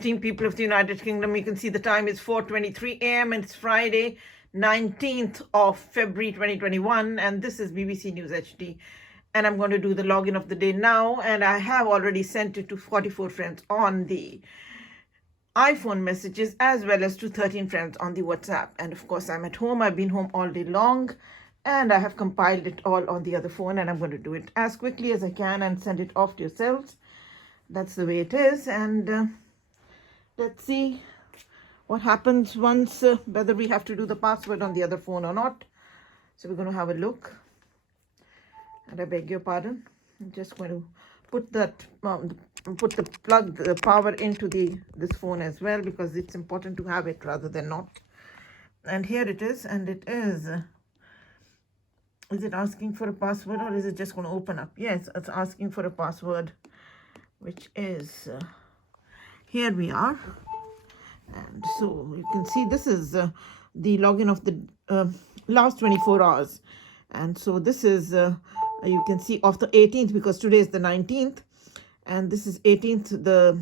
People of the United Kingdom, you can see the time is 4:23 a.m. and it's Friday, 19th of February 2021, and this is BBC News HD. And I'm going to do the login of the day now, and I have already sent it to 44 friends on the iPhone messages as well as to 13 friends on the WhatsApp. And of course, I'm at home. I've been home all day long, and I have compiled it all on the other phone, and I'm going to do it as quickly as I can and send it off to yourselves. That's the way it is. And let's see what happens once, whether we have to do the password on the other phone or not. So we're going to have a look. And I beg your pardon. I'm just going to put that, put the power into this phone as well, because it's important to have it rather than not. And here it is, and it is it asking for a password, or is it just going to open up? Yes, it's asking for a password, which is here we are. And so you can see this is the login of the last 24 hours. And so this is, you can see of the 18th, because today is the 19th. And this is 18th. The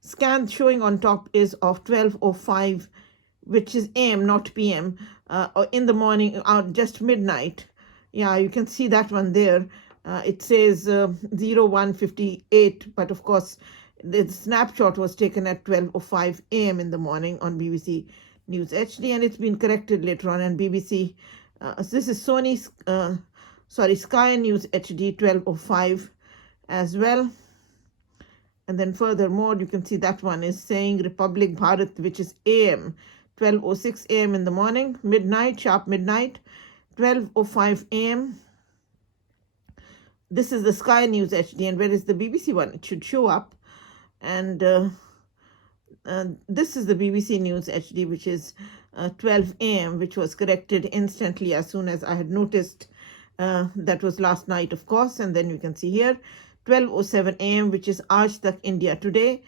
scan showing on top is of 12:05, which is AM, not PM, in the morning, just midnight. Yeah, you can see that one there. It says 01:58, but of course, the snapshot was taken at 12:05 a.m. in the morning on BBC News HD, and it's been corrected later on. And BBC, this is Sky News HD 12:05 as well. And then furthermore, you can see that one is saying Republic Bharat, which is AM, 12:06 a.m. in the morning, midnight, sharp midnight, 12:05 a.m. This is the Sky News HD, and where is the BBC one? It should show up. And this is the BBC News HD, which is 12 a.m., which was corrected instantly as soon as I had noticed. That was last night, of course. And then you can see here 12:07 a.m., which is Aaj Tak India Today.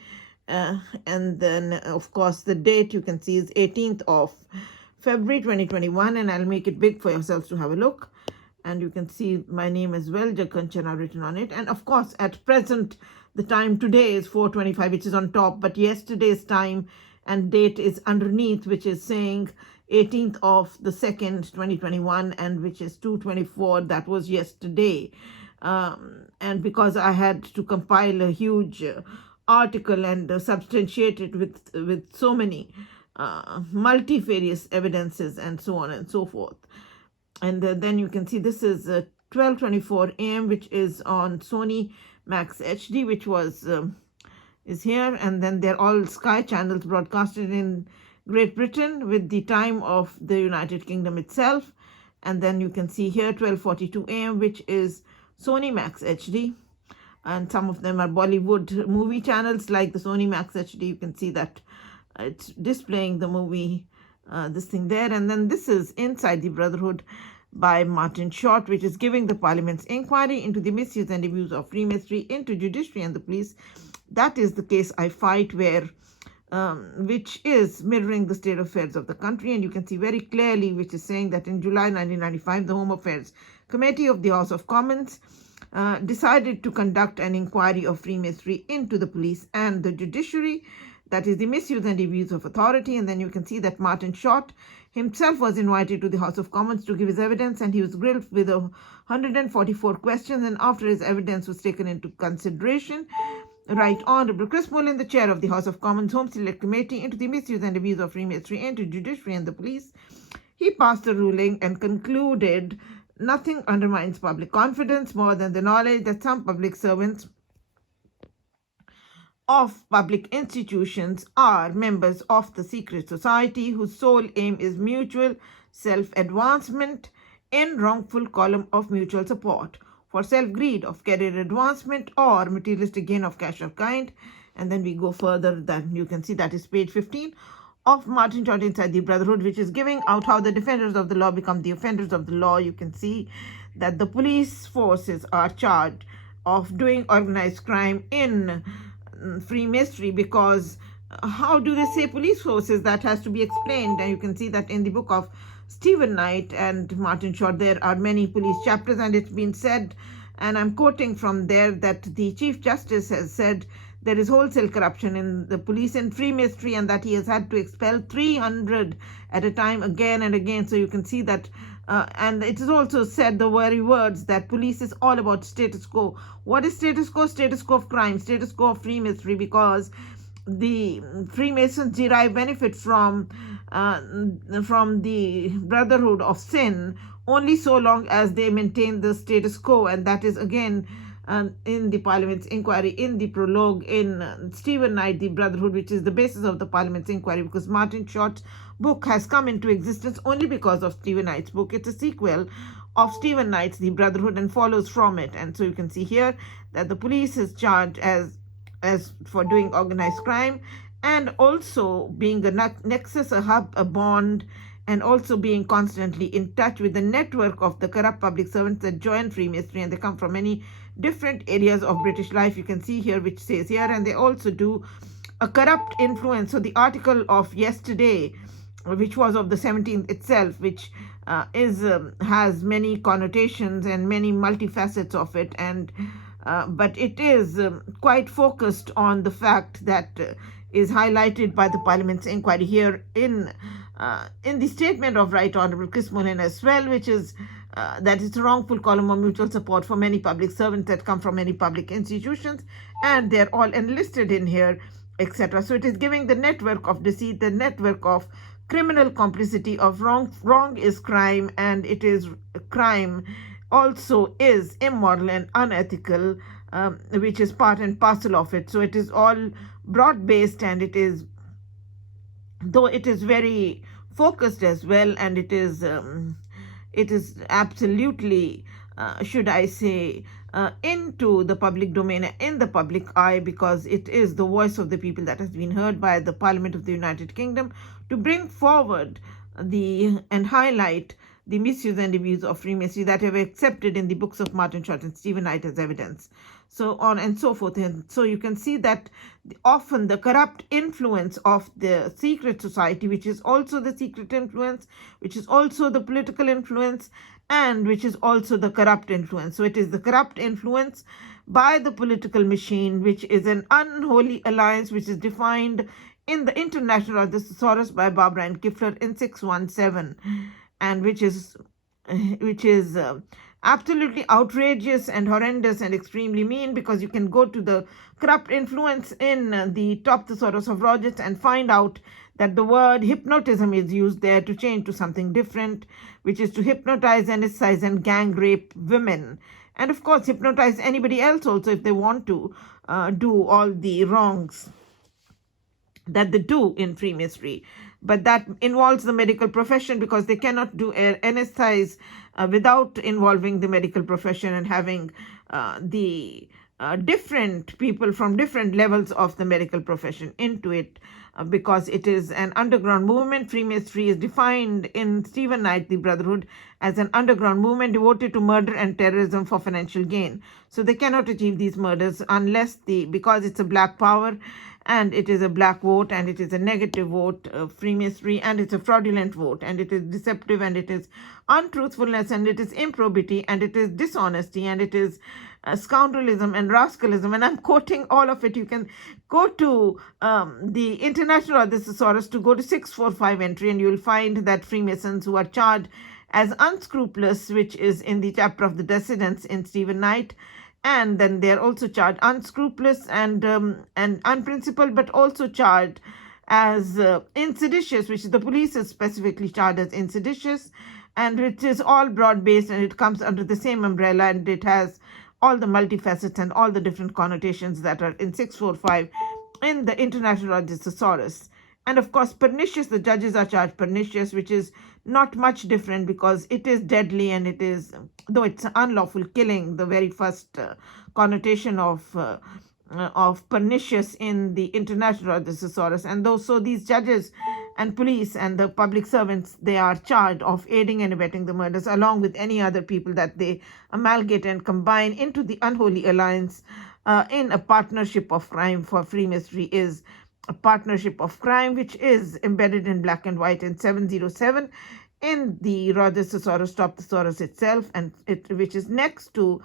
And then, of course, the date you can see is 18th of February 2021. And I'll make it big for yourselves to have a look. And you can see my name as well, Jagkanchan, written on it. And of course, at present, the time today is 4:25, which is on top. But yesterday's time and date is underneath, which is saying 18th of the 2nd, 2021, and which is 2:24. That was yesterday. And because I had to compile a huge article and substantiate it with so many multifarious evidences and so on and so forth. And then you can see this is 12:24 a.m., which is on Sony Max HD, which was is here. And then they're all Sky channels broadcasted in Great Britain with the time of the United Kingdom itself. And then you can see here 12:42 a.m., which is Sony Max HD. And some of them are Bollywood movie channels like the Sony Max HD. You can see that it's displaying the movie, this thing there. And then this is Inside the Brotherhood by Martin Short, which is giving the Parliament's inquiry into the misuse and abuse of Freemasonry into judiciary and the police. That is the case I fight, where which is mirroring the state affairs of the country. And you can see very clearly, which is saying that in July 1995, the Home Affairs Committee of the House of Commons decided to conduct an inquiry of Freemasonry into the police and the judiciary, that is the misuse and abuse of authority. And then you can see that Martin Short himself was invited to the House of Commons to give his evidence, and he was grilled with 144 questions. And after his evidence was taken into consideration, Right Honourable Chris Mullin, the chair of the House of Commons Home Select Committee into the misuse and abuse of Freemasonry into judiciary and the police, he passed a ruling and concluded nothing undermines public confidence more than the knowledge that some public servants of public institutions are members of the secret society whose sole aim is mutual self-advancement in wrongful column of mutual support for self-greed of career advancement or materialistic gain of cash or kind. And then we go further, that you can see that is page 15 of Martin Short Inside the Brotherhood, which is giving out how the defenders of the law become the offenders of the law. You can see that the police forces are charged of doing organized crime in Freemasonry, because how do they say police forces? That has to be explained. And you can see that in the book of Stephen Knight and Martin Short, there are many police chapters, and it's been said, and I'm quoting from there, that the Chief Justice has said there is wholesale corruption in the police and Freemasonry, and that he has had to expel 300 at a time again and again. So you can see that, and it is also said the very words that police is all about status quo. What is status quo? Status quo of crime, status quo of Freemasonry, because the Freemasons derive benefit from the brotherhood of sin only so long as they maintain the status quo, and that is again in the Parliament's inquiry, in the prologue, in Stephen Knight, the Brotherhood, which is the basis of the Parliament's inquiry, because Martin Short's book has come into existence only because of Stephen Knight's book. It's a sequel of Stephen Knight's The Brotherhood and follows from it. And so you can see here that the police is charged as for doing organized crime, and also being a nexus, a hub, a bond, and also being constantly in touch with the network of the corrupt public servants that join Freemasonry, and they come from many different areas of British life. You can see here, which says here, and they also do a corrupt influence. So the article of yesterday, which was of the 17th itself, which has many connotations and many multifacets of it, and but it is quite focused on the fact that is highlighted by the Parliament's inquiry here in the statement of Right Honourable Chris Mullin as well, which is that it's a wrongful column of mutual support for many public servants that come from many public institutions, and they're all enlisted in here, etc. So it is giving the network of deceit, the network of criminal complicity of wrong is crime, and it is crime also is immoral and unethical, which is part and parcel of it. So it is all broad-based, and it is, though it is very focused as well, and it is absolutely, should I say, into the public domain, in the public eye, because it is the voice of the people that has been heard by the Parliament of the United Kingdom to bring forward and highlight the misuse and abuse of Freemasonry that have accepted in the books of Martin Short and Stephen Knight as evidence, so on and so forth. And so you can see that often the corrupt influence of the secret society, which is also the secret influence, which is also the political influence, and which is also the corrupt influence. So it is the corrupt influence by the political machine, which is an unholy alliance, which is defined in the International of the Thesaurus by Barbara and Kiffler in 617, and which is absolutely outrageous and horrendous and extremely mean, because you can go to the corrupt influence in the top thesaurus of Rogers and find out that the word hypnotism is used there to change to something different, which is to hypnotize, anesthetize, and gang rape women. And of course, hypnotize anybody else also if they want to do all the wrongs that they do in Freemasonry. But that involves the medical profession, because they cannot do anesthetize without involving the medical profession and having the different people from different levels of the medical profession into it, because it is an underground movement. Freemasonry is defined in Stephen Knight, the Brotherhood, as an underground movement devoted to murder and terrorism for financial gain. So they cannot achieve these murders unless because it's a black power, and it is a black vote, and it is a negative vote, Freemasonry, and it's a fraudulent vote, and it is deceptive, and it is untruthfulness, and it is improbity, and it is dishonesty, and it is scoundrelism and rascalism. And I'm quoting all of it. You can go to the International of the Thesaurus to go to 645 entry, and you will find that Freemasons who are charged as unscrupulous, which is in the chapter of the Dissidents in Stephen Knight, and then they're also charged unscrupulous and unprincipled, but also charged as inseditious, which the police is specifically charged as inseditious, and which is all broad-based, and it comes under the same umbrella, and it has all the multifacets and all the different connotations that are in 645 in the International of the Thesaurus. And of course, pernicious, the judges are charged pernicious, which is not much different, because it is deadly, and it is, though it's unlawful killing, the very first connotation of pernicious in the International of the Thesaurus. And so these judges and police and the public servants, they are charged of aiding and abetting the murders, along with any other people that they amalgamate and combine into the unholy alliance in a partnership of crime. For Freemasonry is a partnership of crime, which is embedded in black and white in 707 in the Rogers Thesaurus, top thesaurus itself, and which is next to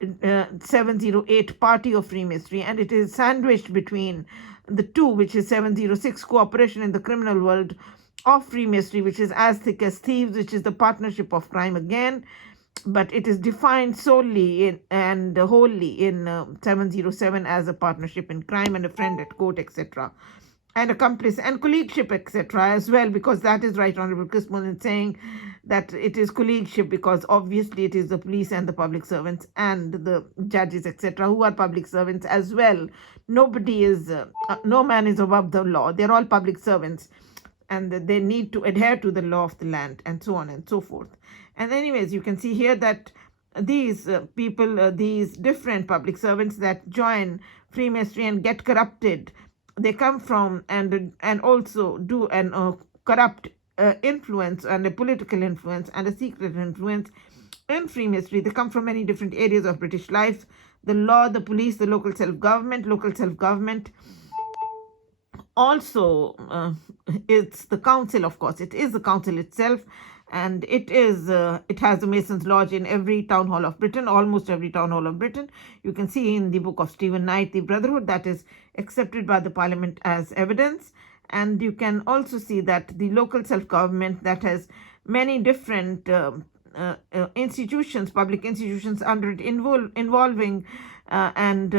708 Party of Freemasonry, and it is sandwiched between the two, which is 706 Cooperation in the Criminal World of Freemasonry, which is As Thick as Thieves, which is the partnership of crime again, but it is defined solely and wholly in 707 as a partnership in crime and a friend at court, etc., and accomplice and colleagueship, etc., as well, because that is Right Honorable Chris Mullin saying that it is colleagueship because obviously it is the police and the public servants and the judges, etc., who are public servants as well. Nobody is, no man is above the law. They're all public servants, and they need to adhere to the law of the land, and so on and so forth. And anyways, you can see here that these people, these different public servants that join Freemasonry and get corrupted, they come from and also do an corrupt influence and a political influence and a secret influence in Freemasonry. They come from many different areas of British life: the law, the police, the local self-government. Local self-government also, it's the council, of course. It is the council itself, and it has a Masons Lodge in every town hall of Britain, almost every town hall of Britain. You can see in the book of Stephen Knight, the Brotherhood, that is accepted by the Parliament as evidence. And you can also see that the local self-government that has many different institutions, public institutions under it, involving and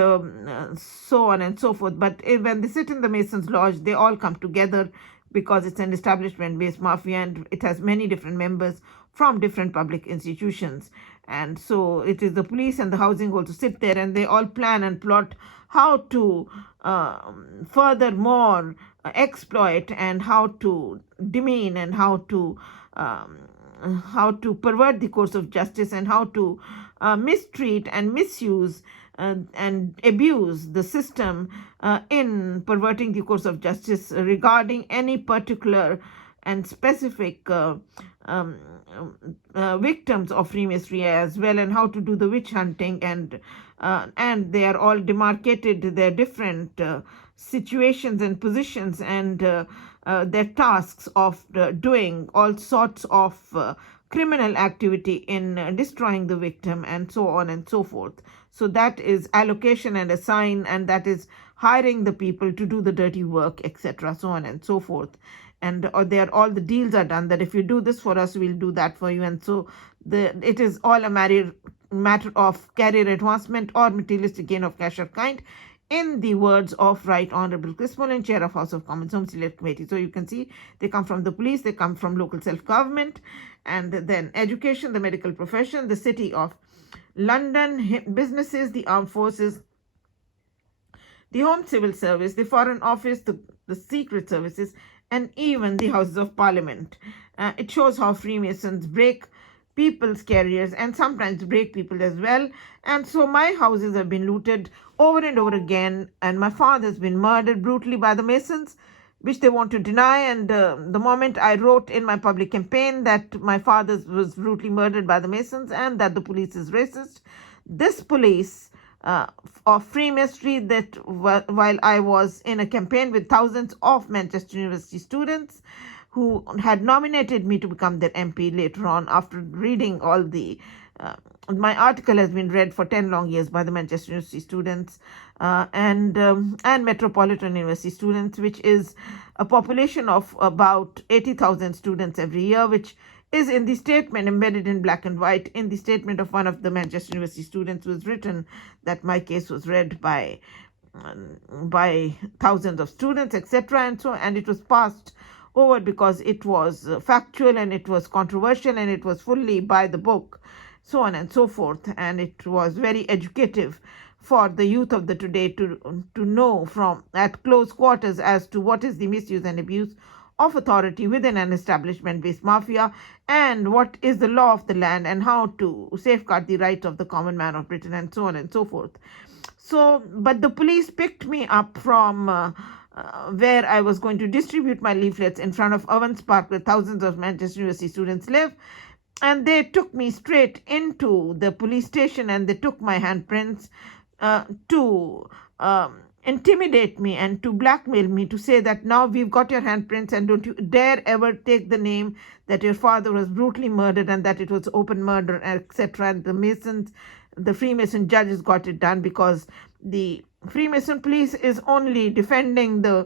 so on and so forth. But when they sit in the Masons Lodge, they all come together because it's an establishment-based mafia, and it has many different members from different public institutions. And so it is the police and the housing also sit there, and they all plan and plot how to furthermore exploit and how to demean and how to pervert the course of justice, and how to mistreat and misuse and abuse the system in perverting the course of justice regarding any particular and specific victims of Freemasonry as well, and how to do the witch hunting, and they are all demarcated their different situations and positions and their tasks of doing all sorts of criminal activity in destroying the victim, and so on and so forth. So that is allocation and assign, and that is hiring the people to do the dirty work, etc., so on and so forth. And all the deals are done that if you do this for us, we'll do that for you. And so it is all a matter of career advancement or materialistic gain of cash or kind, in the words of Right Honorable Chris Mullin, Chair of House of Commons Home Select Committee. So you can see they come from the police, they come from local self-government, and then education, the medical profession, the City of London, businesses, the armed forces, the Home Civil Service, the Foreign Office, the Secret Services, and even the Houses of Parliament. It shows how Freemasons break people's careers and sometimes break people as well. And so my houses have been looted over and over again, and my father's been murdered brutally by the Masons, which they want to deny. And the moment I wrote in my public campaign that my father was brutally murdered by the Masons and that the police is racist, this police of Freemasonry, that while I was in a campaign with thousands of Manchester University students who had nominated me to become their MP later on, after reading all the my article has been read for 10 long years by the Manchester University students and Metropolitan University students, which is a population of about 80,000 students every year, which is in the statement embedded in black and white in the statement of one of the Manchester University students, who has written that my case was read by thousands of students, etc. And it was passed over because it was factual and it was controversial and it was fully by the book, so on and so forth. And it was very educative for the youth of the today to know from at close quarters as to what is the misuse and abuse of authority within an establishment-based mafia, and what is the law of the land, and how to safeguard the rights of the common man of Britain, and so on and so forth. So, but the police picked me up from where I was going to distribute my leaflets in front of Owens Park, where thousands of Manchester University students live, and they took me straight into the police station, and they took my handprints to intimidate me and to blackmail me, to say that now we've got your handprints and don't you dare ever take the name that your father was brutally murdered and that it was open murder, etc. And the Masons, the Freemason judges got it done, because the Freemason police is only defending the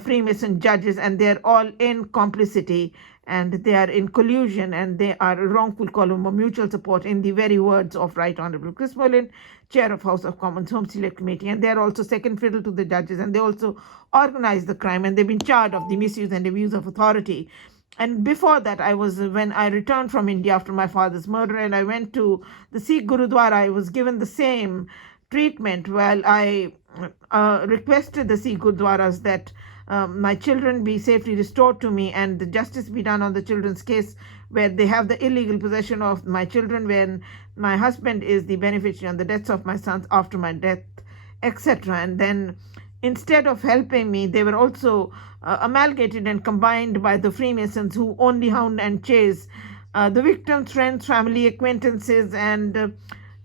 Freemason judges, and they're all in complicity, and they are in collusion, and they are a wrongful column of mutual support, in the very words of Right Honorable Chris Mullin, Chair of House of Commons Home Select Committee. And they're also second fiddle to the judges, and they also organize the crime, and they've been charged of the misuse and abuse of authority. And before that, when I returned from India after my father's murder, and I went to the Sikh Gurudwara, I was given the same treatment. While I requested the Sikh Gurudwaras that my children be safely restored to me, and the justice be done on the children's case, where they have the illegal possession of my children when my husband is the beneficiary on the deaths of my sons after my death, etc. And then, instead of helping me, they were also amalgamated and combined by the Freemasons, who only hound and chase the victims' friends, family, acquaintances, and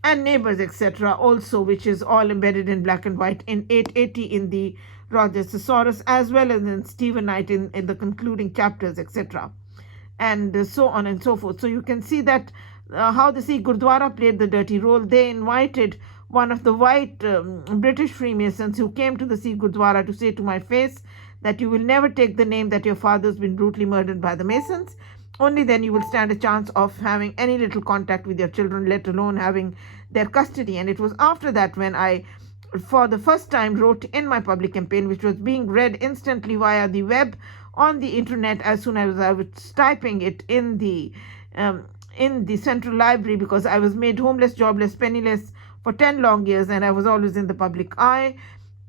neighbors, etc. also, which is all embedded in black and white in 880 in the Roger's Thesaurus, as well as in Stephen Knight in the concluding chapters, etc. And so on and so forth. So you can see that how the Sikh Gurdwara played the dirty role. They invited one of the white British Freemasons who came to the Sikh Gurdwara to say to my face that you will never take the name that your father's been brutally murdered by the Masons. Only then you will stand a chance of having any little contact with your children, let alone having their custody. And it was after that when I, for the first time, wrote in my public campaign, which was being read instantly via the web on the internet as soon as I was typing it in the Central Library, because I was made homeless, jobless, penniless for 10 long years, and I was always in the public eye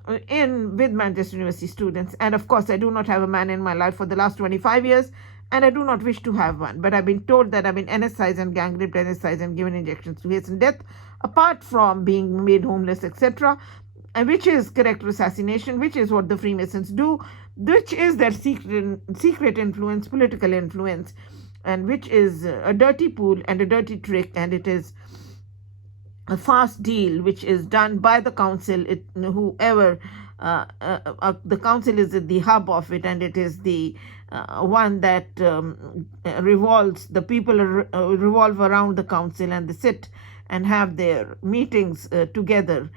with Manchester University students. And of course, I do not have a man in my life for the last 25 years, and I do not wish to have one. But I've been told that I've been anesthetized and gang raped, anesthetized and given injections to hasten death, apart from being made homeless, etc., which is character assassination, which is what the Freemasons do, which is their secret influence, political influence, and which is a dirty pool and a dirty trick, and it is a fast deal which is done by the council. The council is at the hub of it, and it is the one that revolves. The people revolve around the council, and they sit and have their meetings together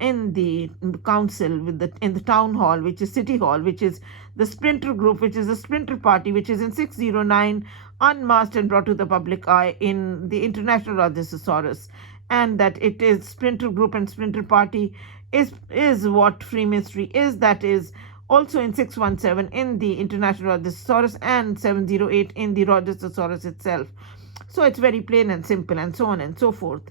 in the council in the town hall, which is City Hall, which is the splinter group, which is a splinter party, which is in 609 unmasked and brought to the public eye in the International Roger's Thesaurus. And that it is splinter group and splinter party is what Freemasonry is. That is also in 617 in the International Roger's Thesaurus and 708 in the Roger's Thesaurus itself. So it's very plain and simple, and so on and so forth.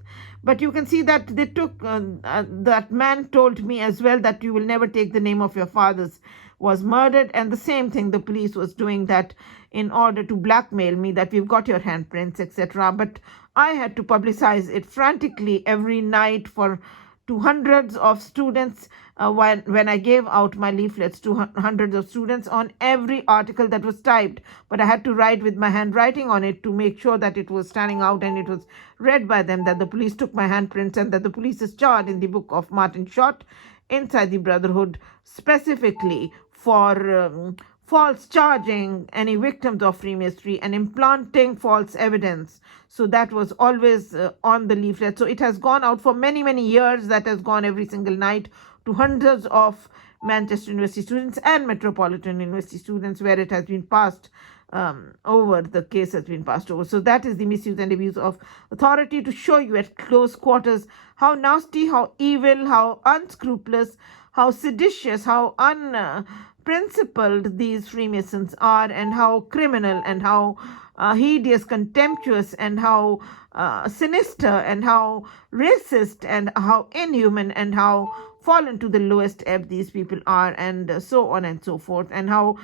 But you can see that they took, that man told me as well that you will never take the name of your fathers was murdered. And the same thing the police was doing, that in order to blackmail me, that we've got your handprints, etc. But I had to publicize it frantically every night to hundreds of students when I gave out my leaflets to hundreds of students on every article that was typed. But I had to write with my handwriting on it to make sure that it was standing out and it was read by them, that the police took my handprints, and that the police is charged in the book of Martin Short inside the Brotherhood specifically for false charging any victims of Freemasonry and implanting false evidence. So that was always on the leaflet. So it has gone out for many, many years. That has gone every single night to hundreds of Manchester University students and Metropolitan University students, where it has been passed over, the case has been passed over. So that is the misuse and abuse of authority, to show you at close quarters how nasty, how evil, how unscrupulous, how seditious, how unprincipled these Freemasons are, and how criminal and how hideous, contemptuous, and how sinister, and how racist, and how inhuman, and how fallen to the lowest ebb these people are, and so on and so forth, and how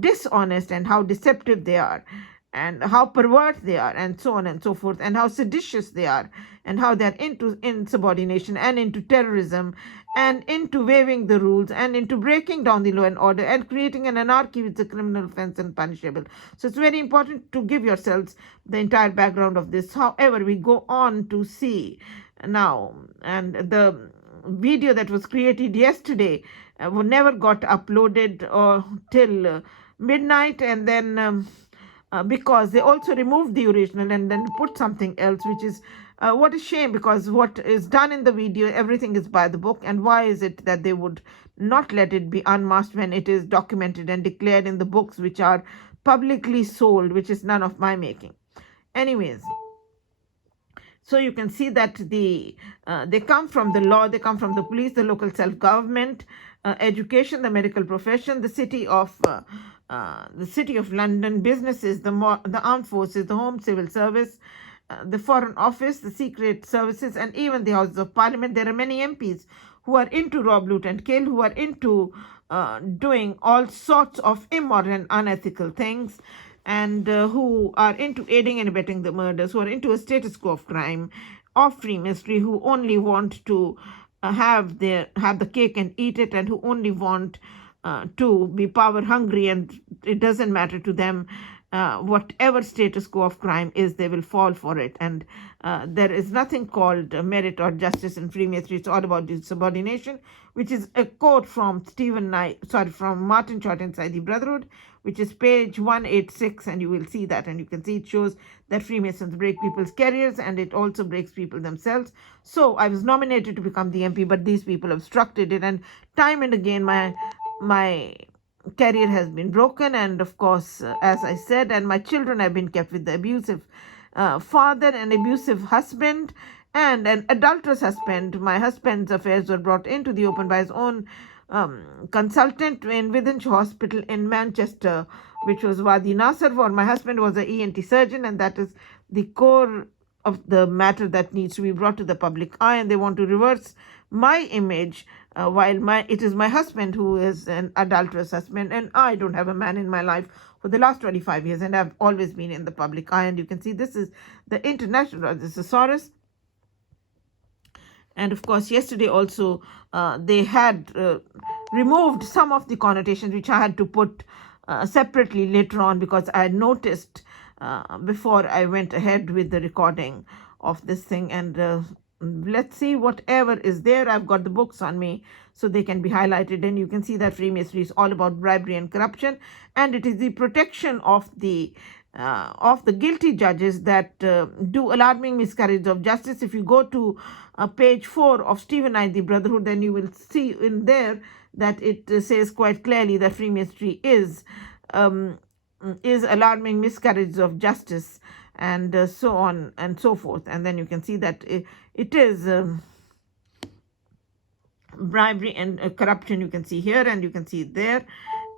dishonest and how deceptive they are, and how perverse they are, and so on and so forth, and how seditious they are, and how they're into insubordination and into terrorism and into waiving the rules and into breaking down the law and order and creating an anarchy which is a criminal offense and punishable. So it's very important to give yourselves the entire background of this. However, we go on to see now, and the video that was created yesterday never got uploaded till midnight, and then because they also removed the original and then put something else, which is What a shame, because what is done in the video, everything is by the book. And why is it that they would not let it be unmasked when it is documented and declared in the books which are publicly sold, which is none of my making? Anyways, so you can see that they come from the law, they come from the police, the local self-government, education, the medical profession, the city of London, businesses, the armed forces, the Home Civil Service, the Foreign Office, the Secret Services, and even the Houses of Parliament. There are many MPs who are into rob, loot, and kill, who are into doing all sorts of immoral and unethical things, and who are into aiding and abetting the murders, who are into a status quo of crime, of Freemasonry, who only want to have the cake and eat it, and who only want to be power hungry, and it doesn't matter to them whatever status quo of crime is, they will fall for it. And there is nothing called merit or justice in Freemasonry. It's all about subordination, which is a quote from from Martin Short Inside the Brotherhood, which is page 186, and you will see that, and you can see it shows that Freemasons break people's careers, and it also breaks people themselves. So I was nominated to become the MP, but these people obstructed it, and time and again my career has been broken. And of course, as I said, and my children have been kept with the abusive father, an abusive husband, and an adulterous husband. My husband's affairs were brought into the open by his own consultant in Withinch Hospital in Manchester, which was Wadi Nasser. For my husband was an ENT surgeon, and that is the core of the matter that needs to be brought to the public eye. And they want to reverse my image, while it is my husband who is an adulterous husband, and I don't have a man in my life for the last 25 years, and I've always been in the public eye. And you can see this is the International Thesaurus. And of course, yesterday also they had removed some of the connotations, which I had to put separately later on, because I had noticed before I went ahead with the recording of this thing. And let's see whatever is there. I've got the books on me, so they can be highlighted, and you can see that Freemasonry is all about bribery and corruption, and it is the protection of the guilty judges that do alarming miscarriage of justice. If you go to page 4 of Stephen I, the Brotherhood, then you will see in there that it says quite clearly that Freemasonry is alarming miscarriage of justice, and so on and so forth. And then you can see that it is bribery and corruption. You can see here, and you can see it there.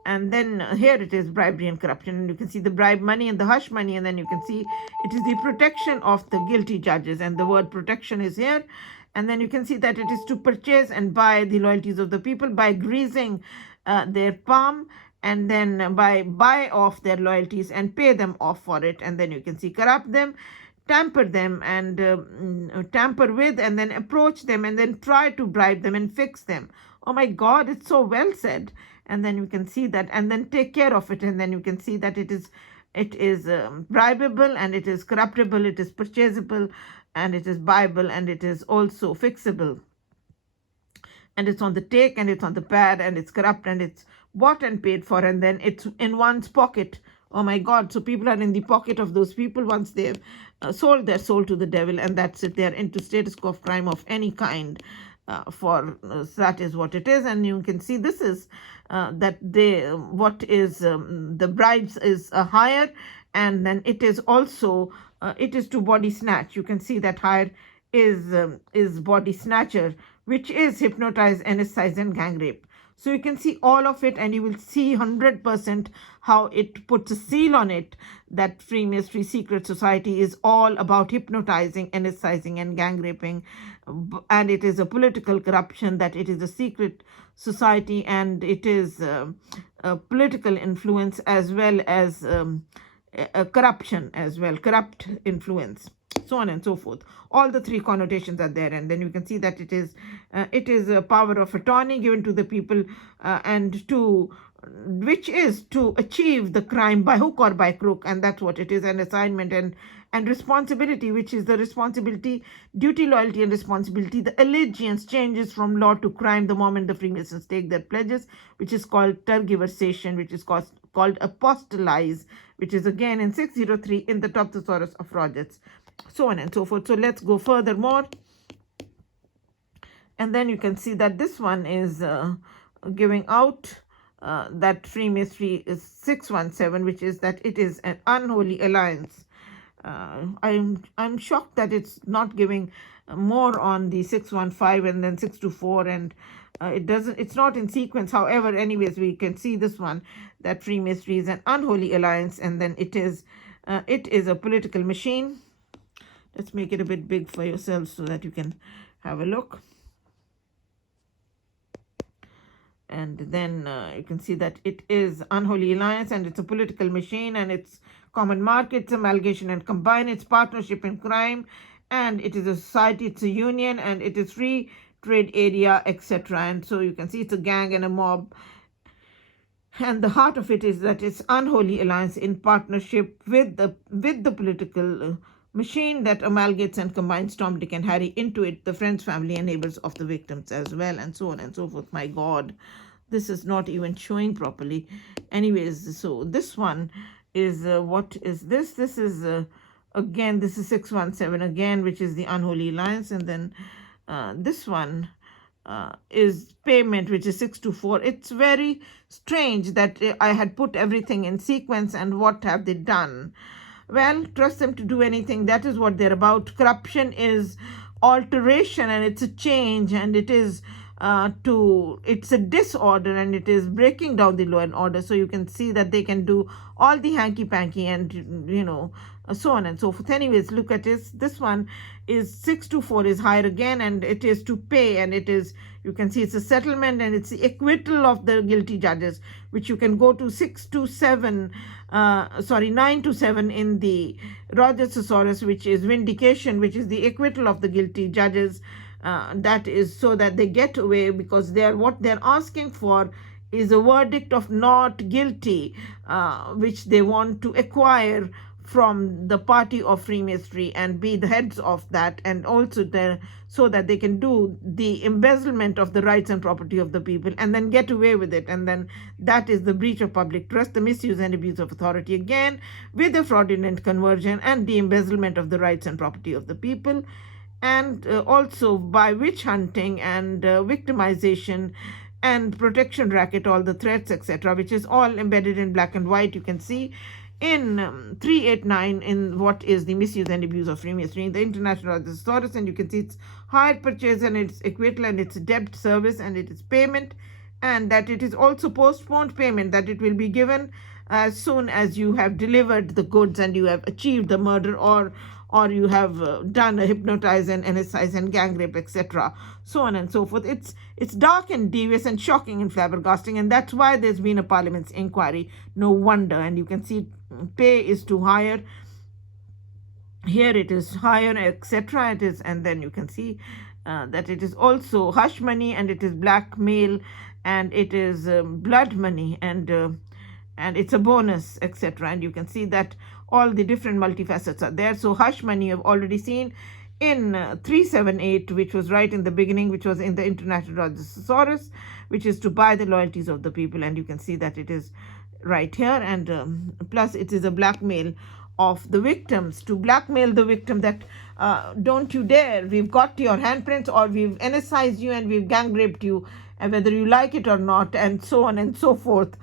And then here it is bribery and corruption, and you can see the bribe money and the hush money, and then you can see it is the protection of the guilty judges, and the word protection is here. And then you can see that it is to purchase and buy the loyalties of the people by greasing their palm, and then by buy off their loyalties and pay them off for it. And then you can see corrupt them, tamper them, and tamper with, and then approach them, and then try to bribe them and fix them. Oh my God, it's so well said. And then you can see that, and then take care of it. And then you can see that it is bribable, and it is corruptible, it is purchasable, and it is buyable, and it is also fixable. And it's on the take, and it's on the pad, and it's corrupt, and it's bought and paid for, and then it's in one's pocket. Oh my God, so people are in the pocket of those people once they've sold their soul to the devil, and that's it. They're into status quo of crime of any kind. That is what it is. And you can see this is that the bribes is higher, and then it is also it is to body snatch. You can see that higher is body snatcher, which is hypnotize, anesthetize, and gang rape. So you can see all of it, and you will see 100% how it puts a seal on it that Freemasonry secret society is all about hypnotizing, anesthetizing, and gang raping. And it is a political corruption, that it is a secret society, and it is a political influence as well as a corruption as well, corrupt influence, so on and so forth. All the three connotations are there. And then you can see that it is a power of attorney given to the people, and which is to achieve the crime by hook or by crook. And that's what it is, an assignment and responsibility, which is the responsibility, duty, loyalty, and responsibility. The allegiance changes from law to crime the moment the Freemasons take their pledges, which is called tergiversation, which is called apostolize, which is again in 603 in the top thesaurus of Rogers. so on and so forth. So let's go furthermore. And then you can see that this one is giving out that Freemasonry is 617, which is that it is an unholy alliance. I'm shocked that it's not giving more on the 615 and then 624, and it's not in sequence. However, anyways, we can see this one, that Freemasonry is an unholy alliance, and then it is a political machine. Let's make it a bit big for yourselves so that you can have a look. And then you can see that it is unholy alliance, and it's a political machine, and it's common markets, amalgamation and combine, it's partnership in crime, and it is a society, it's a union, and it is free trade area, etc. And so you can see it's a gang and a mob. And the heart of it is that it's unholy alliance in partnership with the political machine that amalgamates and combines Tom, Dick, and Harry into it, the friends, family, and neighbors of the victims as well, and so on and so forth. My God, this is not even showing properly. Anyways, so this one is what is this? This is again, this is 617 again, which is the unholy alliance, and then this one is payment, which is 624. It's very strange that I had put everything in sequence, and what have they done? Well, trust them to do anything. That is what they're about. Corruption is alteration, and it's a change, and it is it's a disorder, and it is breaking down the law and order. So you can see that they can do all the hanky-panky and, so on and so forth. Anyways, look at this. This one is 624 is higher again, and it is to pay, and it is, you can see it's a settlement, and it's the acquittal of the guilty judges, which you can go to 927 in the Rogers Thesaurus, which is vindication, which is the acquittal of the guilty judges. That is so that they get away, because what they're asking for is a verdict of not guilty, which they want to acquire from the party of Freemasonry and be the heads of that, and also so that they can do the embezzlement of the rights and property of the people and then get away with it. And then that is the breach of public trust, the misuse and abuse of authority, again with the fraudulent conversion and the embezzlement of the rights and property of the people, and also by witch hunting and victimization and protection racket, all the threats, etc., which is all embedded in black and white. You can see in 389 in what is the misuse and abuse of Freemasonry in the International Thesaurus, and you can see it's hire purchase, and it's acquittal, and it's debt service, and it is payment, and that it is also postponed payment, that it will be given as soon as you have delivered the goods and you have achieved the murder, or you have done a hypnotize and anesthetize and gang rape, etc., so on and so forth. It's dark and devious and shocking and flabbergasting, and that's why there's been a Parliament's inquiry. No wonder. And you can see pay is to hire. Here it is higher, etc. It is, and then you can see that it is also hush money, and it is blackmail, and it is blood money, and it's a bonus, etc. And you can see that all the different multifacets are there. So hush money you've already seen in 378, which was right in the beginning, which was in the International Thesaurus, which is to buy the loyalties of the people, and you can see that it is right here. And plus it is a blackmail of the victims, to blackmail the victim that don't you dare, we've got your handprints, or we've anesthetized you and we've gang raped you, and whether you like it or not, and so on and so forth.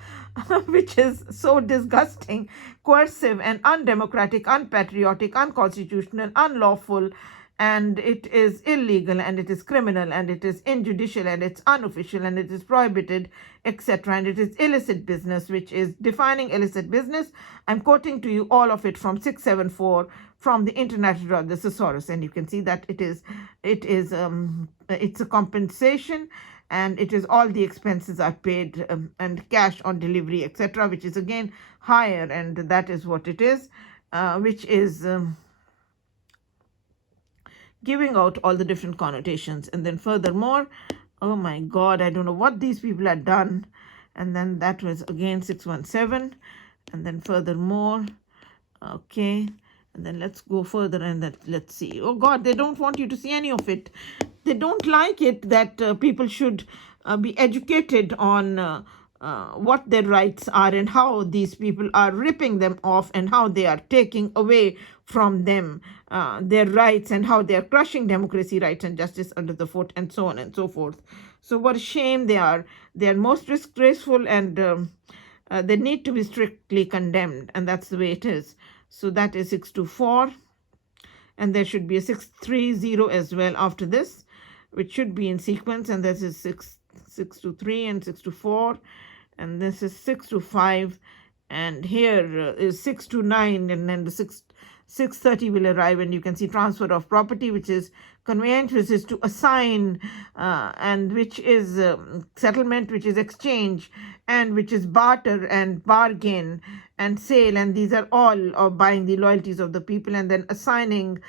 Which is so disgusting, coercive, and undemocratic, unpatriotic, unconstitutional, unlawful, and it is illegal, and it is criminal, and it is injudicial, and it's unofficial, and it is prohibited, etc. And it is illicit business, which is defining illicit business. I'm quoting to you all of it from 674 from the International Thesaurus, and you can see that it's a compensation, and it is all the expenses are paid and cash on delivery, etc., which is again higher, and that is what it is, which is giving out all the different connotations. And then furthermore, oh my God, I don't know what these people had done. And then that was again 617, and then furthermore, okay. And then let's go further, and let's see. Oh God, they don't want you to see any of it. They don't like it that people should be educated on what their rights are and how these people are ripping them off and how they are taking away from them their rights and how they are crushing democracy, rights, and justice under the foot, and so on and so forth. So what a shame they are. They are most disgraceful, and they need to be strictly condemned, and that's the way it is. So that is 624, and there should be a 630 as well after this, which should be in sequence, and this is 623 and 624, and this is 625, and here is 629, and then the 630 will arrive, and you can see transfer of property, which is conveyance, which is to assign, and which is settlement, which is exchange, and which is barter and bargain and sale, and these are all of buying the loyalties of the people, and then assigning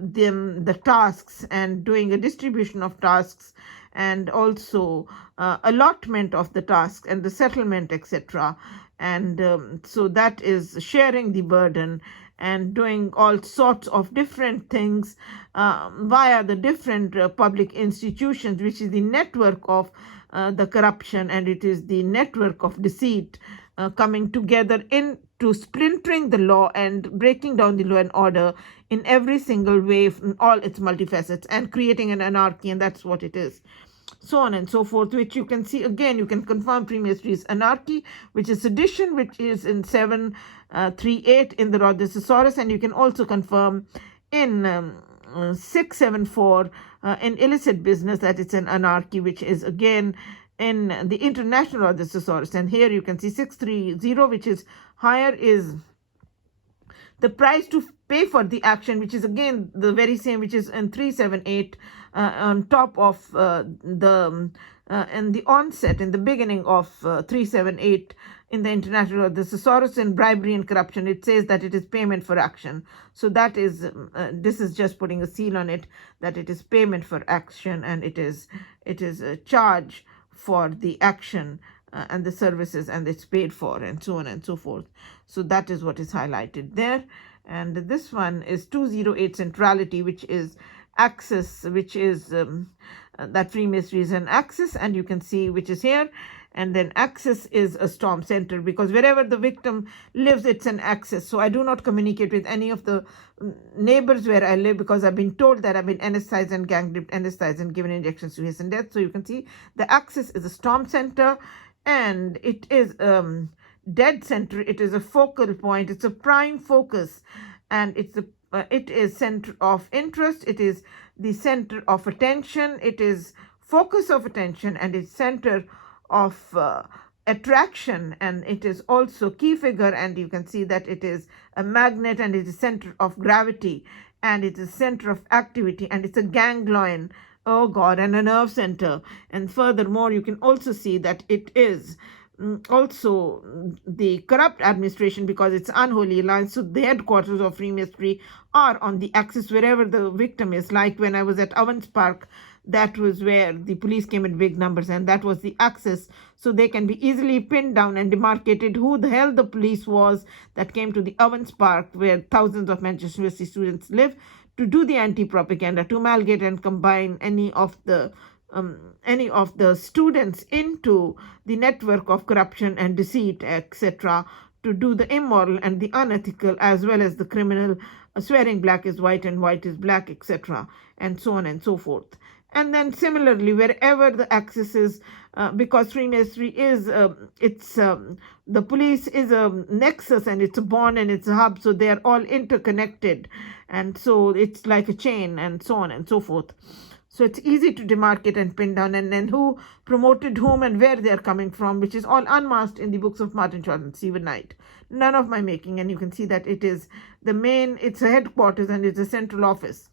them the tasks and doing a distribution of tasks, and also allotment of the task and the settlement, etc. And so that is sharing the burden and doing all sorts of different things via the different public institutions, which is the network of the corruption, and it is the network of deceit coming together into splintering the law and breaking down the law and order in every single way, in all its multifacets, and creating an anarchy, and that's what it is. So on and so forth, which you can see again, you can confirm Freemasonry's anarchy, which is sedition, which is in 738 in the Rhodes Thesaurus, and you can also confirm in 674 in illicit business that it's an anarchy, which is again in the International Rhodes Thesaurus. And here you can see 630, which is higher, is the price to pay for the action, which is again the very same, which is in 378 on top of in the onset, in the beginning of 378 in the International, the Thesaurus in bribery and corruption, it says that it is payment for action. So that is, this is just putting a seal on it, that it is payment for action, and it is a charge for the action and the services, and it's paid for, and so on and so forth. So that is what is highlighted there. And this one is 208 centrality, which is access, which is that Freemasonry is an axis, and you can see which is here. And then access is a storm center, because wherever the victim lives, it's an access. So I do not communicate with any of the neighbors where I live, because I've been told that I've been anesthetized and gang raped, anesthetized and given injections to hasten death. So you can see the axis is a storm center, and it is dead center. It is a focal point. It's a prime focus, and it is center of interest. It is the center of attention. It is focus of attention, and it's center of attraction, and it is also key figure, and you can see that it is a magnet, and it is center of gravity, and it is center of activity, and it's a ganglion, oh God, and a nerve center. And furthermore, you can also see that it is also the corrupt administration, because it's unholy alliance. So the headquarters of Freemasonry are on the axis wherever the victim is. Like when I was at Owens Park, that was where the police came in big numbers, and that was the axis. So they can be easily pinned down and demarcated who the hell the police was that came to the Owens Park, where thousands of Manchester University students live, to do the anti-propaganda, to amalgamate and combine any of the students into the network of corruption and deceit, etc., to do the immoral and the unethical, as well as the criminal, swearing black is white and white is black, etc., and so on and so forth. And then similarly, wherever the axis is, because Freemasonry is, the police is a nexus, and it's a bond, and it's a hub, so they are all interconnected, and so it's like a chain, and so on and so forth. So it's easy to demarcate and pin down, and then who promoted whom and where they're coming from, which is all unmasked in the books of Martin Short and Stephen Knight. None of my making, and you can see that it is the main, it's a headquarters, and it's a central office.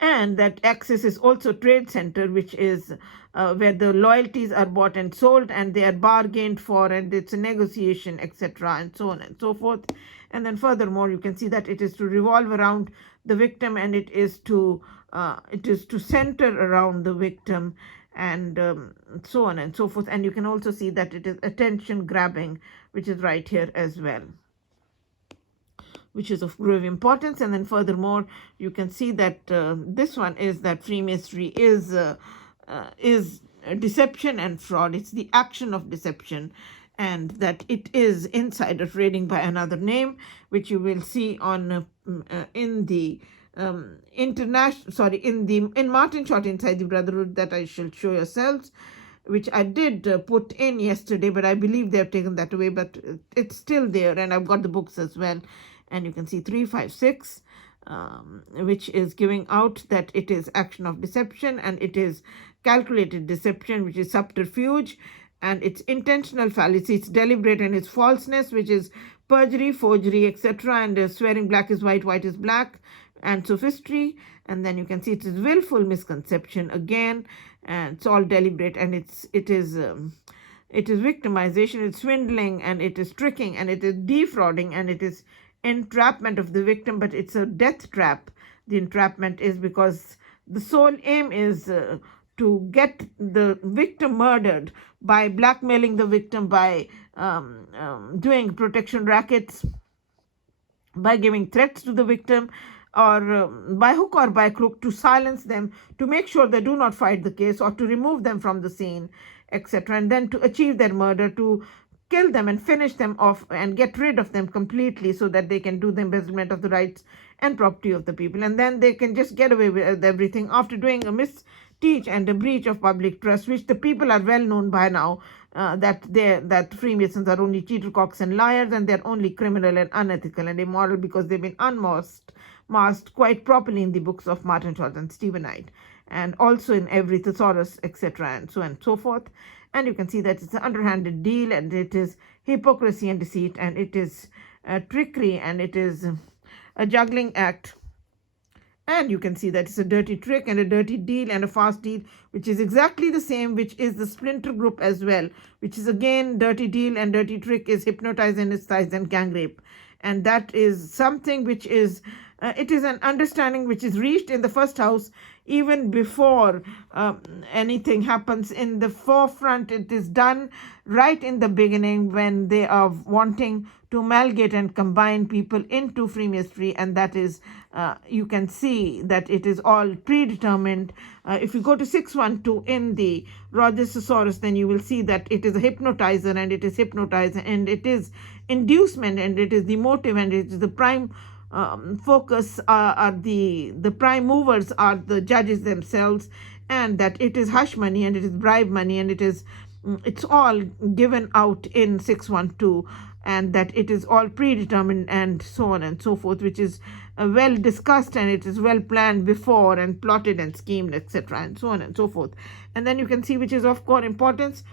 And that axis is also trade center, which is where the loyalties are bought and sold, and they are bargained for, and it's a negotiation, etc., and so on and so forth. And then furthermore, you can see that it is to revolve around the victim, and it is to center around the victim, and so on and so forth. And you can also see that it is attention grabbing, which is right here as well, which is of grave importance. And then furthermore, you can see that this one is that Freemasonry is deception and fraud. It's the action of deception, and that it is insider trading by another name, which you will see on in the in Martin Short Inside the Brotherhood, that I shall show yourselves, which I did put in yesterday, but I believe they have taken that away, but it's still there, and I've got the books as well. And you can see 356, which is giving out that it is action of deception, and it is calculated deception, which is subterfuge, and it's intentional fallacy, it's deliberate, and it's falseness, which is perjury, forgery, etc., and swearing black is white, white is black, and sophistry. And then you can see it is willful misconception again, and it's all deliberate, and it is victimization, it's swindling, and it is tricking, and it is defrauding, and it is entrapment of the victim, but it's a death trap. The entrapment is because the sole aim is to get the victim murdered by blackmailing the victim, by doing protection rackets, by giving threats to the victim, or by hook or by crook, to silence them, to make sure they do not fight the case, or to remove them from the scene, etc., and then to achieve their murder, to kill them and finish them off and get rid of them completely, so that they can do the embezzlement of the rights and property of the people, and then they can just get away with everything after doing a misteach and a breach of public trust, which the people are well known by now, that Freemasons are only cheatercocks and liars, and they're only criminal and unethical and immoral, because they've been masked quite properly in the books of Martin Short and Stephenite, and also in every thesaurus, etc., and so on and so forth. And you can see that it's an underhanded deal, and it is hypocrisy and deceit, and it is trickery, and it is a juggling act. And you can see that it's a dirty trick and a dirty deal and a fast deal, which is exactly the same, which is the splinter group as well, which is again dirty deal and dirty trick is hypnotize, anesthetize, and gang rape. And that is something which is, it is an understanding which is reached in the first house even before anything happens in the forefront. It is done right in the beginning when they are wanting to amalgamate and combine people into Freemasonry, and that is, you can see that it is all predetermined. If you go to 612 in the Rogers Thesaurus, then you will see that it is a hypnotizer, and it is hypnotizer, and it is inducement, and it is the motive, and it is the prime focus, are the prime movers are the judges themselves, and that it is hush money, and it is bribe money, and it's all given out in 612, and that it is all predetermined, and so on and so forth, which is well discussed, and it is well planned before and plotted and schemed, etc., and so on and so forth. And then you can see, which is of core importance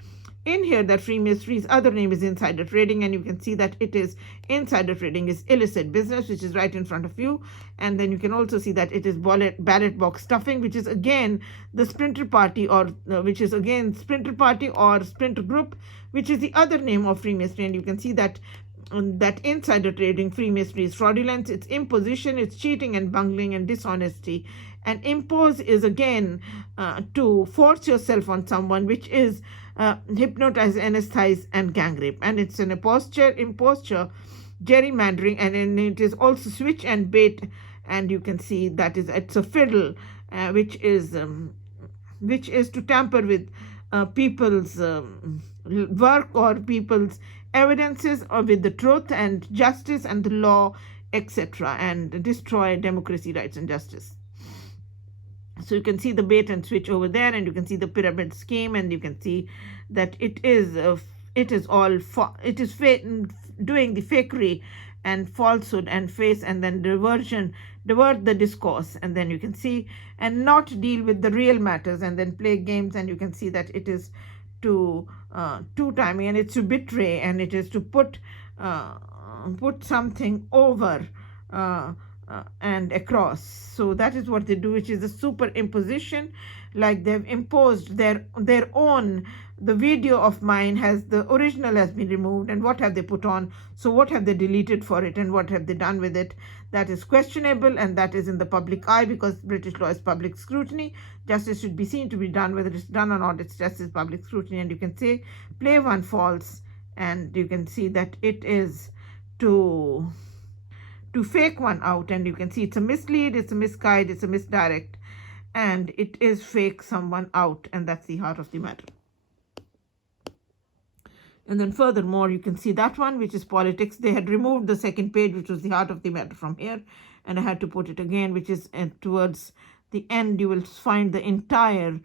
in here, that Freemasonry's other name is insider trading, and you can see that it is insider trading is illicit business, which is right in front of you. And then you can also see that it is ballot box stuffing, which is again the splinter party, or which is again splinter party or splinter group, which is the other name of Freemasonry. And you can see that that insider trading, Freemasonry, is fraudulence, it's imposition, it's cheating and bungling and dishonesty. And impose is again to force yourself on someone, which is hypnotize, anesthetize, and gang rape. And it's an imposture, gerrymandering, and it is also switch and bait. And you can see that it's a fiddle, which is to tamper with people's work or people's evidences, or with the truth and justice and the law, etc., and destroy democracy, rights, and justice. So you can see the bait and switch over there, and you can see the pyramid scheme, and you can see that it is doing the fakery and falsehood and face, and then divert the discourse, and then you can see, and not deal with the real matters, and then play games. And you can see that it is to timing, and it's to betray, and it is to put something over and across. So that is what they do, which is a superimposition, like they've imposed their own. The video of mine the original has been removed, and what have they put on? So what have they deleted for it, and what have they done with it? That is questionable, and that is in the public eye, because British law is public scrutiny. Justice should be seen to be done, whether it's done or not, it's justice, public scrutiny. And you can say play one false, and you can see that it is to fake one out, and you can see it's a mislead, it's a misguide, it's a misdirect. and it is fake someone out, and that's the heart of the matter. And then furthermore, you can see that one, which is politics. They had removed the second page, which was the heart of the matter, from here, and I had to put it again, which is towards the end. You will find the entire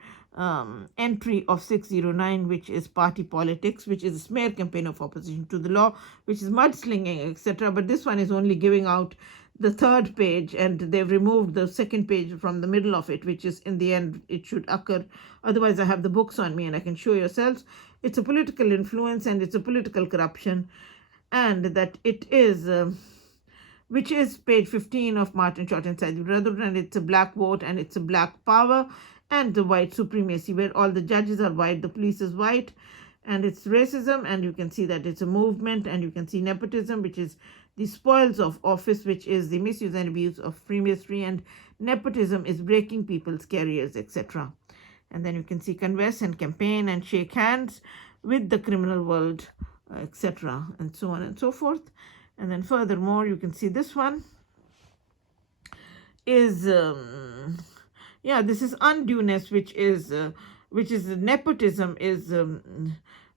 entry of 609, which is party politics, which is a smear campaign of opposition to the law, which is mudslinging, etc. But this one is only giving out the third page, and they've removed the second page from the middle of it, which is in the end it should occur. Otherwise, I have the books on me and I can show yourselves. It's a political influence and it's a political corruption, and that it is which is page 15 of Martin Short inside the Brotherhood, and it's a black vote and it's a black power and the white supremacy, where all the judges are white, the police is white, and it's racism. And you can see that it's a movement, and you can see nepotism, which is the spoils of office, which is the misuse and abuse of Freemasonry, and nepotism is breaking people's careers, etc. And then you can see converse and campaign and shake hands with the criminal world, etc., and so on and so forth. And then furthermore, you can see this one is this is undueness, which is nepotism, is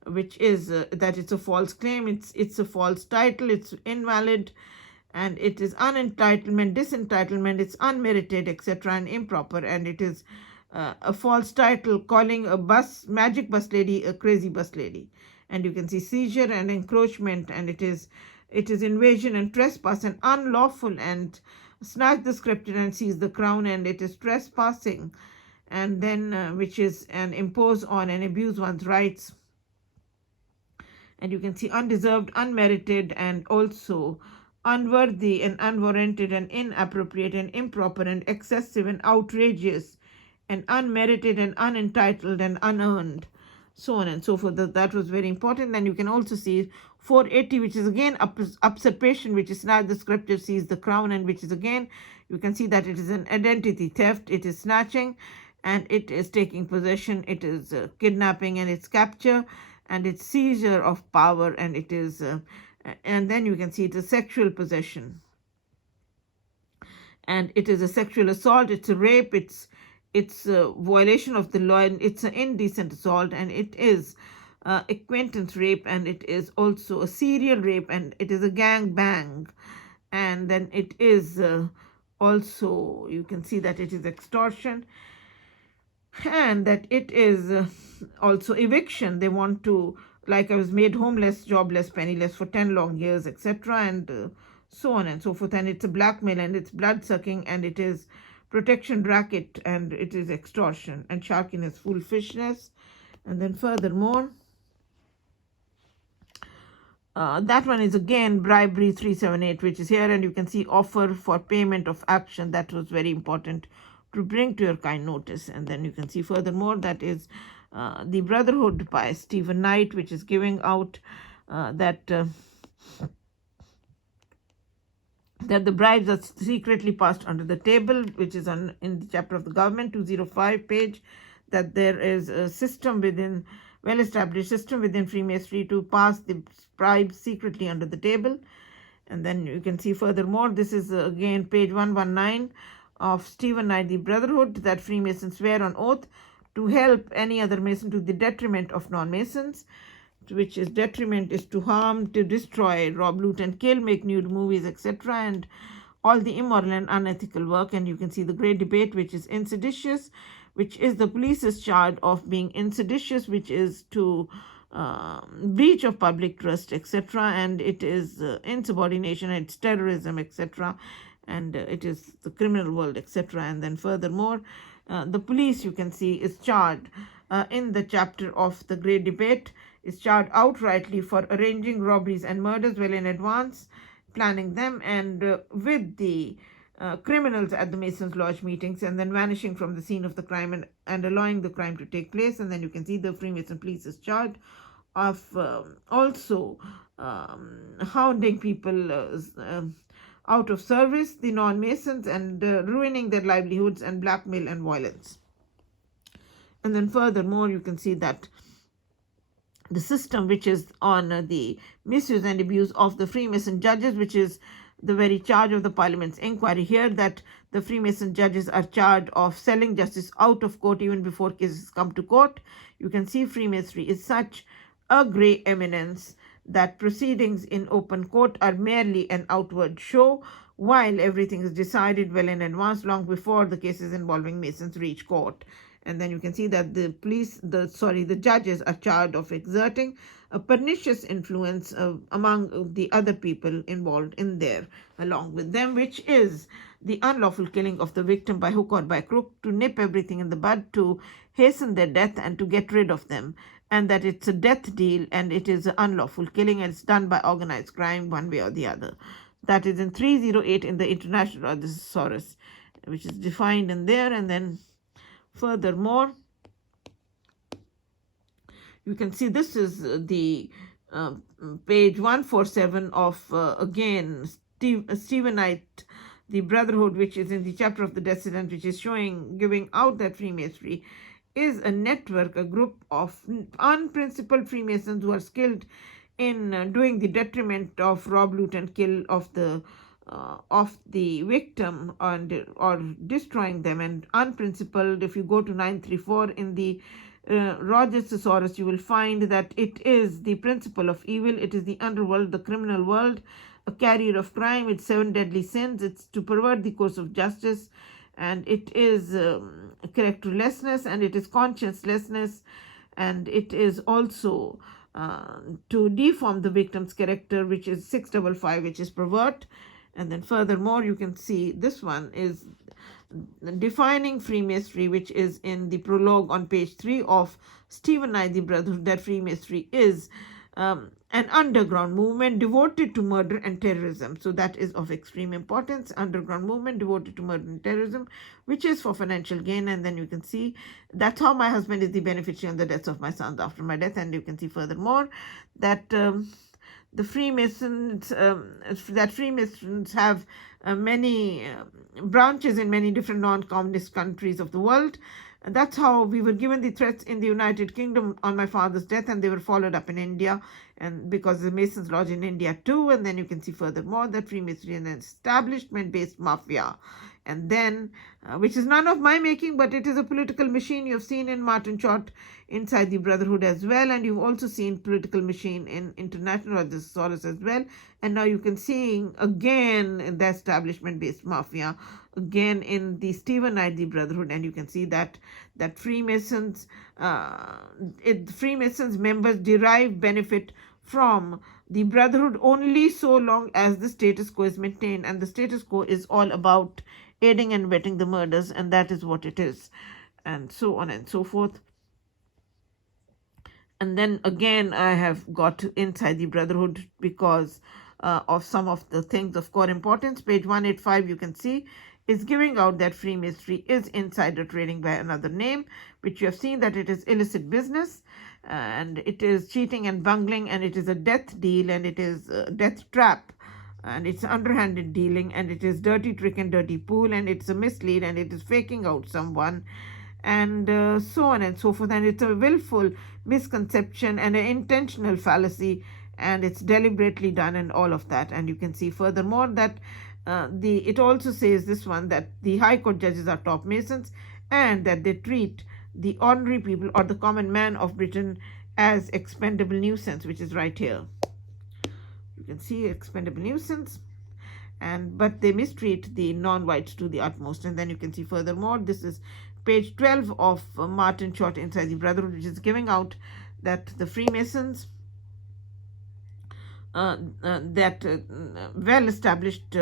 which is that it's a false claim, it's a false title, it's invalid, and it is unentitlement, disentitlement, it's unmerited, etc., and improper, and it is a false title, calling a magic bus lady a crazy bus lady. And you can see seizure and encroachment, and it is invasion and trespass and unlawful, and snatch the scripture and seize the crown, and it is trespassing, and then which is and impose on and abuse one's rights. And you can see undeserved, unmerited, and also unworthy and unwarranted and inappropriate and improper and excessive and outrageous and unmerited and unentitled and unearned, so on and so forth. That was very important. Then you can also see 480, which is again usurpation, which is snatch the scripture, seize the crown, and which is again, you can see that it is an identity theft, it is snatching, and it is taking possession, it is kidnapping, and it's capture, and it's seizure of power, and it is and then you can see it is sexual possession, and it is a sexual assault, it's a rape, it's a violation of the law, and it's an indecent assault, and it is acquaintance rape, and it is also a serial rape, and it is a gang bang, and then it is also, you can see that it is extortion, and that it is also eviction. They want to, like, I was made homeless, jobless, penniless for 10 long years, etc., and so on and so forth. And it's a blackmail, and it's blood sucking, and it is protection racket, and it is extortion, and sharkiness, foolfishness. And then furthermore, that one is again bribery 378, which is here, and you can see offer for payment of action. That was very important to bring to your kind notice. And then you can see furthermore, that is the Brotherhood by Stephen Knight, which is giving out that the bribes are secretly passed under the table, which is in the chapter of the government, 205 page, that there is a system within, well-established system within Freemasonry to pass the bribes secretly under the table. And then you can see furthermore, this is again page 119 of Stephen Knight, the Brotherhood, that Freemasons swear on oath to help any other Mason to the detriment of non-Masons, which is detriment is to harm, to destroy, rob, loot, and kill, make nude movies, etc., and all the immoral and unethical work. And you can see the great debate, which is inseditious, which is the police's charge of being inseditious, which is to breach of public trust, etc., and it is insubordination, it's terrorism, etc., and it is the criminal world, etc. And then furthermore, the police, you can see, is charged in the chapter of the great debate, is charged outrightly for arranging robberies and murders well in advance, planning them, and with the criminals at the Masons' Lodge meetings, and then vanishing from the scene of the crime and allowing the crime to take place. And then you can see the Freemason police is charged of also hounding people out of service, the non-Masons, and ruining their livelihoods, and blackmail and violence. And then furthermore, you can see that the system which is on the misuse and abuse of the Freemason judges, which is the very charge of the Parliament's inquiry here, that the Freemason judges are charged of selling justice out of court even before cases come to court. You can see Freemasonry is such a grey eminence that proceedings in open court are merely an outward show, while everything is decided well in advance, long before the cases involving Masons reach court. And then you can see that the judges are charged of exerting a pernicious influence among the other people involved in there along with them, which is the unlawful killing of the victim by hook or by crook, to nip everything in the bud, to hasten their death and to get rid of them, and that it's a death deal and it is an unlawful killing and it's done by organized crime one way or the other. That is in 308 in the International Law Thesaurus, which is defined in there. And then furthermore, you can see this is the page 147 of, again, Stephenite, the Brotherhood, which is in the chapter of the Decedent, which is giving out that Freemasonry is a network, a group of unprincipled Freemasons who are skilled in doing the detriment of rob, loot, and kill of the victim or destroying them. And unprincipled, if you go to 934 in the Rogers Thesaurus, you will find that it is the principle of evil. It is the underworld, the criminal world, a carrier of crime. It's 7 deadly sins. It's to pervert the course of justice, and it is characterlessness, and it is consciencelessness, and it is also to deform the victim's character, which is 655, which is pervert. And then furthermore, you can see this one is defining Freemasonry, which is in the prologue on page 3 of Stephenite, the Brotherhood, that Freemasonry is an underground movement devoted to murder and terrorism. So that is of extreme importance. Underground movement devoted to murder and terrorism, which is for financial gain. And then you can see that's how my husband is the beneficiary on the deaths of my sons after my death. And you can see furthermore that the Freemasons have many branches in many different non-communist countries of the world. And that's how we were given the threats in the United Kingdom on my father's death, and they were followed up in India, and because the Masons lodge in India too. And then you can see furthermore that Freemasonry is an establishment-based mafia, and then which is none of my making, but it is a political machine. You've seen in Martin Short inside the Brotherhood as well, and you've also seen political machine in International Law Thesaurus as well. And now you can see again the establishment-based mafia again in the Stephenite, the Brotherhood, and you can see that Freemasons members derive benefit from the Brotherhood only so long as the status quo is maintained, and the status quo is all about aiding and abetting the murders, and that is what it is, and so on and so forth. And then again, I have got inside the Brotherhood because of some of the things of core importance. Page 185, you can see, is giving out that Freemasonry is insider trading by another name, which you have seen that it is illicit business, and it is cheating and bungling, and it is a death deal, and it is a death trap, and it's underhanded dealing, and it is dirty trick and dirty pool, and it's a mislead, and it is faking out someone, and so on and so forth. And it's a willful misconception and an intentional fallacy, and it's deliberately done, and all of that. And you can see furthermore that it also says this one, that the High Court judges are top Masons, and that they treat the ordinary people or the common man of Britain as expendable nuisance, which is right here. You can see expendable nuisance, but they mistreat the non-whites to the utmost. And then you can see furthermore, this is page 12 of Martin Short inside the Brotherhood, which is giving out that the Freemasons, well-established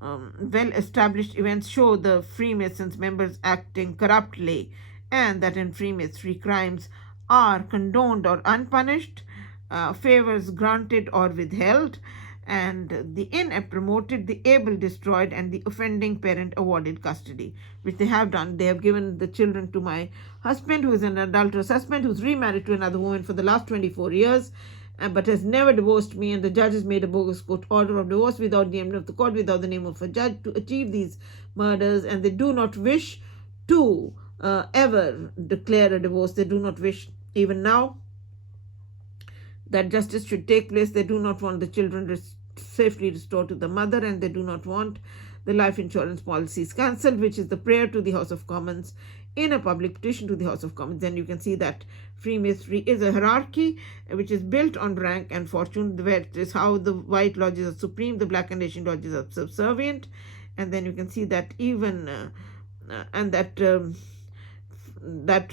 events show the Freemasons members acting corruptly, and that in Freemasonry crimes are condoned or unpunished, favors granted or withheld, and the inept promoted, the able destroyed, and the offending parent awarded custody, which they have done. They have given the children to my husband, who is an adulterous husband, who's remarried to another woman for the last 24 years, but has never divorced me, and the judges made a bogus court order of divorce without the name of the court, without the name of a judge, to achieve these murders, and they do not wish to ever declare a divorce. They do not wish, even now, that justice should take place. They do not want the children safely restored to the mother, and they do not want the life insurance policy is cancelled, which is the prayer to the House of Commons in a public petition to the House of Commons. Then you can see that Freemasonry is a hierarchy which is built on rank and fortune, where it is how the white lodges are supreme, the black and Asian lodges are subservient. And then you can see that even that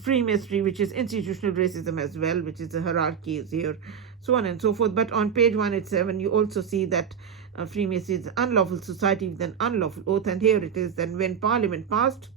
Freemasonry, which is institutional racism as well, which is a hierarchy, is here, so on and so forth. But on page 187, you also see that Freemasonry is an unlawful society with an unlawful oath. And here it is that when Parliament passed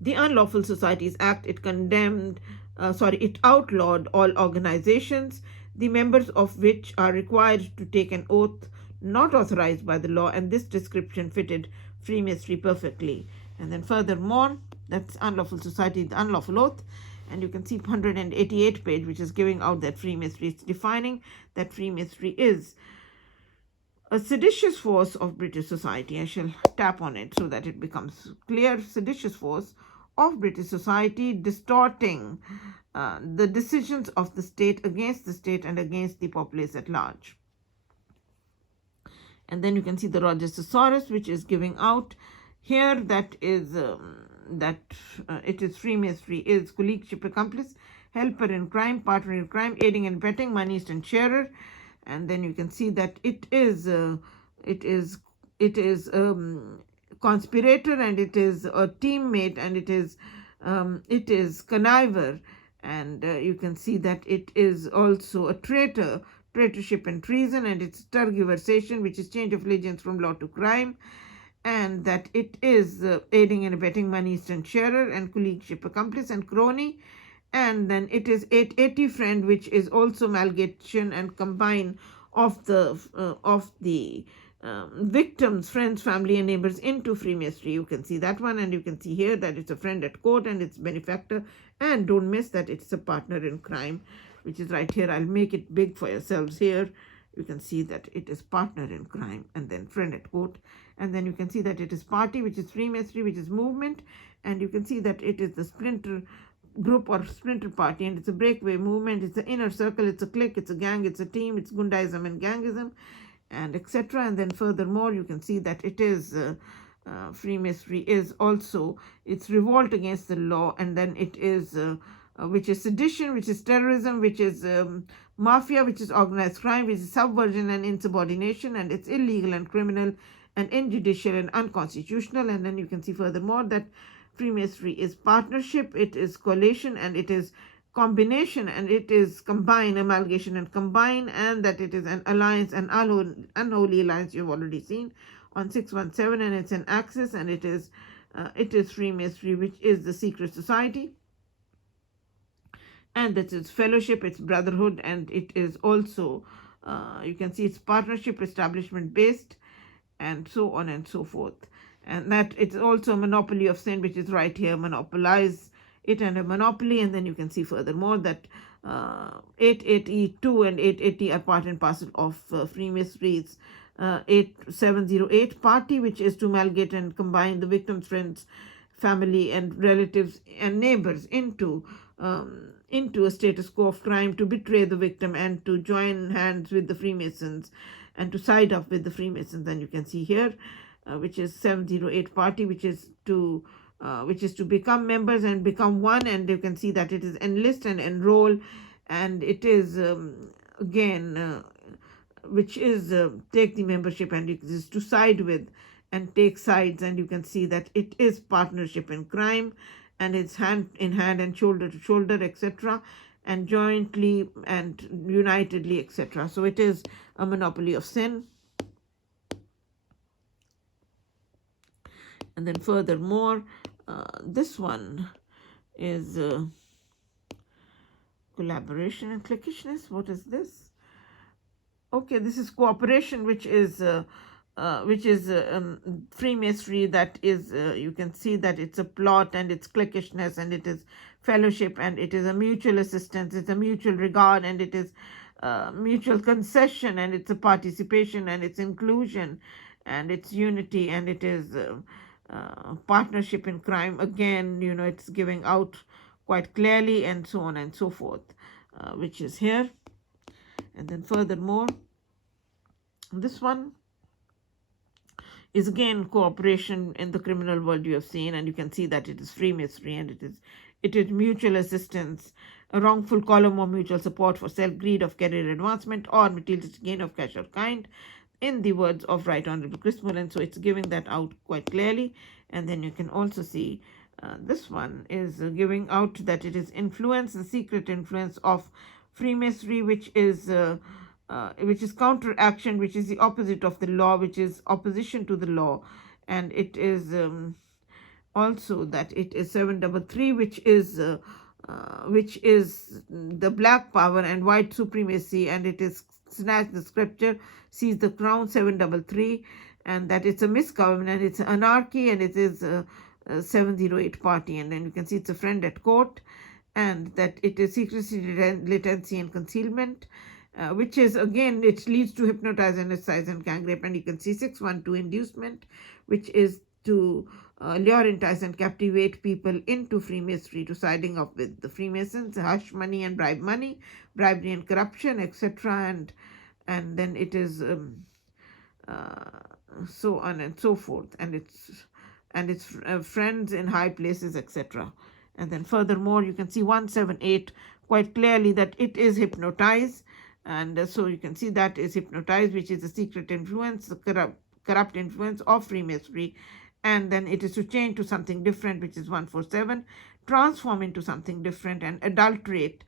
the Unlawful Societies Act, it it outlawed all organizations, the members of which are required to take an oath not authorized by the law, and this description fitted Freemasonry perfectly. And then furthermore, that's unlawful society, the unlawful oath. And you can see 188 page, which is giving out that Freemasonry is defining that Freemasonry is a seditious force of British society. I shall tap on it so that it becomes clear. Seditious force of British society, distorting the decisions of the state against the state and against the populace at large. And then you can see the Rogers Thesaurus, which is giving out here that is it is Freemasonry is colleagueship, accomplice, helper in crime, partner in crime, aiding and abetting, moneyist and sharer. And then you can see that it is conspirator, and it is a teammate, and it is conniver, and you can see that it is also a traitor, traitorship and treason, and it's tergiversation, which is change of allegiance from law to crime, and that it is aiding and abetting, moneyist and sharer, and colleagueship, accomplice, and crony. And then it is 880 friend, which is also malgation and combine of the victims, friends, family, and neighbors into Freemasonry. You can see that one, and you can see here that it's a friend at court, and it's benefactor, and don't miss that it's a partner in crime, which is right here. I'll make it big for yourselves here. You can see that it is partner in crime, and then friend at court. And then you can see that it is party, which is Freemasonry, which is movement, and you can see that it is the splinter group or splinter party, and it's a breakaway movement, it's an inner circle, it's a clique, it's a gang, it's a team, it's Gundaism and gangism, and etc. And then furthermore, you can see that it is Freemasonry is also, it's revolt against the law, and then it is which is sedition, which is terrorism, which is mafia, which is organized crime, which is subversion and insubordination, and it's illegal and criminal and injudicial and unconstitutional. And then you can see furthermore that Freemasonry is partnership, it is coalition, and it is combination, and it is combine, amalgamation and combine, and that it is an alliance, an unholy alliance you've already seen on 617, and it's an axis, and it is Freemasonry, which is the secret society, and that is fellowship, it's brotherhood, and it is also you can see it's partnership, establishment based, and so on and so forth. And that it's also a monopoly of sin, which is right here, monopolize it, and a monopoly. And then you can see furthermore that 880 and 880 are part and parcel of Freemasonry's 8708 party, which is to amalgamate and combine the victims, friends, family, and relatives and neighbors into a status quo of crime, to betray the victim and to join hands with the Freemasons and to side up with the Freemasons. And you can see here which is 708 party, which is to become members and become one. And you can see that it is enlist and enroll, and it is again which is take the membership, and it is to side with and take sides. And you can see that it is partnership in crime, and it's hand in hand and shoulder to shoulder, etc., and jointly and unitedly, etc. So it is a monopoly of sin. And then furthermore, this one is collaboration and cliquishness. What is this? Okay, this is cooperation, which is Freemasonry. That is, you can see that it's a plot, and it's cliquishness, and it is fellowship, and it is a mutual assistance, it's a mutual regard, and it is mutual concession, and it's a participation, and it's inclusion, and it's unity, and it is partnership in crime. Again, it's giving out quite clearly, and so on and so forth, which is here. And then furthermore, this one, is again cooperation in the criminal world you have seen, and you can see that it is Freemasonry, and it is mutual assistance, a wrongful column or mutual support for self-greed of career advancement or materialistic gain of cash or kind, in the words of Right Honorable Christopher. So it's giving that out quite clearly. And then you can also see this one is giving out that it is influence, the secret influence of Freemasonry, which is counteraction, which is the opposite of the law, which is opposition to the law. And it is also that it is 733, which is the black power and white supremacy, and it is snatch the scripture, seize the crown, 733, and that it's a misgovernment, it's anarchy, and it is a 708 party. And then you can see it's a friend at court, and that it is secrecy, latency, and concealment, which is again, it leads to hypnotize, anesthetize, and gang rape. And you can see 612 inducement, which is to lure, entice, and captivate people into Freemasonry, to siding up with the Freemasons, hush money and bribery and corruption, etc. And then it is so on and so forth, and it's friends in high places, etc. And then furthermore, you can see 178 quite clearly that it is hypnotize, and so you can see that is hypnotize, which is the secret influence, the corrupt influence of Freemasonry. And then it is to change to something different, which is 147, transform into something different, and adulterate,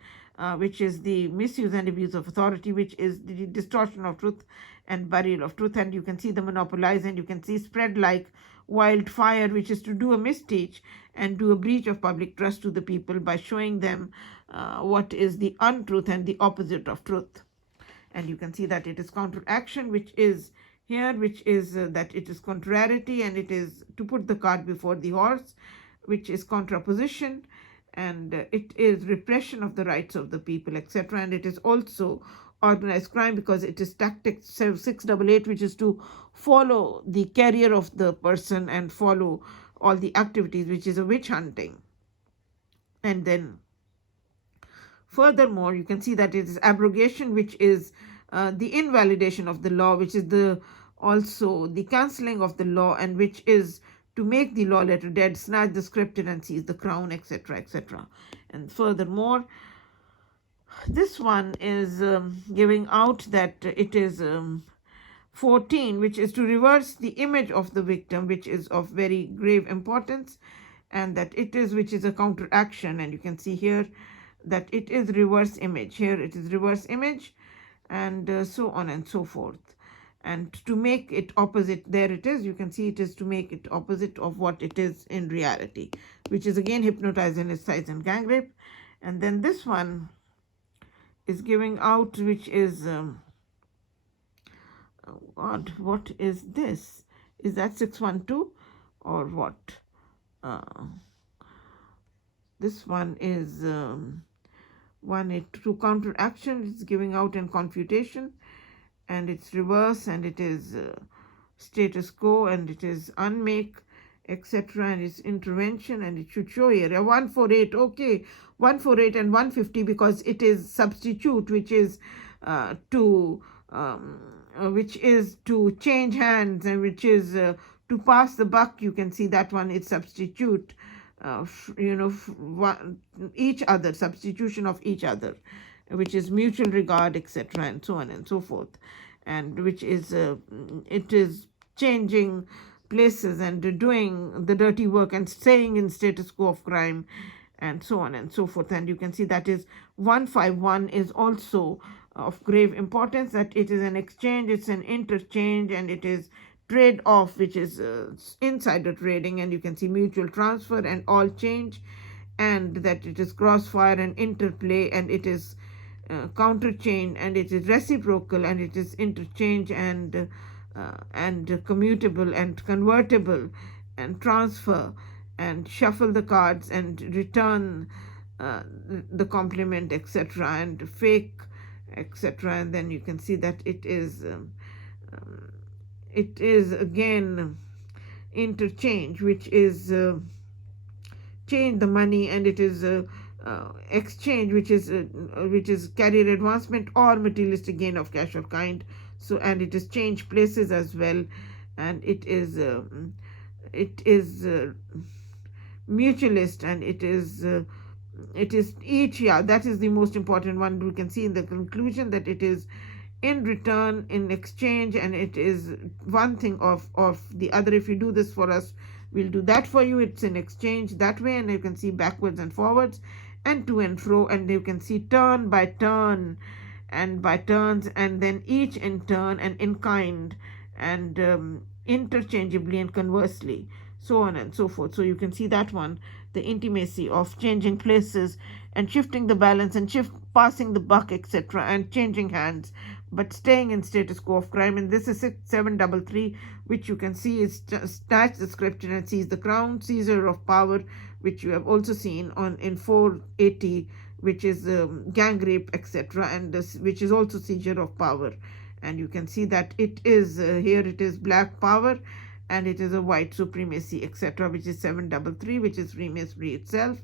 which is the misuse and abuse of authority, which is the distortion of truth and burial of truth. And you can see the monopolize, and you can see spread like wildfire, which is to do a misteach and do a breach of public trust to the people by showing them what is the untruth and the opposite of truth. And you can see that it is counteraction, which is here, which is that it is contrariety, and it is to put the cart before the horse, which is contraposition, and it is repression of the rights of the people, etc. And it is also organized crime, because it is tactic 688, which is to follow the career of the person and follow all the activities, which is a witch hunting. And then furthermore, you can see that it is abrogation, which is the invalidation of the law, which is also the cancelling of the law, and which is to make the law letter dead, snatch the scripture, and seize the crown, etc., etc. And furthermore, this one is giving out that it is 14, which is to reverse the image of the victim, which is of very grave importance, and that it is, which is a counteraction. And you can see here that it is reverse image. Here it is reverse image, and so on and so forth. And to make it opposite, there it is, you can see it is to make it opposite of what it is in reality, which is again hypnotize, anesthetize, and gang rape. And then this one is giving out, which is God, what is this? Is that 612 or what? This one is 182 counteraction. It's giving out in confutation, and it's reverse, and it is status quo, and it is unmake, etc. And it's intervention, and it should show here 148. Okay, 148 and 150, because it is substitute, which is to change hands, and which is to pass the buck. You can see that one is substitute, each other, substitution of each other, which is mutual regard, etc., and so on and so forth. And which is it is changing places and doing the dirty work and staying in status quo of crime, and so on and so forth. And you can see that is 151 is also of grave importance, that it is an exchange, it's an interchange, and it is trade off, which is insider trading. And you can see mutual transfer and all change, and that it is crossfire and interplay, and it is counter change, and it is reciprocal, and it is interchange, and commutable, and convertible, and transfer, and shuffle the cards, and return the compliment, etc., and fake, etc. And then you can see that it is again interchange, which is change the money, and it is exchange, which is career advancement or materialistic gain of cash or kind. So, and it is change places as well, and it is mutualist, and it is each, yeah, that is the most important one. We can see in the conclusion that it is in return, in exchange, and it is one thing of the other. If you do this for us, we'll do that for you. It's in exchange that way, and you can see backwards and forwards and to and fro, and you can see turn by turn and by turns, and then each in turn and in kind, and interchangeably and conversely, so on and so forth. So you can see that one, the intimacy of changing places and shifting the balance and passing the buck, etc., and changing hands, but staying in status quo of crime. And this is 733, which you can see is snatch the scripture and seize the crown, seizure of power, which you have also seen in 480, which is gang rape, etc., and this, which is also seizure of power. And you can see that it is here it is black power, and it is a white supremacy, etc., which is 733, which is Freemasonry itself.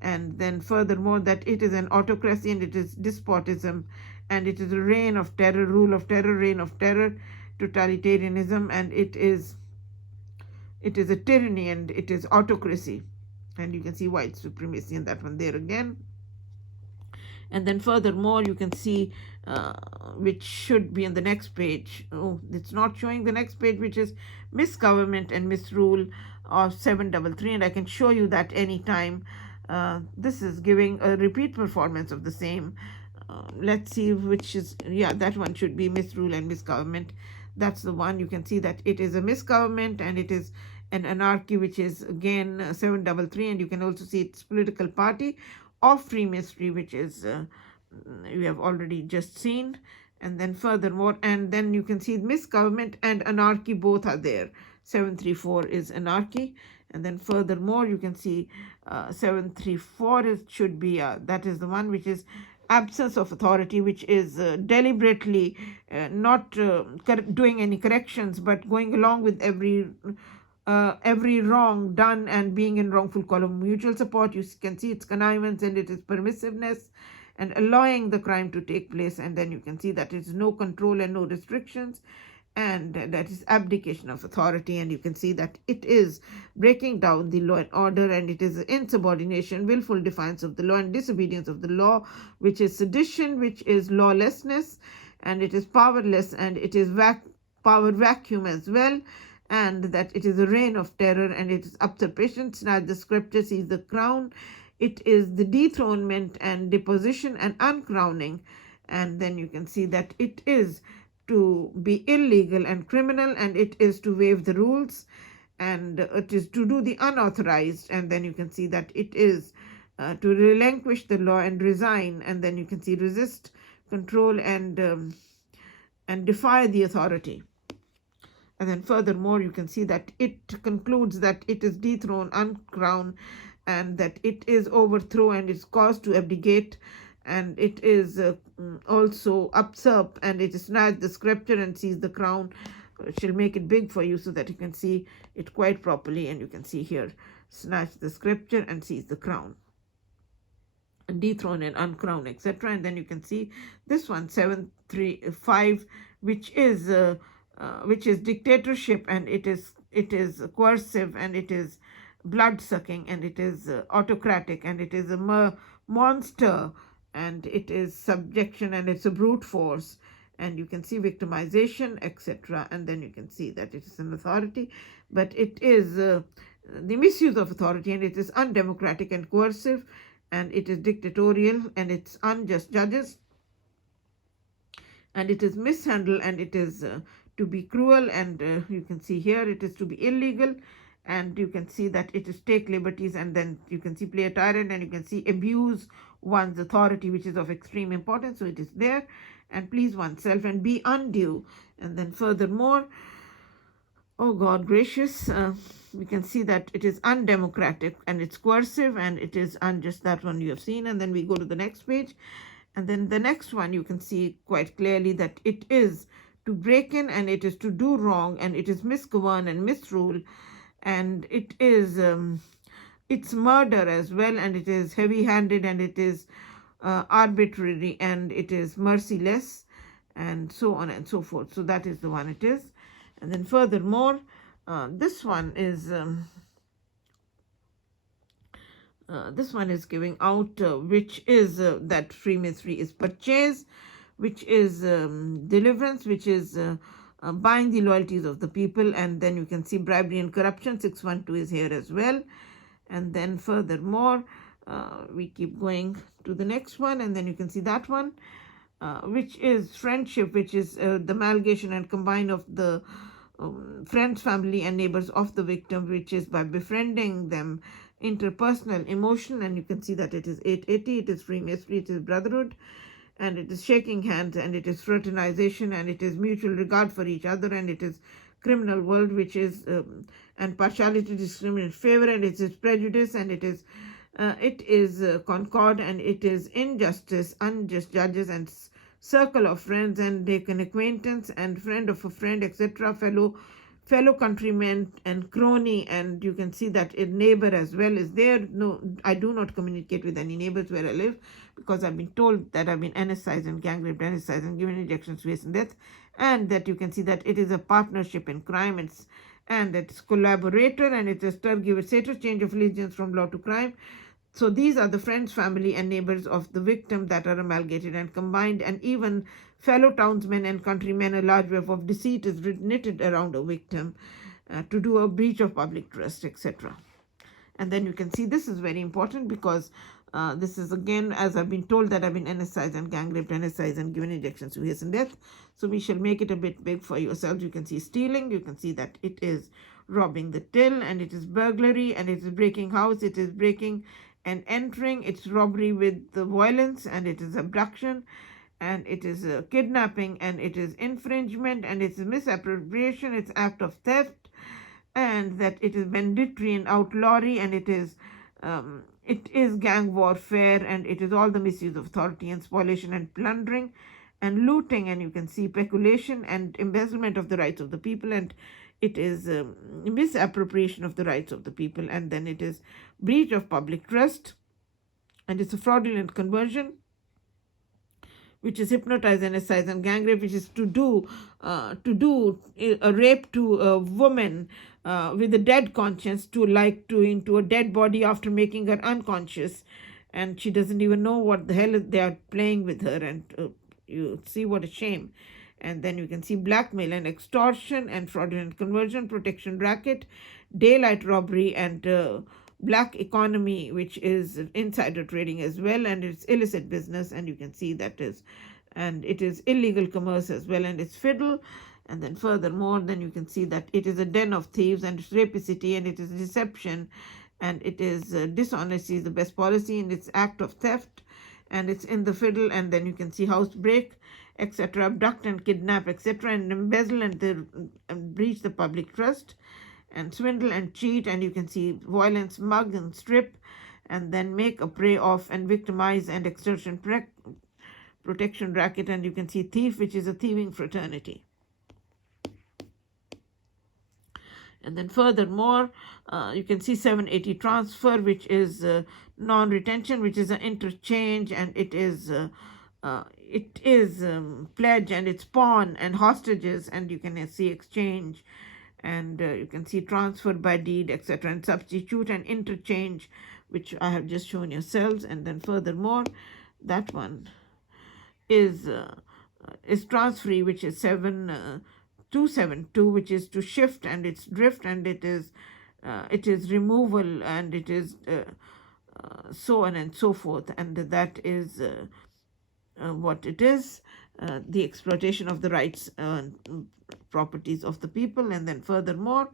And then furthermore, that it is an autocracy, and it is despotism, and it is a reign of terror, rule of terror, reign of terror, totalitarianism, and it is a tyranny, and it is autocracy. And you can see white supremacy in that one there again. And then furthermore, you can see, which should be on the next page. Oh, it's not showing the next page, which is misgovernment and misrule of 733, and I can show you that anytime. This is giving a repeat performance of the same. Let's see which is, yeah, that one should be misrule and misgovernment. That's the one. You can see that it is a misgovernment, and it is an anarchy, which is again 733, and you can also see its political party of Freemasonry, which is we have already just seen. And then furthermore, and then you can see misgovernment and anarchy, both are there. 734 is anarchy. And then furthermore, you can see 734 should be that is the one which is absence of authority, which is deliberately not doing any corrections, but going along with every wrong done and being in wrongful column. Mutual support, you can see its connivance, and it is permissiveness and allowing the crime to take place. And then you can see that it is no control and no restrictions, and that is abdication of authority. And you can see that it is breaking down the law and order, and it is insubordination, willful defiance of the law, and disobedience of the law, which is sedition, which is lawlessness, and it is powerless, and it is power vacuum as well, and that it is a reign of terror, and it is usurpation, snatch the scripture, seize the crown. It is the dethronement and deposition and uncrowning. And then you can see that it is to be illegal and criminal, and it is to waive the rules, and it is to do the unauthorized. And then you can see that it is to relinquish the law and resign. And then you can see resist, control, and defy the authority. And then furthermore, you can see that it concludes that it is dethrone, uncrown, and that it is overthrow, and it's caused to abdicate, and it is also usurp, and it is snatch the scripture and seize the crown. She'll make it big for you so that you can see it quite properly. And you can see here, snatch the scripture and seize the crown, and dethrone and uncrown, etc. And then you can see this one, 735, which is dictatorship, and it is coercive, and it is blood-sucking, and it is autocratic, and it is a monster, and it is subjection, and it's a brute force. And you can see victimization, etc. And then you can see that it is an authority, but it is the misuse of authority, and it is undemocratic and coercive, and it is dictatorial, and it's unjust judges, and it is mishandle, and it is to be cruel, and you can see here it is to be illegal. And you can see that it is take liberties, and then you can see play a tyrant, and you can see abuse one's authority, which is of extreme importance. So it is there, and please oneself, and be undue. And then furthermore, oh God gracious, we can see that it is undemocratic, and it's coercive, and it is unjust. That one you have seen. And then we go to the next page, and then the next one you can see quite clearly that it is to break in, and it is to do wrong, and it is misgovern and misrule, and it is it's murder as well, and it is heavy-handed, and it is arbitrary, and it is merciless, and so on and so forth. So that is the one it is. And then furthermore, this one is giving out which is that Freemasonry is purchase, which is deliverance, which is buying the loyalties of the people. And then you can see bribery and corruption, 612 is here as well. And then furthermore, we keep going to the next one, and then you can see that one, which is friendship, which is the amalgamation and combine of the friends, family, and neighbors of the victim, which is by befriending them, interpersonal, emotional. And you can see that it is 880, it is Freemasonry, it is brotherhood, and it is shaking hands, and it is fraternization, and it is mutual regard for each other, and it is criminal world, which is and partiality, discrimination, favor, and it is prejudice, and it is concord, and it is injustice, unjust judges, and circle of friends, and take an acquaintance and friend of a friend, etc., fellow countrymen and crony. And you can see that a neighbor as well is there. No, I do not communicate with any neighbors where I live, because I've been told that I've been anesthetized and gang raped, anesthetized and given injections, waste and death. And that you can see that it is a partnership in crime, and it's collaborator, and it's a stir giver satyr, change of allegiance from law to crime. So these are the friends, family, and neighbors of the victim that are amalgamated and combined, and even fellow townsmen and countrymen. A large web of deceit is knitted around a victim to do a breach of public trust, etc. And then you can see this is very important, because this is again, as I've been told, that I've been anesthetized and gang raped, anesthetized and given injections to hasten death. So we shall make it a bit big for yourselves. You can see stealing, you can see that it is robbing the till, and it is burglary, and it is breaking house, it is breaking and entering, it's robbery with the violence, and it is abduction, and it is kidnapping, and it is infringement, and it is misappropriation, it's act of theft, and that it is banditry and outlawry, and it is gang warfare, and it is all the misuse of authority and spoliation and plundering and looting, and you can see peculation and embezzlement of the rights of the people, and it is misappropriation of the rights of the people, and then it is breach of public trust, and it's a fraudulent conversion, which is hypnotize, anesthetize, and gang rape, which is to do a rape to a woman with a dead conscience, into a dead body after making her unconscious, and she doesn't even know what the hell they are playing with her, and you see what a shame. And then you can see blackmail and extortion and fraudulent conversion, protection racket, daylight robbery, and black economy, which is insider trading as well, and it's illicit business, and you can see that is, and it is illegal commerce as well, and it's fiddle. And then furthermore, then you can see that it is a den of thieves, and it's rapacity, and it is deception, and it is dishonesty is the best policy, and it's act of theft, and it's in the fiddle. And then you can see house break, etc., abduct and kidnap, etc., and embezzle and breach the public trust, and swindle and cheat, and you can see violence, mug and strip, and then make a prey of and victimize, and extortion, protection racket, and you can see thief, which is a thieving fraternity. And then furthermore, you can see 780 transfer, which is non-retention, which is an interchange, and it is pledge, and it's pawn and hostages, and you can see exchange, and you can see transfer by deed, etc., and substitute and interchange, which I have just shown yourselves. And then furthermore, that one is transferee, which is 7272, which is to shift, and it's drift, and it is removal, and it is so on and so forth, and that is what it is, the exploitation of the rights and properties of the people. And then furthermore,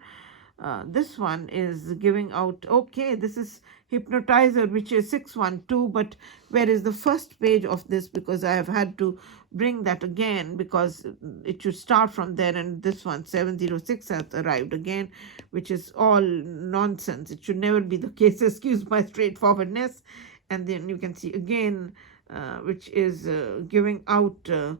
this one is giving out, okay, this is hypnotizer, which is 612, but where is the first page of this? Because I have had to bring that again, because it should start from there, and this one 706 has arrived again, which is all nonsense. It should never be the case, excuse my straightforwardness. And then you can see again, which is giving out a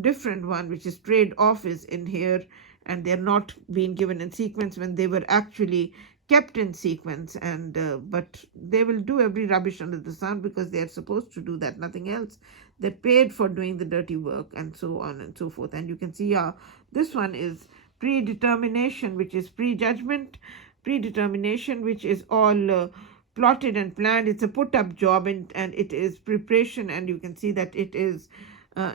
different one, which is trade office in here, and they're not being given in sequence when they were actually kept in sequence. And but they will do every rubbish under the sun, because they are supposed to do that, nothing else. They're paid for doing the dirty work, and so on and so forth. And you can see this one is predetermination, which is prejudgment, predetermination, which is all plotted and planned. It's a put-up job, and it is preparation, and you can see that it is a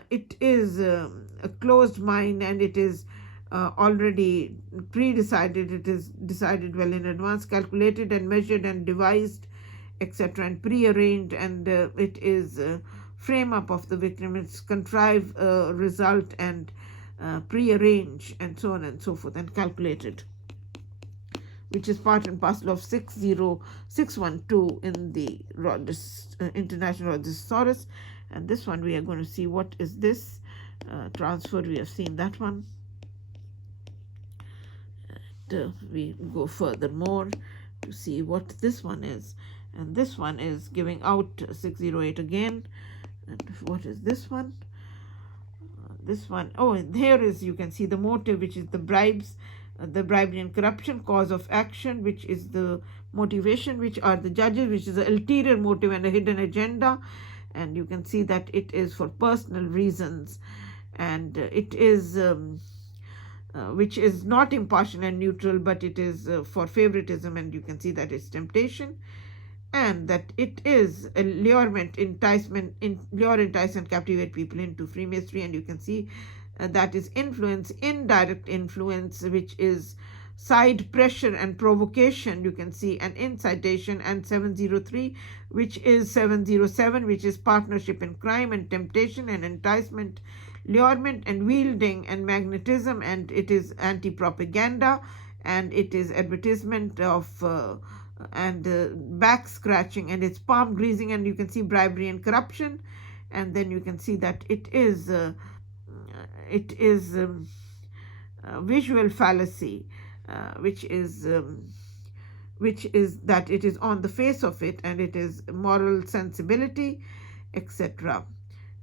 closed mind, and it is already pre-decided. It is decided well in advance, calculated and measured and devised, etc., and pre-arranged, and it is frame up of the victim. It's contrive result and pre-arrange, and so on and so forth, and calculated, which is part and parcel of 60612 in the International Thesaurus. And this one we are going to see what is this transfer. We have seen that one. And, we go further more to see what this one is. And this one is giving out 608 again. And what is this one? This one, oh, and here is, you can see the motive, which is the bribes, the bribery and corruption, cause of action, which is the motivation, which are the judges, which is an ulterior motive and a hidden agenda. And you can see that it is for personal reasons, and it is which is not impartial and neutral, but it is for favoritism, and you can see that it's temptation, and that it is a lurement, enticement, lure, entice, and captivate people into freemasonry. And you can see that is influence, indirect influence, which is side pressure and provocation. You can see an incitation, and 703, which is 707, which is partnership in crime and temptation and enticement, lurement and wielding and magnetism, and it is anti-propaganda, and it is advertisement of and back scratching, and it's palm greasing, and you can see bribery and corruption. And then you can see that it is visual fallacy, which is that it is on the face of it, and it is moral sensibility, etc.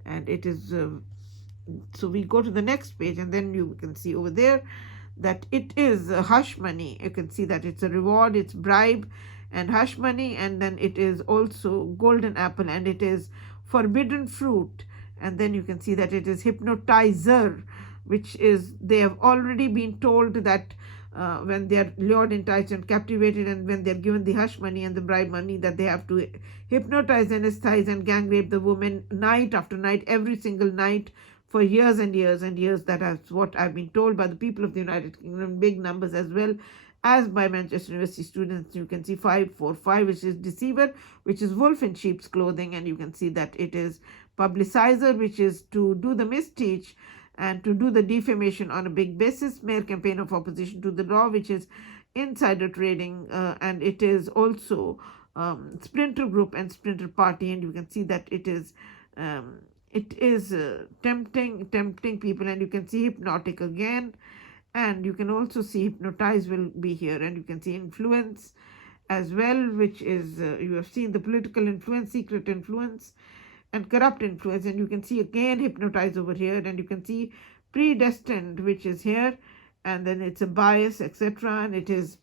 And it is so we go to the next page, and then you can see over there that it is hush money. You can see that it's a reward, it's bribe and hush money, and then it is also golden apple, and it is forbidden fruit. And then you can see that it is hypnotizer, which is, they have already been told that when they are lured, enticed, and captivated, and when they are given the hush money and the bribe money, that they have to hypnotize, anesthetize, and gang rape the woman night after night, every single night, for years and years and years. That is what I've been told by the people of the United Kingdom, big numbers, as well as by Manchester University students. You can see 545, which is deceiver, which is wolf in sheep's clothing, and you can see that it is publicizer, which is to do the misteach and to do the defamation on a big basis, smear campaign of opposition to the law, which is insider trading, and it is also splinter group and splinter party. And you can see that it is tempting people, and you can see hypnotic again, and you can also see hypnotize will be here, and you can see influence as well, which is you have seen the political influence, secret influence, and corrupt influence, and you can see again hypnotize over here, and you can see predestined, which is here, and then it's a bias, etc. And it is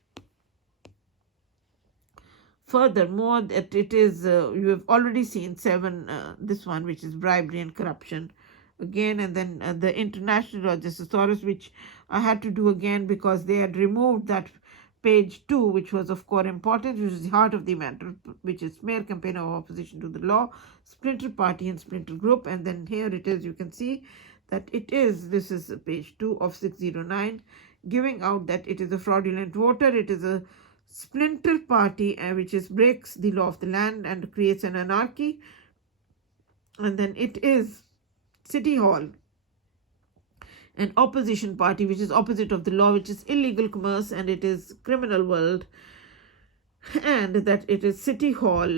furthermore that it is you have already seen 7, this one, which is bribery and corruption again, and then the International Thesaurus, which I had to do again because they had removed that page 2, which was of core importance, which is the heart of the matter, which is smear campaign of opposition to the law, splinter party and splinter group. And then here it is, you can see that it is, this is page 2 of 609, giving out that it is a fraudulent voter, it is a splinter party, which is breaks the law of the land and creates an anarchy. And then it is City Hall, an opposition party, which is opposite of the law, which is illegal commerce, and it is criminal world. And that it is City Hall,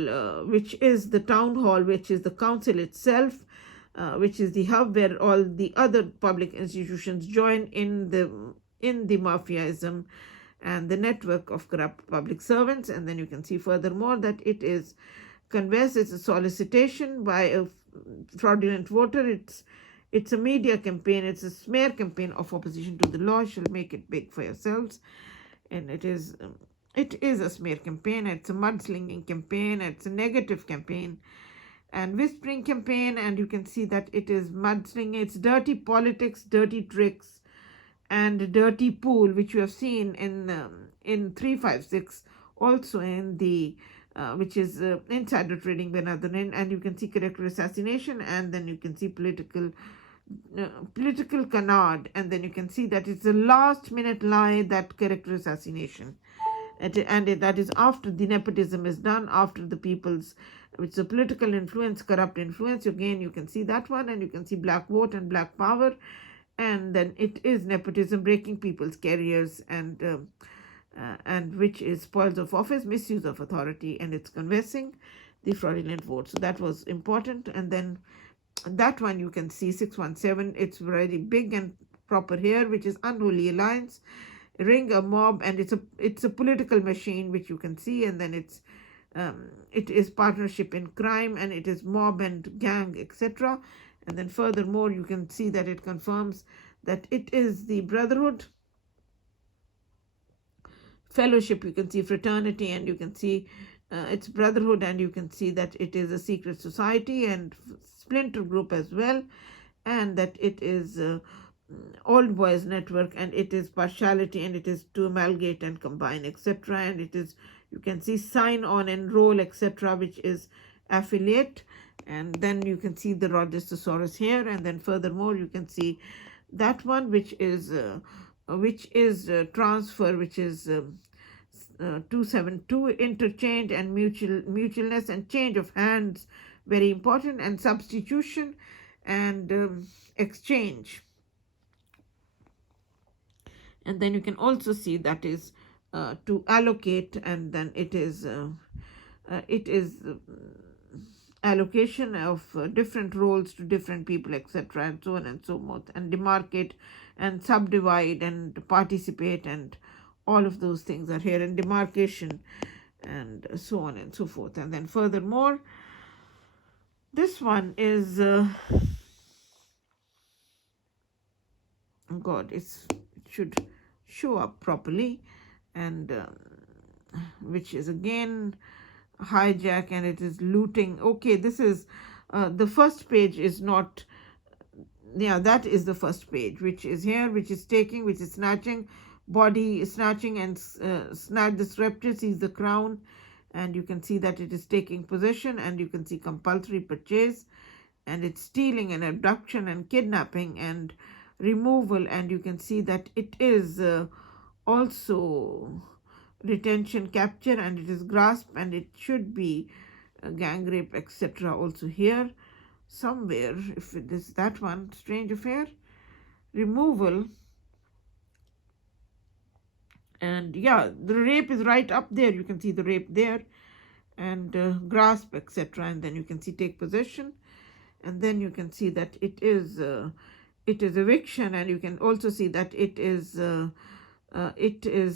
which is the town hall, which is the council itself, which is the hub where all the other public institutions join in the mafiaism and the network of corrupt public servants. And then you can see furthermore that it is conveys, it's a solicitation by a fraudulent voter, it's a media campaign, it's a smear campaign of opposition to the law. Shall make it big for yourselves. And it is a smear campaign, it's a mudslinging campaign, it's a negative campaign and whispering campaign. And you can see that it is mudslinging, it's dirty politics, dirty tricks, and dirty pool, which you have seen in 356, also in the which is insider trading by another name, and you can see character assassination, and then you can see political canard, and then you can see that it's a last minute lie, that character assassination, and that is after the nepotism is done, after the people's, which is a political influence, corrupt influence. Again, you can see that one, and you can see black vote and black power, and then it is nepotism, breaking people's careers, and which is spoils of office, misuse of authority, and it's confessing the fraudulent vote. So that was important. And then that one you can see 617, it's very big and proper here, which is unholy alliance, ring a mob, and it's a political machine, which you can see. And then it is partnership in crime, and it is mob and gang, etc. And then furthermore, you can see that it confirms that it is the brotherhood, fellowship, you can see fraternity, and you can see it's brotherhood, and you can see that it is a secret society and splinter group as well, and that it is old boys network, and it is partiality, and it is to amalgate and combine, etc. And it is, you can see sign on, enroll, etc., which is affiliate. And then you can see the Rogestosaurus here, and then furthermore you can see that one, which is transfer, which is 272, interchange and mutualness and change of hands, very important, and substitution and exchange. And then you can also see that is to allocate, and then it is allocation of different roles to different people, etc., and so on and so forth, and demarcate and subdivide and participate, and all of those things are here, and demarcation and so on and so forth. And then furthermore, this one is God, it should show up properly, and which is again hijack, and it is looting. Okay, this is the first page is not, yeah, that is the first page, which is here, which is taking, which is snatching, body snatching, and snatch the scepter, sees the crown, and you can see that it is taking possession, and you can see compulsory purchase, and it's stealing and abduction and kidnapping and removal, and you can see that it is also retention, capture, and it is grasp, and it should be gang rape, etc. also here somewhere. If it is that one, strange affair, removal, and yeah, the rape is right up there, you can see the rape there, and grasp, etc. And then you can see take possession, and then you can see that it is eviction, and you can also see that it is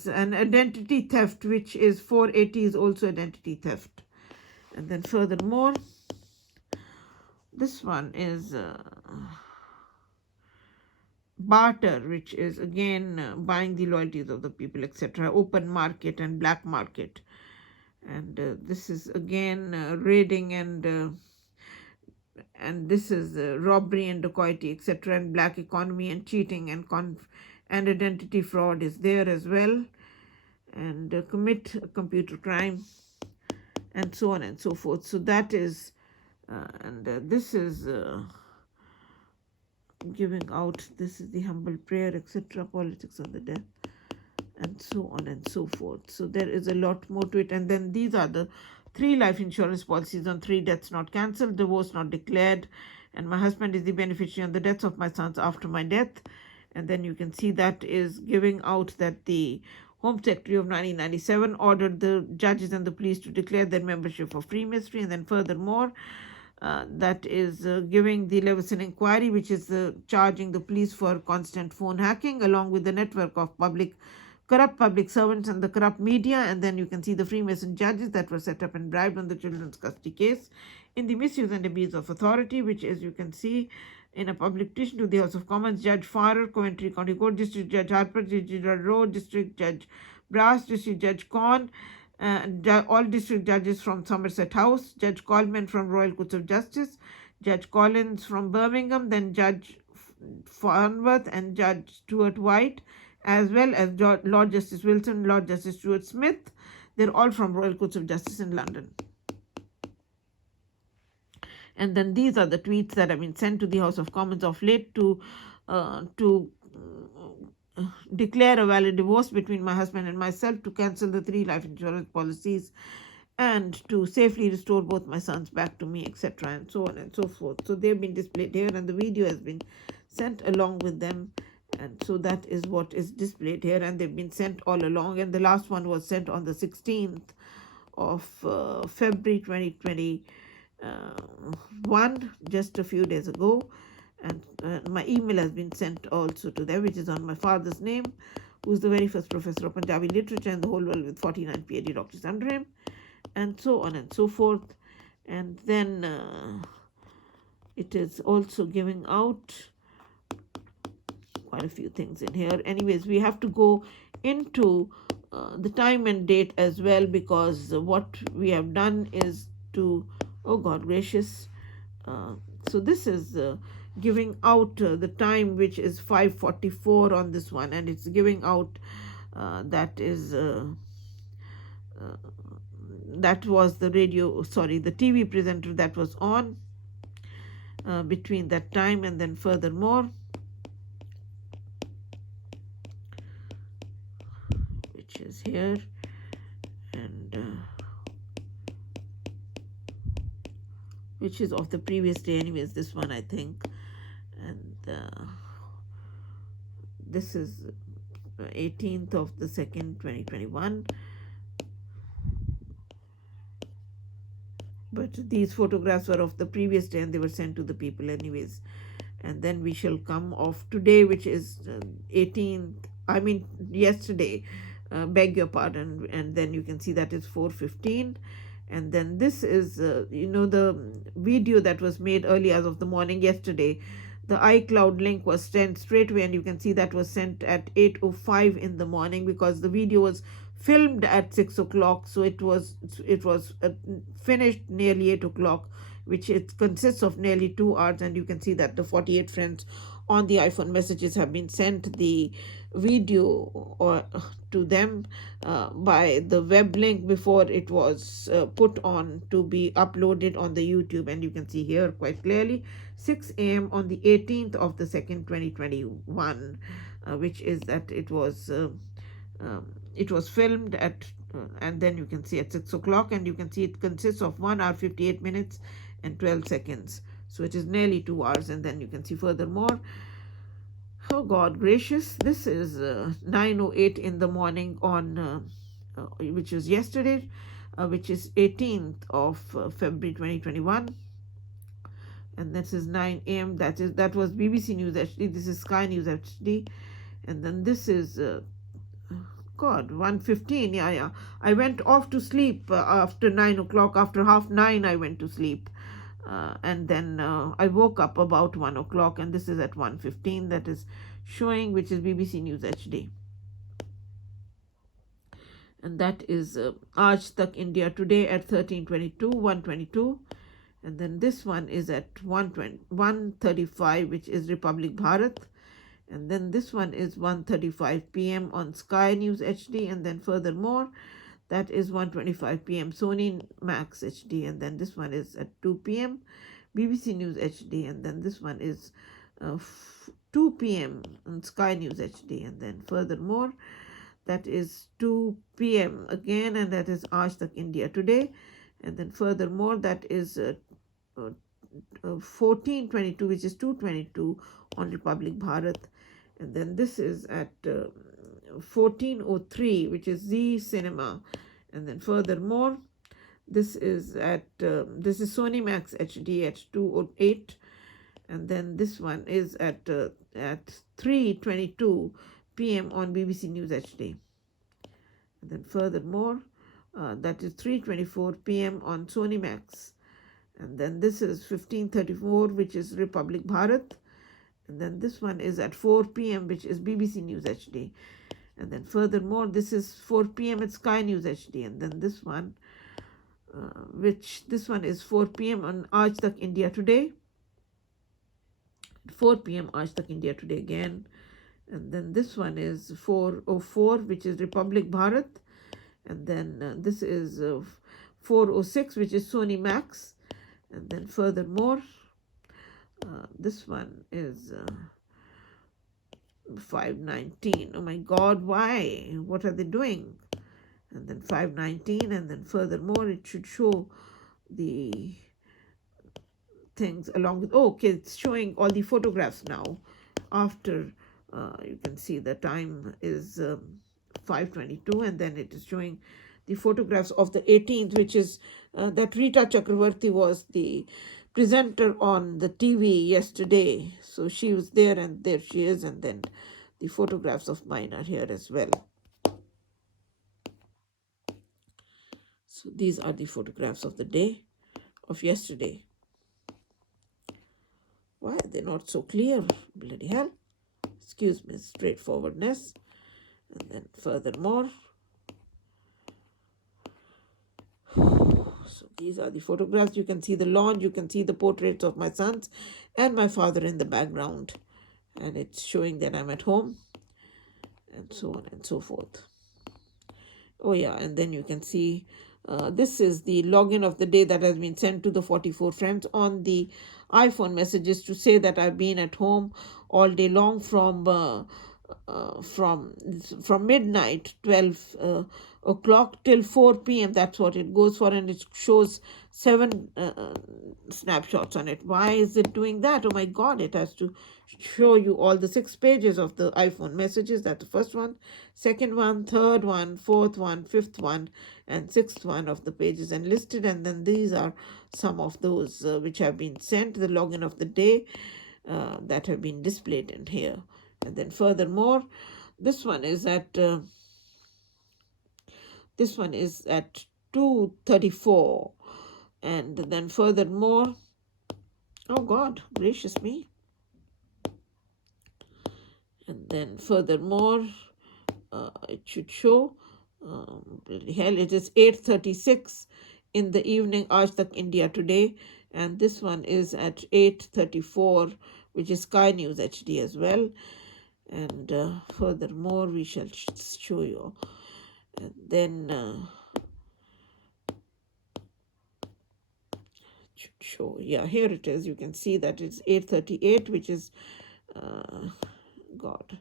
an identity theft, which is 480 is also identity theft. And then furthermore, this one is barter, which is again buying the loyalties of the people, etc., open market and black market. And this is again raiding, and this is robbery and dacoity, etc., and black economy and cheating and identity fraud is there as well, and commit a computer crime, and so on and so forth. So that is this is giving out, this is the humble prayer, etc., politics of the death, and so on and so forth. So there is a lot more to it. And then these are the 3 life insurance policies on 3 deaths not cancelled, divorce not declared, and my husband is the beneficiary on the deaths of my sons after my death. And then you can see that is giving out that the Home Secretary of 1997 ordered the judges and the police to declare their membership of Freemasonry. And then furthermore, that is giving the Leveson inquiry, which is charging the police for constant phone hacking, along with the network of corrupt public servants and the corrupt media. And then you can see the Freemason judges that were set up and bribed on the children's custody case in the misuse and abuse of authority, which, as you can see, in a public petition to the House of Commons, Judge Farrer, Coventry County Court, District Judge Harper, District Judge Rowe, District Judge Brass, District Judge Corn, all district judges from Somerset House, Judge Coleman from Royal Courts of Justice, Judge Collins from Birmingham, then Judge Farnworth and Judge Stuart White, as well as Lord Justice Wilson, Lord Justice Stuart Smith. They're all from Royal Courts of Justice in London. And then these are the tweets that have been sent to the House of Commons of late to declare a valid divorce between my husband and myself, to cancel the 3 life insurance policies, and to safely restore both my sons back to me, etc., and so on and so forth. So they've been displayed here, and the video has been sent along with them. And so that is what is displayed here, and they've been sent all along. And the last one was sent on the 16th of February 2021, just a few days ago. And my email has been sent also to them, which is on my father's name, who's the very first professor of Punjabi literature in the whole world with 49 PhD doctors under him, and so on and so forth. And then it is also giving out quite a few things in here. Anyways, we have to go into the time and date as well, because what we have done is to, oh God gracious, so this is giving out the time, which is 5:44 on this one, and it's giving out that was the the TV presenter that was on between that time. And then furthermore, which is here, and which is of the previous day, anyways, this one I think. And this is 18th of the 2nd 2021. But these photographs were of the previous day, and they were sent to the people anyways. And then we shall come off today, which is 18th, yesterday, beg your pardon. And then you can see that is 4:15. And then this is, the video that was made early as of the morning yesterday. The iCloud link was sent straight away, and you can see that was sent at 8:05 in the morning, because the video was filmed at 6 o'clock. So it was finished nearly 8 o'clock, which it consists of nearly 2 hours. And you can see that the 48 friends on the iPhone messages have been sent the video to them by the web link before it was put on to be uploaded on the YouTube. And you can see here quite clearly 6 a.m. on the 18th of the 2nd 2021, which is that it was filmed at and then you can see at 6 o'clock, and you can see it consists of 1 hour 58 minutes and 12 seconds. So it is nearly 2 hours. And then you can see furthermore, oh God gracious, this is 9:08 in the morning on which is yesterday, which is 18th of February 2021. And this is 9 a.m. That was BBC News HD. This is Sky News HD. And then this is 1:15. Yeah. I went off to sleep after 9 o'clock. After 9:30, I went to sleep. And then I woke up about 1 o'clock, and this is at 1:15 that is showing, which is BBC News HD. And that is Aaj Tak India Today at 1:22. And then this one is at 1:35, which is Republic Bharat. And then this one is 1:35 p.m. on Sky News HD. And then furthermore, that is 1:25 p.m. Sony Max HD. And then this one is at 2 p.m. BBC News HD. And then this one is 2 p.m. on Sky News HD. And then furthermore, that is 2 p.m. again, and that is Aaj Tak India Today. And then furthermore, that is 14:22, which is 2:22 on Republic Bharat. And then this is at 14:03, which is Z Cinema. And then furthermore, this is Sony Max HD at 2:08. And then this one is at 3:22 p.m. on BBC News HD. And then furthermore, that is 3:24 p.m. on Sony Max. And then this is 15:34, which is Republic Bharat. And then this one is at 4 p.m., which is BBC News HD. And then furthermore, this is 4 p.m. at Sky News HD. And then this one, this one is 4 p.m. on Aaj Tak India Today. 4 p.m. Aaj Tak India Today again. And then this one is 4:04, which is Republic Bharat. And then this is 4:06, which is Sony Max. And then furthermore, this one is 5:19. Oh my God, why? What are they doing? And then 5:19, and then furthermore, it should show the things along with, oh, okay, it's showing all the photographs now after you can see the time is 5:22, and then it is showing the photographs of the 18th, which is that Rita Chakravarti was the presenter on the TV yesterday. So she was there, and there she is, and then the photographs of mine are here as well. So these are the photographs of the day of yesterday. Why are they not so clear? Bloody hell. Excuse me, straightforwardness. And then furthermore, so these are the photographs. You can see the lawn, you can see the portraits of my sons and my father in the background. And it's showing that I'm at home, and so on and so forth. Oh yeah, and then you can see this is the login of the day that has been sent to the 44 friends on the iPhone messages to say that I've been at home all day long from midnight 12 o'clock till 4 p.m. That's what it goes for, and it shows 7 snapshots on it. Why is it doing that? Oh my God, it has to show you all the 6 pages of the iPhone messages. That's the first one, second one, third one, fourth one, fifth one, and sixth one of the pages and listed. And then these are some of those which have been sent, the login of the day that have been displayed in here. And then furthermore, this one is at 2:34, and then furthermore, oh God, gracious me. And then furthermore, it should show, hell, it is 8:36 in the evening, Aaj Tak India Today, and this one is at 8:34, which is Sky News HD as well. And furthermore, we shall show you. And then show, yeah, here it is. You can see that it's 8:38, which is God.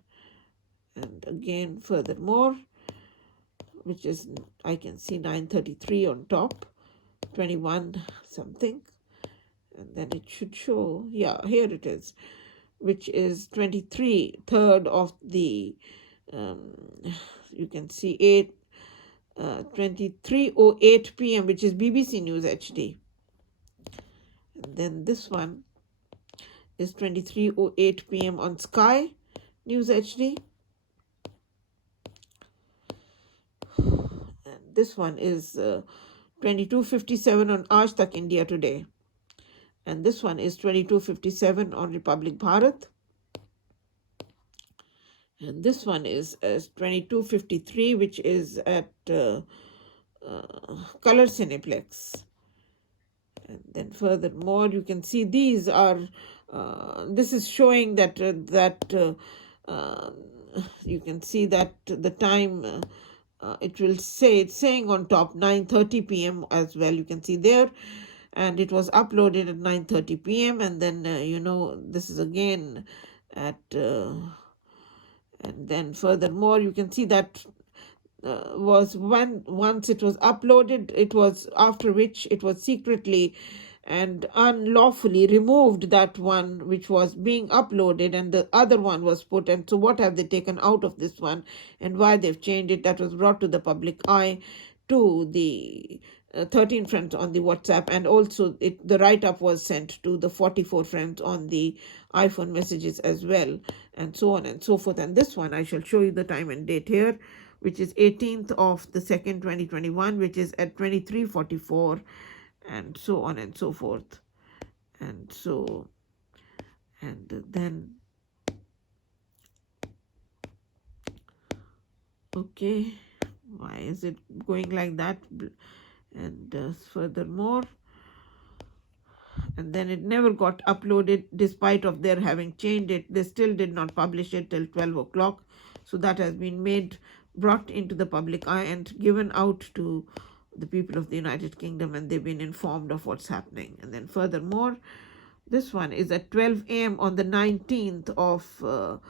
And again, furthermore, which is, I can see 9:33 on top, 21 something. And then it should show, yeah, here it is, which is 3rd of the, you can see 23:08 p.m., which is BBC News HD. And then this one is 23:08 p.m. on Sky News HD. And this one is 22:57 on Aaj Tak India Today. And this one is 22:57 on Republic Bharat. And this one is 22:53, which is at Color Cineplex. And then furthermore, you can see these are, this is showing that, you can see that the time, it will say, it's saying on top 9:30 p.m. as well. You can see there. And it was uploaded at 9:30 p.m. And then, this is again at, and then furthermore, you can see that was once it was uploaded, it was after which it was secretly and unlawfully removed, that one which was being uploaded, and the other one was put. And so what have they taken out of this one and why they've changed it? That was brought to the public eye, to the 13 friends on the WhatsApp, and also the write-up was sent to the 44 friends on the iPhone messages as well, and so on and so forth. And this one, I shall show you the time and date here, which is 18th of the 2nd, 2021, which is at 23:44, and so on and so forth. And so, and then, okay, why is it going like that? And furthermore, and then it never got uploaded despite of their having changed it. They still did not publish it till 12 o'clock. So that has been brought into the public eye and given out to the people of the United Kingdom, and they've been informed of what's happening. And then furthermore, this one is at 12 a.m. on the 19th of, on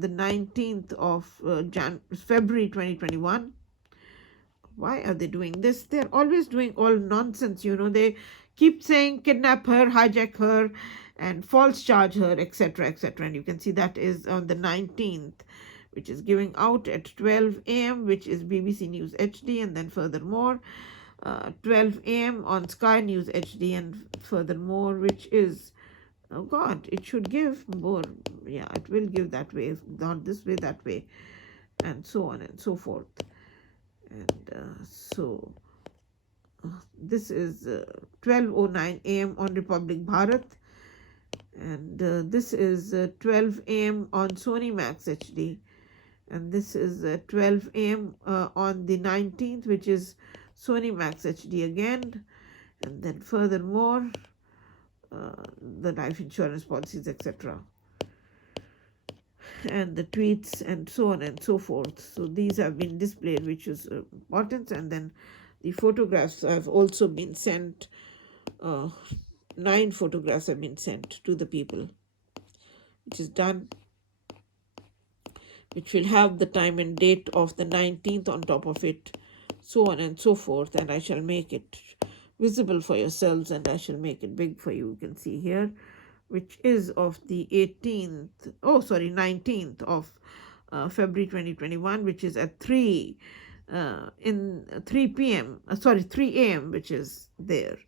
the 19th of February 2021. Why are they doing this? They're always doing all nonsense, They keep saying kidnap her, hijack her, and false charge her, etc., etc. And you can see that is on the 19th, which is giving out at 12 a.m., which is BBC News HD, and then furthermore, 12 a.m. on Sky News HD, and furthermore, which is, it should give more. Yeah, it will give that way, not this way, that way, and so on and so forth. And this is 12:09 a.m. on Republic Bharat, and this is 12 a.m. on Sony Max HD, and this is 12 a.m. On the 19th, which is Sony Max HD again, and then furthermore, the life insurance policies, etc., and the tweets and so on and so forth. So these have been displayed, which is important. And then the photographs have also been sent. 9 photographs have been sent to the people, which is done, which will have the time and date of the 19th on top of it, so on and so forth. And I shall make it visible for yourselves, and I shall make it big for you. You can see here, which is of the 19th of February 2021, which is at 3 a.m., which is there.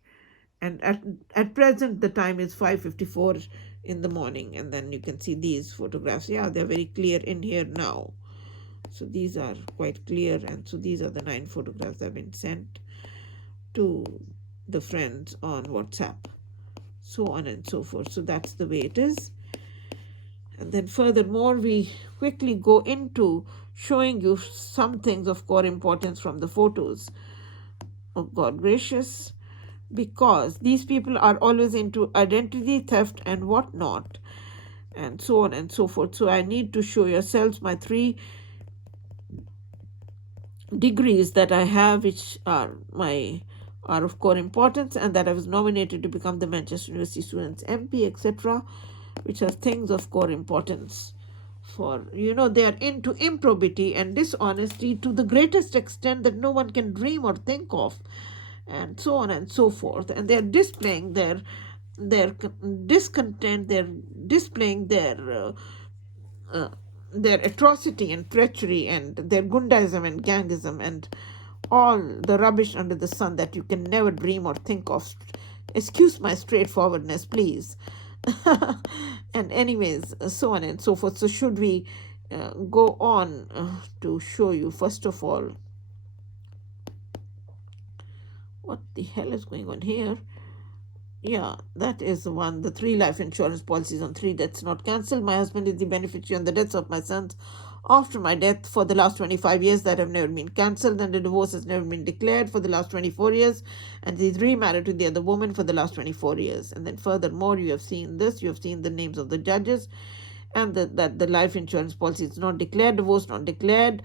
And at present, the time is 5:54 in the morning. And then you can see these photographs. Yeah, they're very clear in here now. So these are quite clear. And so these are the 9 photographs that have been sent to the friends on WhatsApp, so on and so forth. So that's the way it is. And then furthermore, we quickly go into showing you some things of core importance from the photos. Oh God gracious, because these people are always into identity theft and whatnot, and so on and so forth. So I need to show yourselves my 3 degrees that I have, which are of core importance, and that I was nominated to become the Manchester University Students MP, etc., which are things of core importance. For, they are into improbity and dishonesty to the greatest extent that no one can dream or think of, and so on and so forth. And they are displaying their discontent, they're displaying their atrocity and treachery and their gundaism and gangism and all the rubbish under the sun that you can never dream or think of. Excuse my straightforwardness, please. And anyways, so on and so forth. So should we go on to show you, first of all, what the hell is going on here? Yeah, that is the one, the 3 life insurance policies on 3 deaths not cancelled. My husband is the beneficiary on the deaths of my sons after my death for the last 25 years that have never been cancelled, and the divorce has never been declared for the last 24 years, and he's remarried to the other woman for the last 24 years. And then furthermore, you have seen this, you have seen the names of the judges, and that the life insurance policy is not declared, divorce not declared,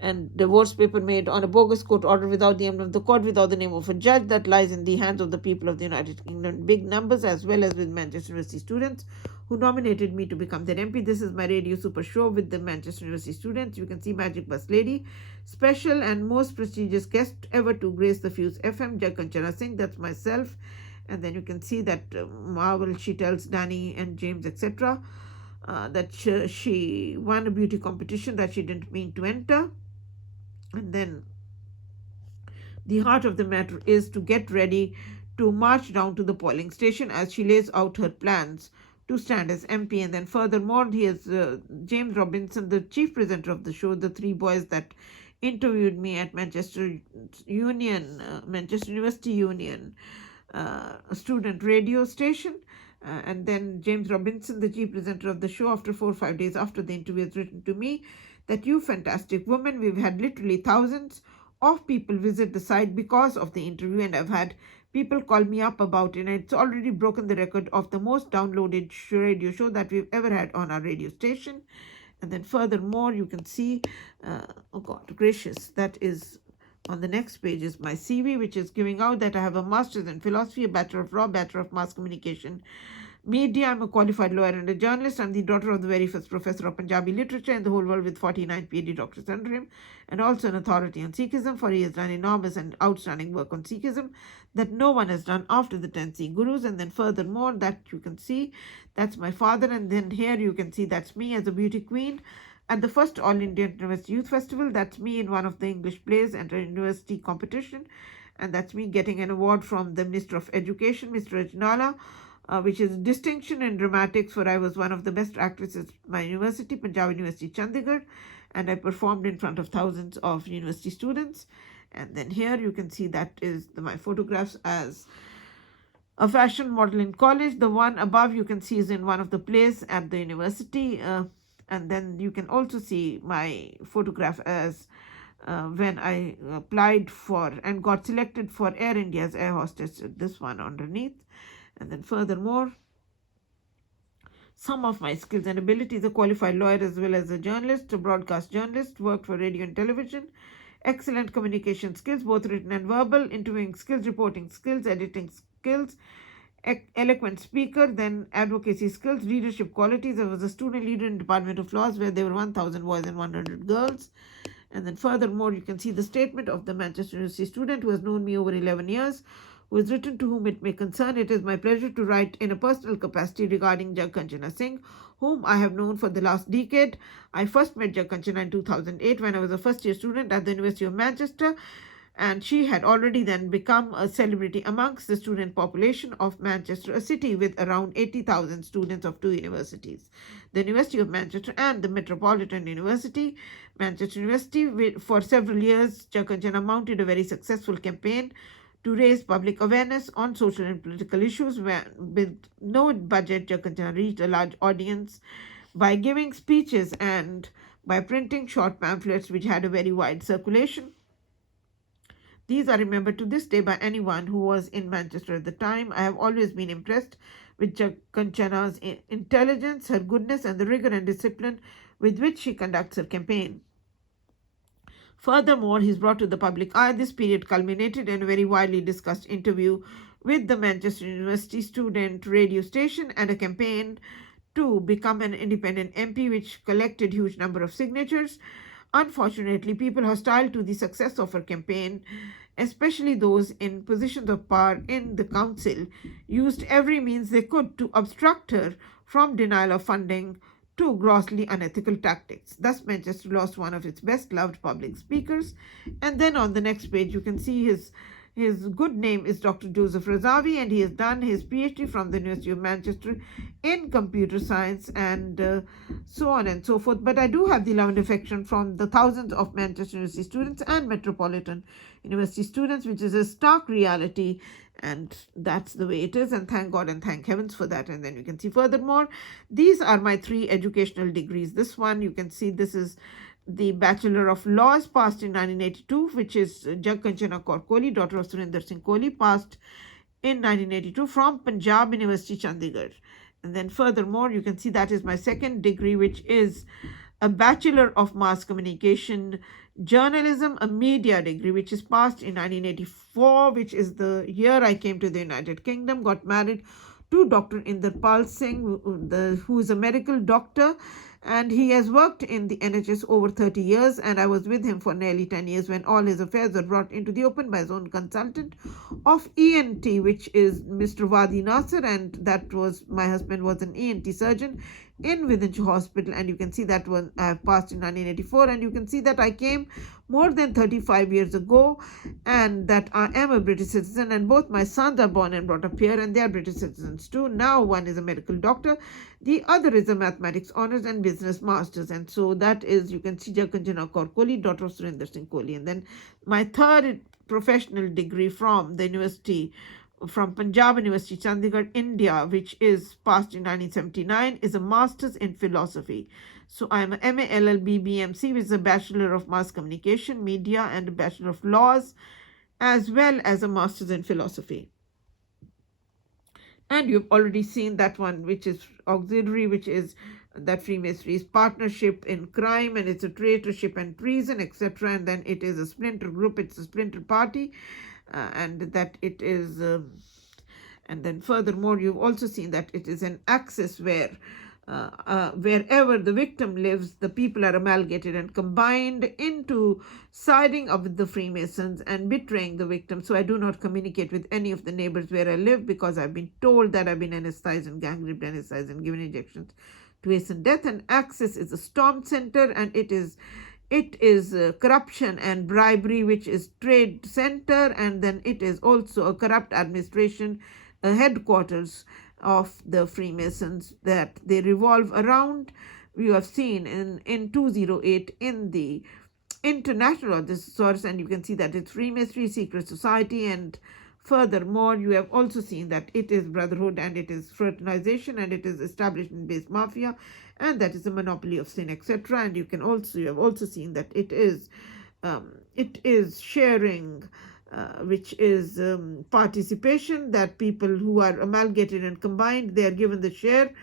and divorce paper made on a bogus court order without the name of the court, without the name of a judge, that lies in the hands of the people of the United Kingdom in big numbers, as well as with Manchester University students who nominated me to become their MP. This is my Radio Super Show with the Manchester University students. You can see Magic Bus Lady, special and most prestigious guest ever to grace the Fuse FM, Jai Kanchana Singh, that's myself. And then you can see that Marvel, she tells Danny and James, etc., that she won a beauty competition that she didn't mean to enter. And then the heart of the matter is to get ready to march down to the polling station as she lays out her plans to stand as MP. And then furthermore, here's James Robinson, the chief presenter of the show, the 3 boys that interviewed me at Manchester University Union student radio station. And then James Robinson, the chief presenter of the show, after 4 or 5 days after the interview, has written to me that, you fantastic woman, we've had literally thousands of people visit the site because of the interview, and I've had People call me up about it, and it's already broken the record of the most downloaded radio show that we've ever had on our radio station. And then furthermore, you can see, oh God gracious, that is on the next page is my CV, which is giving out that I have a master's in philosophy, a bachelor of law, bachelor of mass communication, media. I'm a qualified lawyer and a journalist. I'm the daughter of the very first professor of Punjabi literature in the whole world with 49 PhD doctorates under him, and also an authority on Sikhism, for he has done enormous and outstanding work on Sikhism that no one has done after the 10 Sikh Gurus. And then furthermore, that you can see, that's my father. And then here you can see that's me as a beauty queen at the first All India University Youth Festival. That's me in one of the English plays and a university competition. And that's me getting an award from the Minister of Education, Mr. Rajnala, which is distinction in dramatics, for I was one of the best actresses at my university, Punjab University, Chandigarh, and I performed in front of thousands of university students. And then here you can see that is my photographs as a fashion model in college. The one above you can see is in one of the plays at the university. And then you can also see my photograph as when I applied for and got selected for Air India's air hostess, this one underneath. And then furthermore, some of my skills and abilities: a qualified lawyer as well as a journalist, a broadcast journalist, worked for radio and television, excellent communication skills, both written and verbal, interviewing skills, reporting skills, editing skills, eloquent speaker, then advocacy skills, leadership qualities. I was a student leader in Department of Laws where there were 1,000 boys and 100 girls. And then furthermore, you can see the statement of the Manchester University student who has known me over 11 years, who is written to whom it may concern. It is my pleasure to write in a personal capacity regarding Jag Kanchana Singh, whom I have known for the last decade. I first met Jag Kanchana in 2008 when I was a first-year student at the University of Manchester, and she had already then become a celebrity amongst the student population of Manchester, a city with around 80,000 students of two universities, the University of Manchester and the Metropolitan University. Manchester University, for several years, Jag Kanchana mounted a very successful campaign to raise public awareness on social and political issues. With no budget, Jag Kanchana reached a large audience by giving speeches and by printing short pamphlets which had a very wide circulation. These are remembered to this day by anyone who was in Manchester at the time. I have always been impressed with Jag Kanchana's intelligence, her goodness, and the rigor and discipline with which she conducts her campaign. Furthermore, he is brought to the public eye. This period culminated in a very widely discussed interview with the Manchester University student radio station and a campaign to become an independent MP, which collected huge number of signatures. Unfortunately, people hostile to the success of her campaign, especially those in positions of power in the council, used every means they could to obstruct her, from denial of funding to grossly unethical tactics. Thus, Manchester lost one of its best-loved public speakers. And then on the next page, you can see his good name is Dr. Joseph Razavi, and he has done his PhD from the University of Manchester in computer science and so on and so forth. But I do have the love and affection from the thousands of Manchester University students and Metropolitan University students, which is a stark reality. And that's the way it is, and thank God and thank heavens for that. And then you can see furthermore, these are my 3 educational degrees. This one, you can see, this is the Bachelor of Laws, passed in 1982, which is Jag Kanchana Kaur Kohli, daughter of Surinder Singh Kohli, passed in 1982 from Punjab University, Chandigarh. And then furthermore, you can see that is my second degree, which is a Bachelor of Mass Communication Journalism, a media degree, which is passed in 1984, which is the year I came to the United Kingdom, got married to Dr. Inderpal Singh, who is a medical doctor, and he has worked in the NHS over 30 years, and I was with him for nearly 10 years when all his affairs were brought into the open by his own consultant of ENT, which is Mr. Wadi Nasser, and that was, my husband was an ENT surgeon in Wythenshawe Hospital. And you can see that one I have passed in 1984, and you can see that I came more than 35 years ago, and that I am a British citizen, and both my sons are born and brought up here, and they are British citizens too. Now one is a medical doctor, the other is a mathematics honors and business masters. And so that is, you can see, Jag Kanchana Kaur Kohli, daughter of Surinder Singh Kohli. And then my third professional degree from the university, from Punjab University, Chandigarh, India, which is passed in 1979, is a master's in philosophy. So I am a MA LLB BMc, which is a Bachelor of Mass Communication, Media, and a Bachelor of Laws, as well as a master's in philosophy. And you've already seen that one, which is auxiliary, which is that Freemasonry is partnership in crime, and it's a traitorship and treason, etc. And then it is a splinter group, it's a splinter party, and that it is, and then furthermore, you've also seen that it is an axis where wherever the victim lives, the people are amalgamated and combined into siding up with the Freemasons and betraying the victim. So I do not communicate with any of the neighbors where I live, because I've been told that I've been anesthetized and gang raped, anesthetized and given injections to hasten death. And Axis is a storm center, and it is corruption and bribery, which is trade center, and then it is also a corrupt administration, headquarters of the Freemasons that they revolve around. You have seen in 208 in the International of this source, and you can see that it's Freemasonry, secret society, and furthermore, you have also seen that it is brotherhood, and it is fraternization, and it is establishment-based mafia, and that is a monopoly of sin, etc. And you have also seen that it is sharing, which is participation, that people who are amalgamated and combined, they are given the share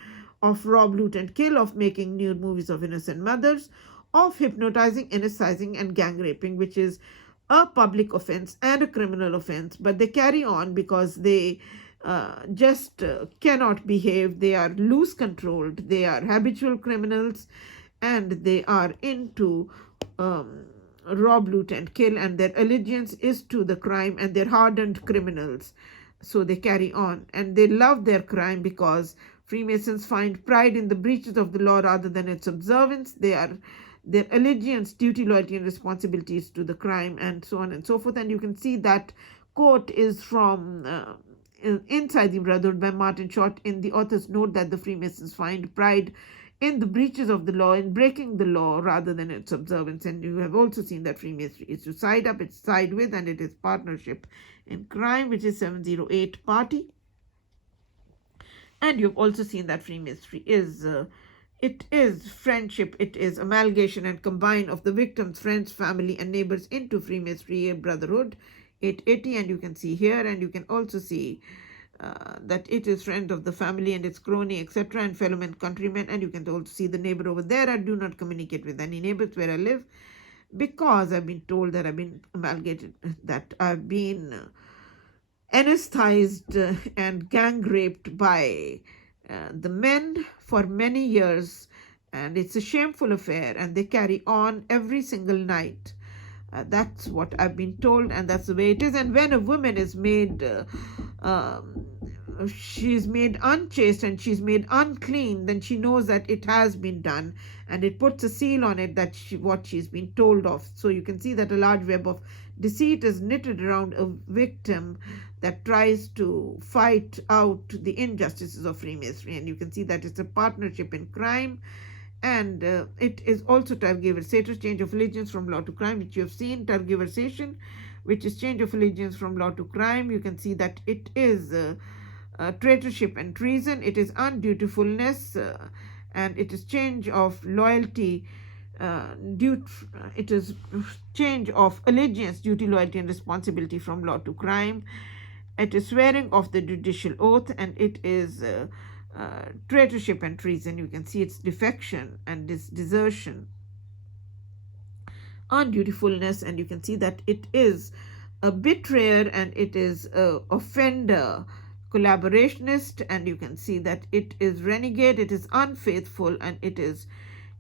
of rob, loot, and kill, of making nude movies of innocent mothers, of hypnotizing, anesthetizing, and gang raping, which is a public offense and a criminal offense. But they carry on because they just cannot behave. They are loose controlled. They are habitual criminals, and they are into rob, loot, and kill, and their allegiance is to the crime, and they're hardened criminals. So they carry on, and they love their crime because Freemasons find pride in the breaches of the law rather than its observance. Their allegiance, duty, loyalty, and responsibilities to the crime, and so on and so forth. And you can see that quote is from Inside the Brotherhood by Martin Short in the author's note, that the Freemasons find pride in the breaches of the law, in breaking the law rather than its observance. And you have also seen that Freemasonry is to side up, it's side with, and it is partnership in crime, which is 708 party. And you've also seen that Freemasonry is it is friendship, it is amalgamation and combine of the victims, friends, family, and neighbors into Freemasonry, a brotherhood, 880. And you can see here, and you can also see that it is friend of the family and its crony, etc., and fellow men, countrymen. And you can also see the neighbor over there. I do not communicate with any neighbors where I live, because I've been told that I've been amalgamated, that I've been anesthetized and gang raped by the men for many years, and it's a shameful affair, and they carry on every single night. That's what I've been told, and that's the way it is. And when a woman is made she's made unchaste and she's made unclean, then she knows that it has been done, and it puts a seal on it that what she's been told of. So you can see that a large web of deceit is knitted around a victim that tries to fight out the injustices of Freemasonry. And you can see that it's a partnership in crime, and it is also tergiversation, change of allegiance from law to crime, which you have seen, tergiversation, which is change of allegiance from law to crime. You can see that it is traitorship and treason, it is undutifulness, and it is change of loyalty, it is change of allegiance, duty, loyalty, and responsibility from law to crime. It is swearing of the judicial oath, and it is traitorship and treason. You can see it's defection and desertion, undutifulness, and you can see that it is a betrayer, and it is a offender, collaborationist, and you can see that it is renegade, it is unfaithful, and it is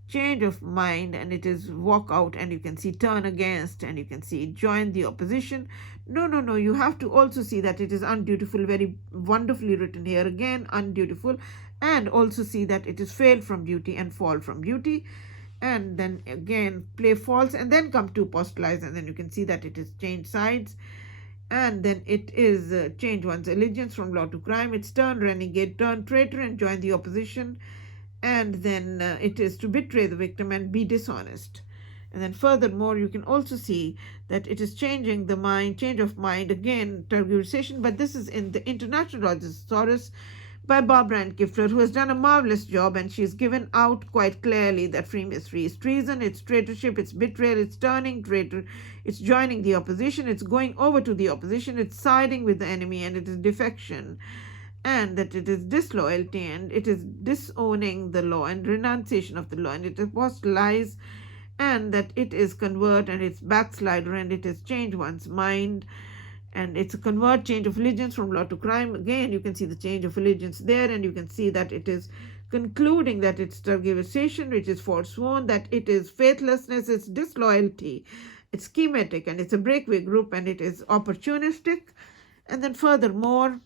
change of mind, and it is walk out, and you can see turn against, and you can see join the opposition. No, you have to also see that it is undutiful, very wonderfully written here again, undutiful, and also see that it is fail from duty and fall from duty, and then again play false, and then come to apostolize, and then you can see that it is change sides, and then it is change one's allegiance from law to crime, it's turn renegade, turn traitor, and join the opposition, and then it is to betray the victim and be dishonest. And then furthermore, you can also see that it is changing the mind, change of mind, again, tergiversation, but this is in the International Logic Thesaurus by Barbara Ann Kifler, who has done a marvelous job, and she's given out quite clearly that Freemasonry is treason, it's traitorship, it's betrayal, it's turning traitor, it's joining the opposition, it's going over to the opposition, it's siding with the enemy, and it is defection. and that it is disloyalty, and it is disowning the law and renunciation of the law, and it apostolize, and that it is convert, and it's backslider, and it is change one's mind, and it's a convert, change of allegiance from law to crime. Again, you can see the change of allegiance there, and you can see that it is concluding that it's tergiversation, which is forsworn, that it is faithlessness, it's disloyalty, it's schematic, and it's a breakaway group, and it is opportunistic. And then furthermore,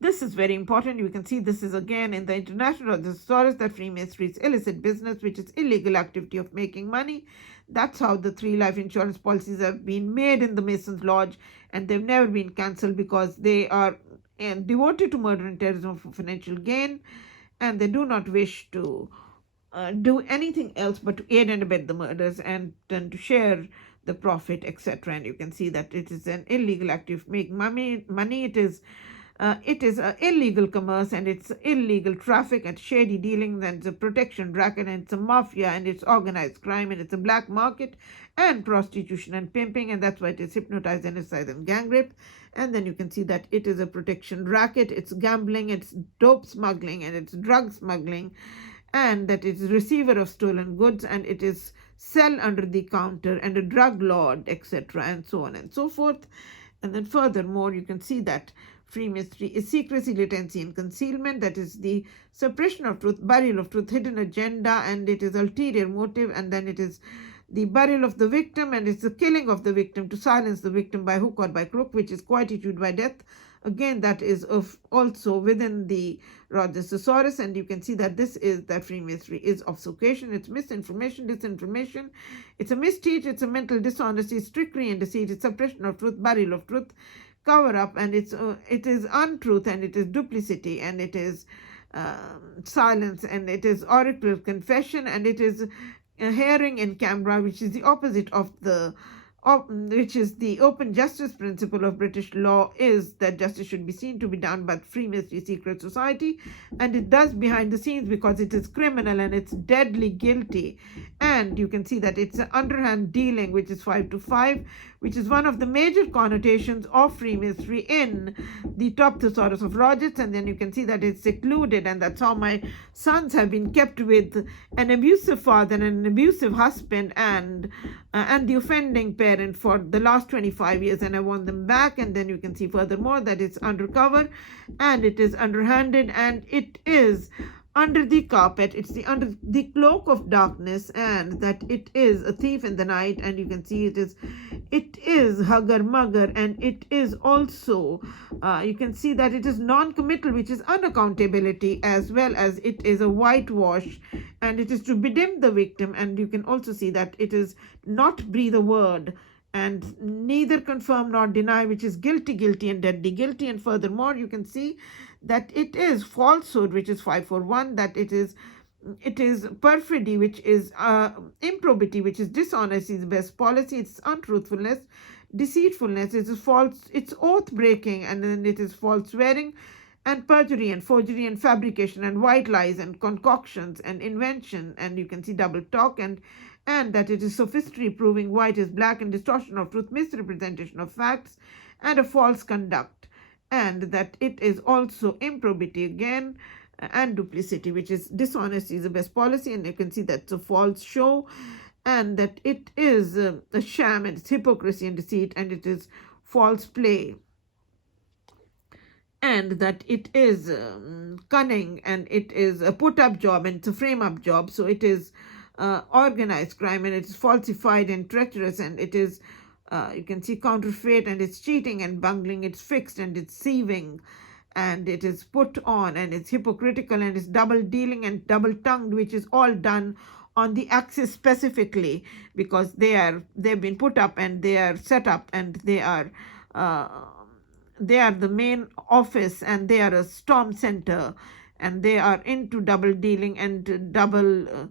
this is very important. You can see this is again in the International of the Thesaurus, that Freemasonry is illicit business, which is illegal activity of making money. That's how the 3 life insurance policies have been made in the Masons Lodge, and they've never been cancelled because they are devoted to murder and terrorism for financial gain, and they do not wish to do anything else but to aid and abet the murders and to share the profit, etc. And you can see that it is an illegal activity of making money. It is illegal commerce, and it's illegal traffic and shady dealing, and it's a protection racket, and it's a mafia, and it's organized crime, and it's a black market, and prostitution and pimping, and that's why it is hypnotized, genocide, and gang rape. And then you can see that it is a protection racket, it's gambling, it's dope smuggling, and it's drug smuggling, and that it's receiver of stolen goods, and it is sell under the counter, and a drug lord, etc., and so on and so forth. And then furthermore, you can see that Freemasonry is secrecy, latency, and concealment. That is the suppression of truth, burial of truth, hidden agenda, and it is ulterior motive. And then it is the burial of the victim, and it's the killing of the victim to silence the victim by hook or by crook, which is quietude by death. Again, that is also within the Rogers Thesaurus, and you can see that this is that Freemasonry is obfuscation, it's misinformation, disinformation, it's a misteach, it's a mental dishonesty, it's trickery and deceit, it's suppression of truth, burial of truth, cover up, and it is untruth, and it is duplicity, and it is silence, and it is oracular confession, and it is a hearing in camera, which is the opposite of the which is the open justice principle of British law, is that justice should be seen to be done by Freemasonry secret society, and it does behind the scenes because it is criminal and it's deadly guilty. And you can see that it's an underhand dealing, which is 5 to 5, which is one of the major connotations of Freemasonry in the top thesaurus of Rogers. And then you can see that it's secluded, and that's how my sons have been kept with an abusive father and an abusive husband and the offending parent for the last 25 years, and I want them back. And then you can see furthermore that it's undercover, and it is underhanded, and it is under the carpet, it's under the cloak of darkness, and that it is a thief in the night. And you can see it is hugger mugger, and it is also you can see that it is non-committal, which is unaccountability, as well as it is a whitewash, and it is to bedim the victim. And you can also see that it is not breathe a word, and neither confirm nor deny, which is guilty, and deadly guilty. And furthermore, you can see that it is falsehood, which is 541, that it is perfidy, which is improbity, which is dishonesty, is the best policy, it's untruthfulness, deceitfulness, it is false, it's oath breaking, and then it is false swearing, and perjury and forgery and fabrication and white lies and concoctions and invention. And you can see double talk, and that it is sophistry, proving white is black, and distortion of truth, misrepresentation of facts, and a false conduct. And that it is also improbity again, and duplicity, which is dishonesty is the best policy. And you can see that's a false show, and that it is a sham, and it's hypocrisy and deceit, and it is false play, and that it is cunning, and it is a put-up job, and it's a frame-up job. So it is organized crime, and it is falsified and treacherous, and it is you can see counterfeit, and it's cheating and bungling, it's fixed and it's deceiving, and it is put on, and it's hypocritical, and it's double dealing and double tongued, which is all done on the axis specifically, because they've been put up, and they are set up, and they are the main office, and they are a storm center, and they are into double dealing and double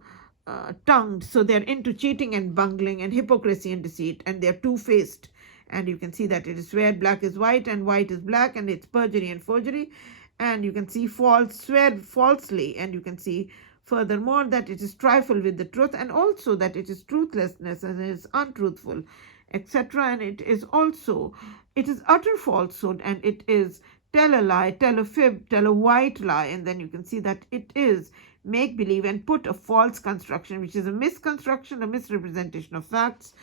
tongued. So they're into cheating and bungling and hypocrisy and deceit, and they're two-faced. And you can see that it is where black is white and white is black, and it's perjury and forgery. And you can see swear falsely, and you can see furthermore that it is trifle with the truth, and also that it is truthlessness, and it is untruthful, etc. And it is utter falsehood, and it is tell a lie, tell a fib, tell a white lie, and then you can see that it is make believe and put a false construction, which is a misconstruction, a misrepresentation of facts,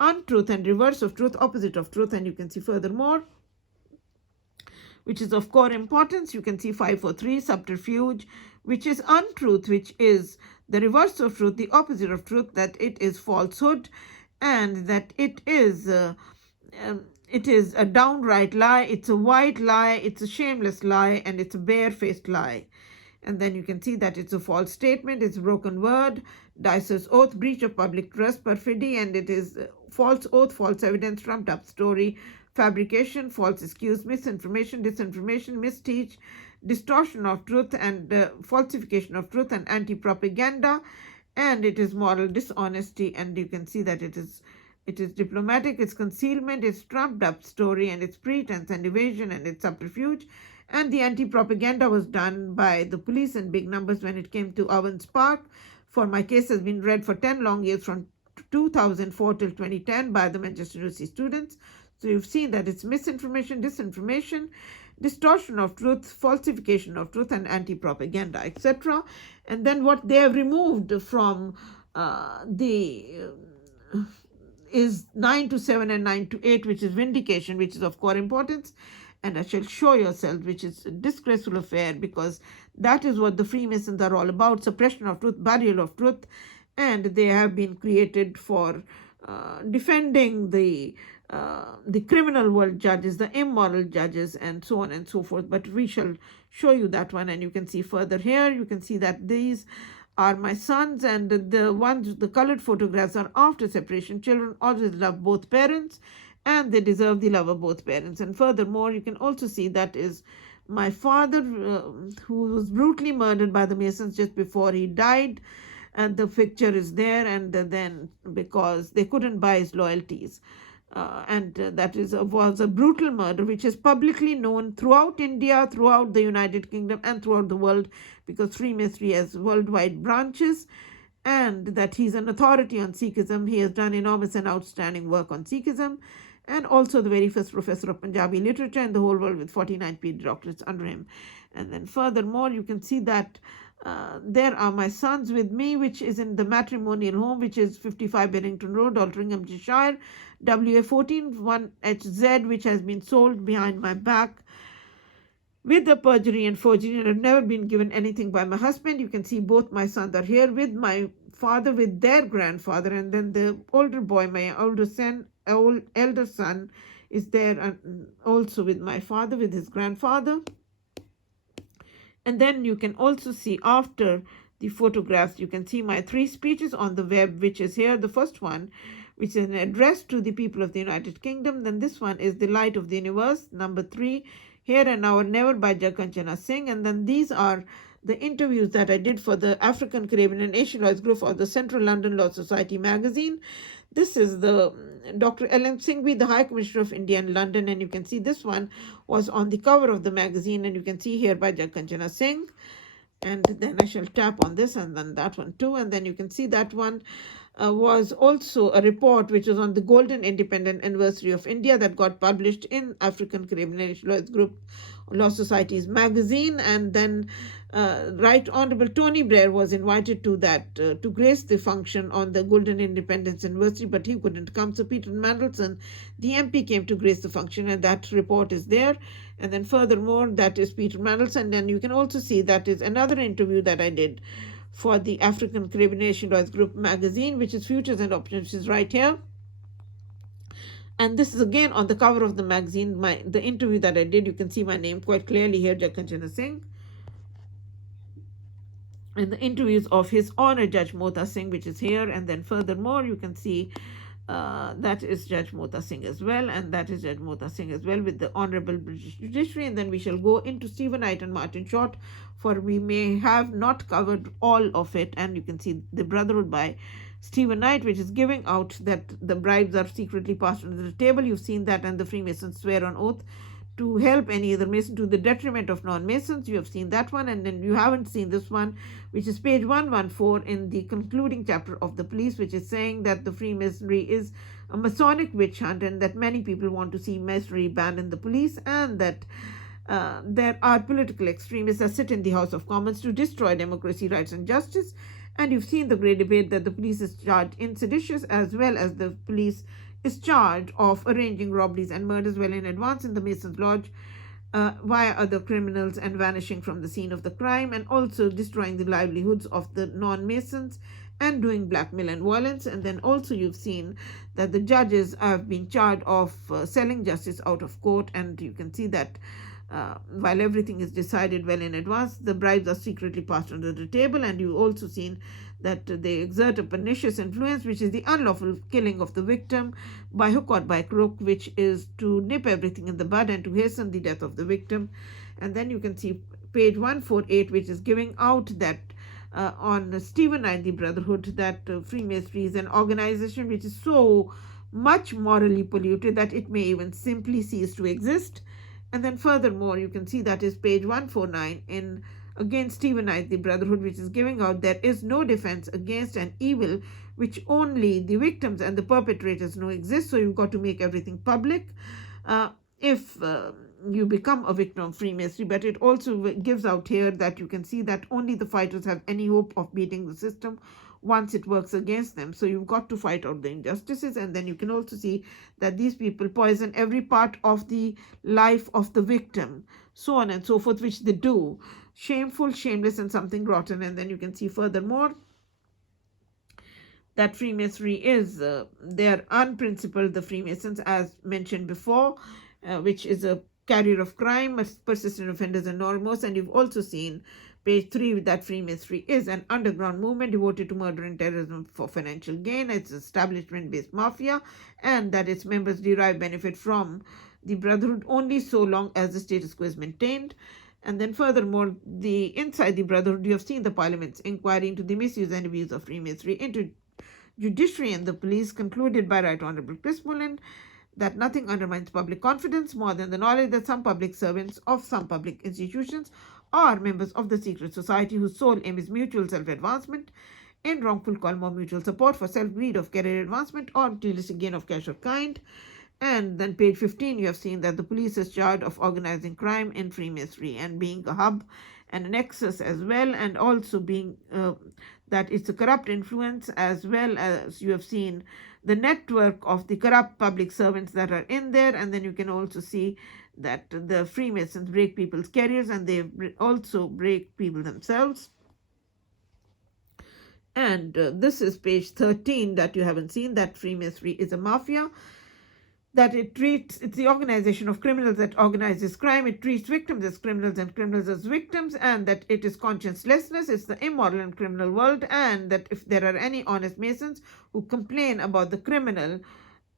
untruth and reverse of truth, opposite of truth. And you can see furthermore, which is of core importance, you can see 543, subterfuge, which is untruth, which is the reverse of truth, the opposite of truth, that it is falsehood, and that it is a downright lie, it's a white lie, it's a shameless lie, and it's a barefaced lie. And then you can see that it's a false statement, it's a broken word, dicer's oath, breach of public trust, perfidy, and it is false oath, false evidence, trumped up story, fabrication, false excuse, misinformation, disinformation, misteach, distortion of truth, and falsification of truth, and anti-propaganda, and it is moral dishonesty. And you can see that it is diplomatic, it's concealment, it's trumped up story, and it's pretense and evasion, and it's subterfuge. And the anti-propaganda was done by the police in big numbers when it came to Owens Park. For my case has been read for 10 long years from 2004 till 2010 by the Manchester University students. So you've seen that it's misinformation, disinformation, distortion of truth, falsification of truth, and anti-propaganda, etc. And then what they have removed from is 9-7 and 9-8, which is vindication, which is of core importance. And I shall show yourself, which is a disgraceful affair, because that is what the Freemasons are all about: suppression of truth, burial of truth, and they have been created for defending the criminal world judges, the immoral judges, and so on and so forth. But we shall show you that one, and you can see further here, you can see that these are my sons, and the colored photographs are after separation. Children always love both parents, and they deserve the love of both parents. And furthermore, you can also see that is my father, who was brutally murdered by the Masons just before he died, and the picture is there, and then because they couldn't buy his loyalties. That was a brutal murder, which is publicly known throughout India, throughout the United Kingdom, and throughout the world, because Freemasonry has worldwide branches, and that he's an authority on Sikhism. He has done enormous and outstanding work on Sikhism, and also the very first professor of Punjabi literature in the whole world, with 49 PhD doctorates under him. And then furthermore, you can see that there are my sons with me, which is in the matrimonial home, which is 55 Barrington Road, Altrincham, WA14 1HZ, which has been sold behind my back with the perjury and forgery, and I've never been given anything by my husband. You can see both my sons are here with my father, with their grandfather, and then the older boy, my elder son, is there, and also with my father, with his grandfather. And then you can also see after the photographs, you can see my 3 speeches on the web, which is here. The first one, which is an address to the people of the United Kingdom. Then this one is The Light of the Universe, number 3, Here and Now or Never by Jagkanchana Singh. And then these are the interviews that I did for the African, Caribbean and Asian Lawyers Group of the Central London Law Society magazine. This is the Dr. Ellen Singhvi, the High Commissioner of India in London, and you can see this one was on the cover of the magazine, and you can see here by Jagkanchana Singh. And then I shall tap on this, and then that one too, and then you can see that one was also a report which was on the Golden Independent Anniversary of India that got published in African, Caribbean and Asian Lawyers Group Law Society's magazine. And then Right Honorable Tony Blair was invited to that to grace the function on the Golden Independence Anniversary, but he couldn't come. So Peter Mandelson, the MP, came to grace the function, and that report is there. And then furthermore, that is Peter Mandelson. And you can also see that is another interview that I did for the African, Caribbean and Asian Lawyers Group magazine, which is Futures and Opportunities, right here. And this is again on the cover of the magazine, the interview that I did. You can see my name quite clearly here, Jagkanchana Singh. And the interviews of His Honor Judge Mota Singh, which is here. And then furthermore, you can see that is Judge Mota Singh as well, and that is Judge Mota Singh as well, with the Honorable British Judiciary. And then we shall go into Stephen Knight and Martin Short, for we may have not covered all of it. And you can see the Brotherhood by Stephen Knight, which is giving out that the bribes are secretly passed under the table. You've seen that, and the Freemasons swear on oath to help any other Mason to the detriment of non-Masons. You have seen that one, and then you haven't seen this one, which is page 114 in the concluding chapter of the police, which is saying that the Freemasonry is a Masonic witch hunt and that many people want to see Masonry banned in the police, and that there are political extremists that sit in the House of Commons to destroy democracy, rights, and justice. And you've seen the great debate that the police is charged in seditious, as well as the police is charged of arranging robberies and murders well in advance in the Masons' Lodge via other criminals and vanishing from the scene of the crime, and also destroying the livelihoods of the non-Masons and doing blackmail and violence. And then also you've seen that the judges have been charged of selling justice out of court, and you can see that while everything is decided well in advance, the bribes are secretly passed under the table. And you've also seen that they exert a pernicious influence, which is the unlawful killing of the victim by hook or by crook, which is to nip everything in the bud and to hasten the death of the victim. And then you can see page 148, which is giving out that on Stephen Knight, the Brotherhood, that Freemasonry is an organization which is so much morally polluted that it may even simply cease to exist. And then furthermore, you can see that is page 149 in again Stephen Knight, the Brotherhood, which is giving out there is no defense against an evil which only the victims and the perpetrators know exists. So you've got to make everything public if you become a victim of Freemasonry. But it also gives out here that you can see that only the fighters have any hope of beating the system once it works against them. So you've got to fight out the injustices. And then you can also see that these people poison every part of the life of the victim, so on and so forth, which they do. Shameful, shameless, and something rotten. And then you can see furthermore that Freemasonry is, they are unprincipled, the Freemasons, as mentioned before, which is a carrier of crime, persistent offenders, and normals. And you've also seen page 3 that Freemasonry is an underground movement devoted to murder and terrorism for financial gain. It's an establishment-based mafia, and that its members derive benefit from the Brotherhood only so long as the status quo is maintained. And then furthermore, inside the Brotherhood, you have seen the Parliament's inquiry into the misuse and abuse of Freemasonry into judiciary and the police, concluded by Right Honourable Chris Mullen that nothing undermines public confidence more than the knowledge that some public servants of some public institutions are members of the secret society whose sole aim is mutual self-advancement in wrongful calm or mutual support for self-greed of career advancement or materialistic gain of cash or kind. And then page 15, you have seen that the police is charged of organizing crime in Freemasonry and being a hub and a nexus as well, and also being that it's a corrupt influence, as well as you have seen the network of the corrupt public servants that are in there. And then you can also see that the Freemasons break people's careers, and they also break people themselves. And this is page 13 that you haven't seen, that Freemasonry is a mafia, that it's the organization of criminals that organizes crime. It treats victims as criminals and criminals as victims, and that it is consciencelessness. It's the immoral and criminal world, and that if there are any honest Masons who complain about the criminal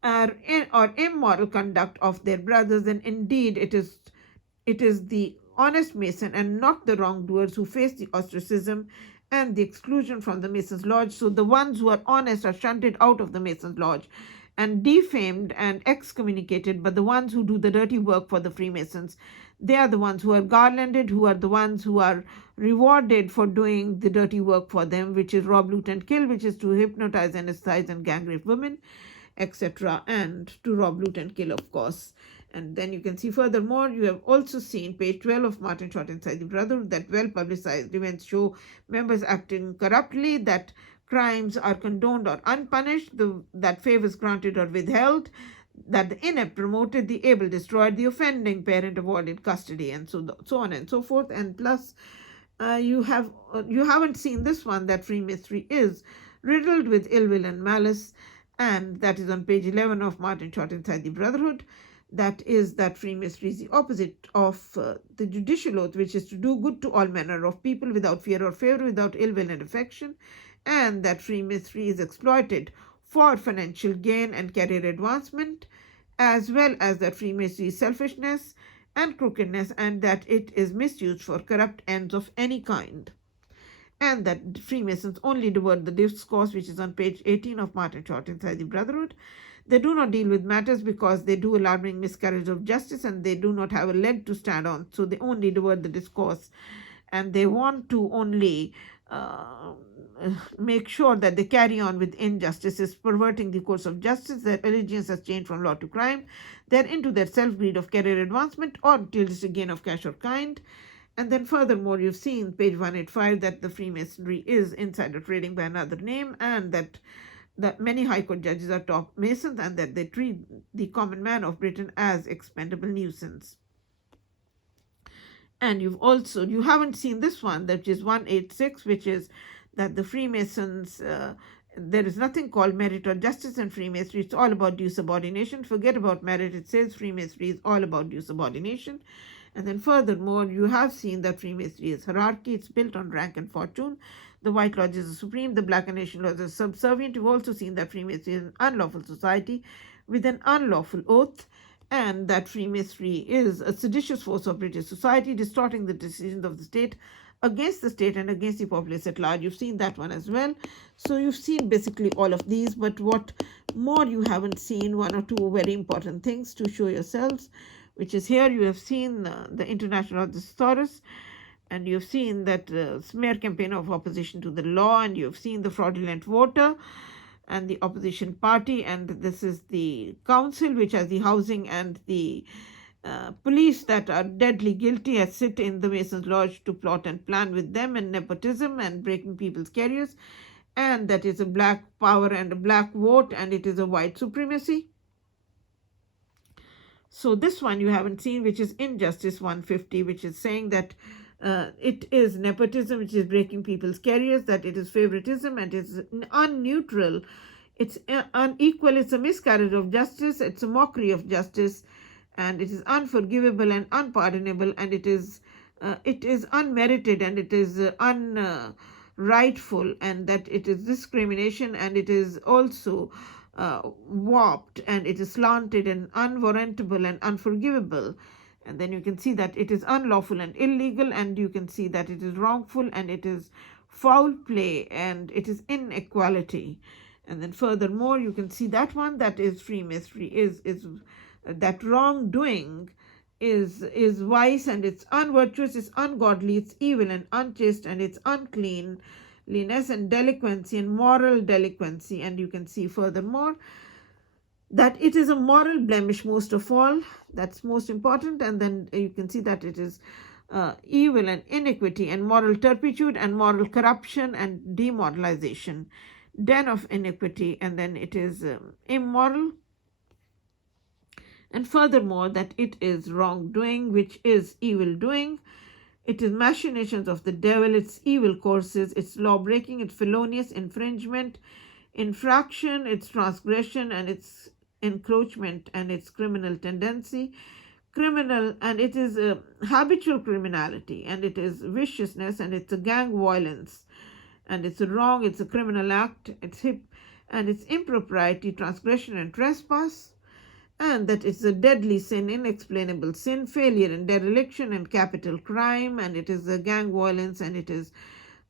or immoral conduct of their brothers, then indeed it is the honest Mason and not the wrongdoers who face the ostracism and the exclusion from the Masons' Lodge. So the ones who are honest are shunted out of the Masons' Lodge and defamed and excommunicated, but the ones who do the dirty work for the Freemasons, they are the ones who are garlanded, who are the ones who are rewarded for doing the dirty work for them, which is rob, loot, and kill, which is to hypnotize, anesthetize, and gang rape women, etc., and to rob, loot, and kill, of course. And then you can see furthermore, you have also seen page 12 of Martin Short Inside the Brotherhood, that well-publicized events show members acting corruptly, that crimes are condoned or unpunished, that favors granted or withheld, that the inept promoted, the able destroyed, the offending parent avoided custody, and so on and so forth. And plus, you haven't seen this one, that Freemasonry is riddled with ill will and malice, and that is on page 11 of Martin Short Inside the Brotherhood. That is that Freemasonry is the opposite of the judicial oath, which is to do good to all manner of people without fear or favor, without ill will and affection, and that Freemasonry is exploited for financial gain and career advancement, as well as that Freemasonry is selfishness and crookedness, and that it is misused for corrupt ends of any kind. And that Freemasons only divert the discourse, which is on page 18 of Martin Short Inside the Brotherhood, They do not deal with matters because they do alarming miscarriage of justice and they do not have a leg to stand on. So they only divert the discourse and they want to only uh, make sure that they carry on with injustices, perverting the course of justice. Their allegiance has changed from law to crime. They're into their self-greed of career advancement or materialistic gain of cash or kind. And then furthermore, you've seen page 185 that the Freemasonry is insider trading by another name, and that many High Court judges are top Masons, and that they treat the common man of Britain as expendable nuisance. And you haven't seen this one, that is 186, which is that the Freemasons, there is nothing called merit or justice in Freemasonry. It's all about due subordination. Forget about merit. It says Freemasonry is all about due subordination. And then furthermore, you have seen that Freemasonry is hierarchy. It's built on rank and fortune. The White Lodge is supreme. The Black and Nation Lodge is subservient. You've also seen that Freemasonry is an unlawful society with an unlawful oath, and that Freemasonry is a seditious force of British society, distorting the decisions of the state against the state and against the populace at large. You've seen that one as well. So you've seen basically all of these, but what more you haven't seen, one or two very important things to show yourselves, which is here you have seen the International of the Thesaurus, and you've seen that smear campaign of opposition to the law, and you've seen the fraudulent voter and the opposition party, and this is the council which has the housing and the police that are deadly guilty as sit in the Masons' Lodge to plot and plan with them, and nepotism and breaking people's careers, and that is a black power and a black vote, and it is a white supremacy. So this one you haven't seen, which is Injustice 150, which is saying that it is nepotism, which is breaking people's careers, that it is favoritism, and it's unneutral, it's unequal, it's a miscarriage of justice, it's a mockery of justice, and it is unforgivable and unpardonable, and it is unmerited, and it is unrightful, and that it is discrimination, and it is also warped, and it is slanted and unwarrantable and unforgivable. And then you can see that it is unlawful and illegal, and you can see that it is wrongful, and it is foul play, and it is inequality. And then furthermore, you can see that one, that is Freemasonry is that wrongdoing is vice, and it's unvirtuous, it's ungodly, it's evil and unchaste, and it's uncleanliness and delinquency and moral delinquency. And you can see furthermore that it is a moral blemish most of all. That's most important. And then you can see that it is evil and iniquity and moral turpitude and moral corruption and demoralization, den of iniquity, and then it is immoral. And furthermore, that it is wrongdoing, which is evil doing. It is machinations of the devil, it's evil courses, it's law breaking, it's felonious infringement, infraction, it's transgression, and it's encroachment, and it's criminal tendency, criminal, and it is habitual criminality, and it is viciousness, and it's a gang violence, and it's a wrong, it's a criminal act, and it's impropriety, transgression, and trespass, and that it's a deadly sin, inexplainable sin, failure and dereliction, and capital crime, and it is a gang violence, and it is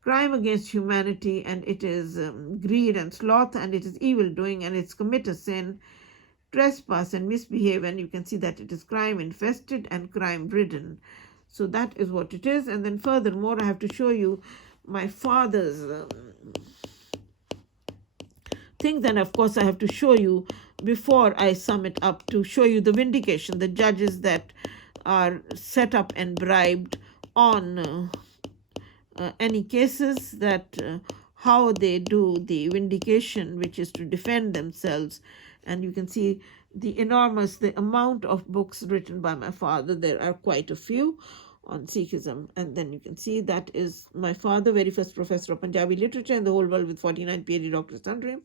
crime against humanity, and it is greed and sloth, and it is evil doing, and it's commit a sin, trespass and misbehave, and you can see that it is crime infested and crime ridden. So that is what it is. And then furthermore, I have to show you my father's things, and of course I have to show you, before I sum it up, to show you the vindication, the judges that are set up and bribed on any cases, that how they do the vindication, which is to defend themselves. And you can see the amount of books written by my father. There are quite a few on Sikhism. And then you can see that is my father, very first professor of Punjabi literature in the whole world with 49 PhD doctorates under him.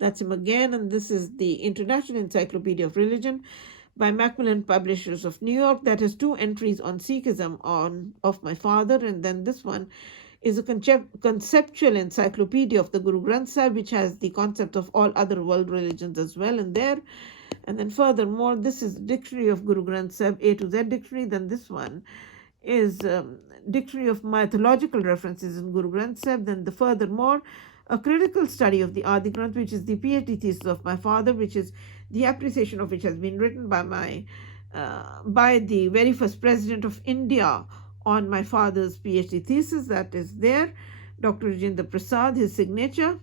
That's him again. And this is the International Encyclopedia of Religion by Macmillan Publishers of New York. That has 2 entries on Sikhism of my father. And then this one is a conceptual encyclopedia of the Guru Granth Sahib, which has the concept of all other world religions as well in there. And then furthermore, this is Dictionary of Guru Granth Sahib, A to Z dictionary. Then this one is Dictionary of Mythological References in Guru Granth Sahib. Then furthermore, a critical study of the Adi Granth, which is the PhD thesis of my father, which is the appreciation of which has been written by the very first president of India on my father's PhD thesis. That is there, Dr. Rajendra Prasad, his signature.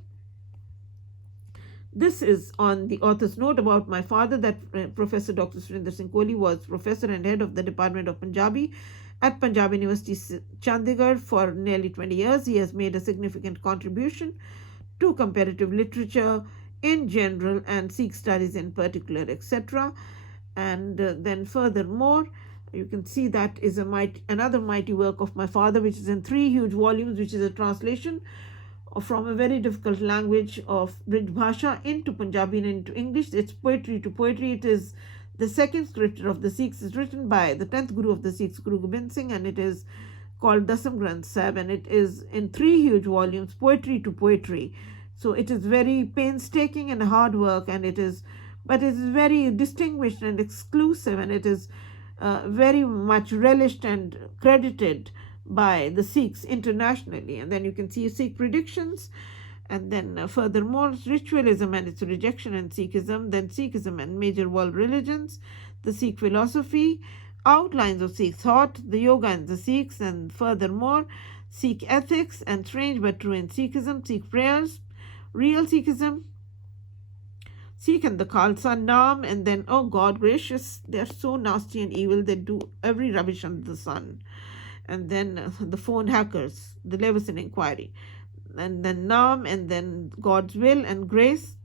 This is on the author's note about my father, that Professor Dr. Surinder Singh Kohli was professor and head of the Department of Punjabi at Punjab University, Chandigarh for nearly 20 years. He has made a significant contribution to comparative literature in general and Sikh studies in particular, etc. And then furthermore, you can see that is another mighty work of my father, which is in 3 huge volumes, which is a translation from a very difficult language of Brij Bhasha into Punjabi and into English. It's poetry to poetry. It is the second scripture of the Sikhs. It's written by the 10th Guru of the Sikhs, Guru Gobind Singh, and it is called Dasam Granth Sahib, and it is in 3 huge volumes, poetry to poetry. So it is very painstaking and hard work, and it is very distinguished and exclusive, and it is very much relished and credited by the Sikhs internationally. And then you can see Sikh predictions, and then furthermore, ritualism and its rejection and Sikhism, then Sikhism and major world religions, the Sikh philosophy, outlines of Sikh thought, the yoga and the Sikhs, and furthermore, Sikh ethics, and strange but true in Sikhism, Sikh prayers, real Sikhism, Sikh and the Khalsa, Naam, and then, oh God gracious, they are so nasty and evil, they do every rubbish under the sun. And then the phone hackers, the Leveson inquiry, and then Naam, and then God's will and grace,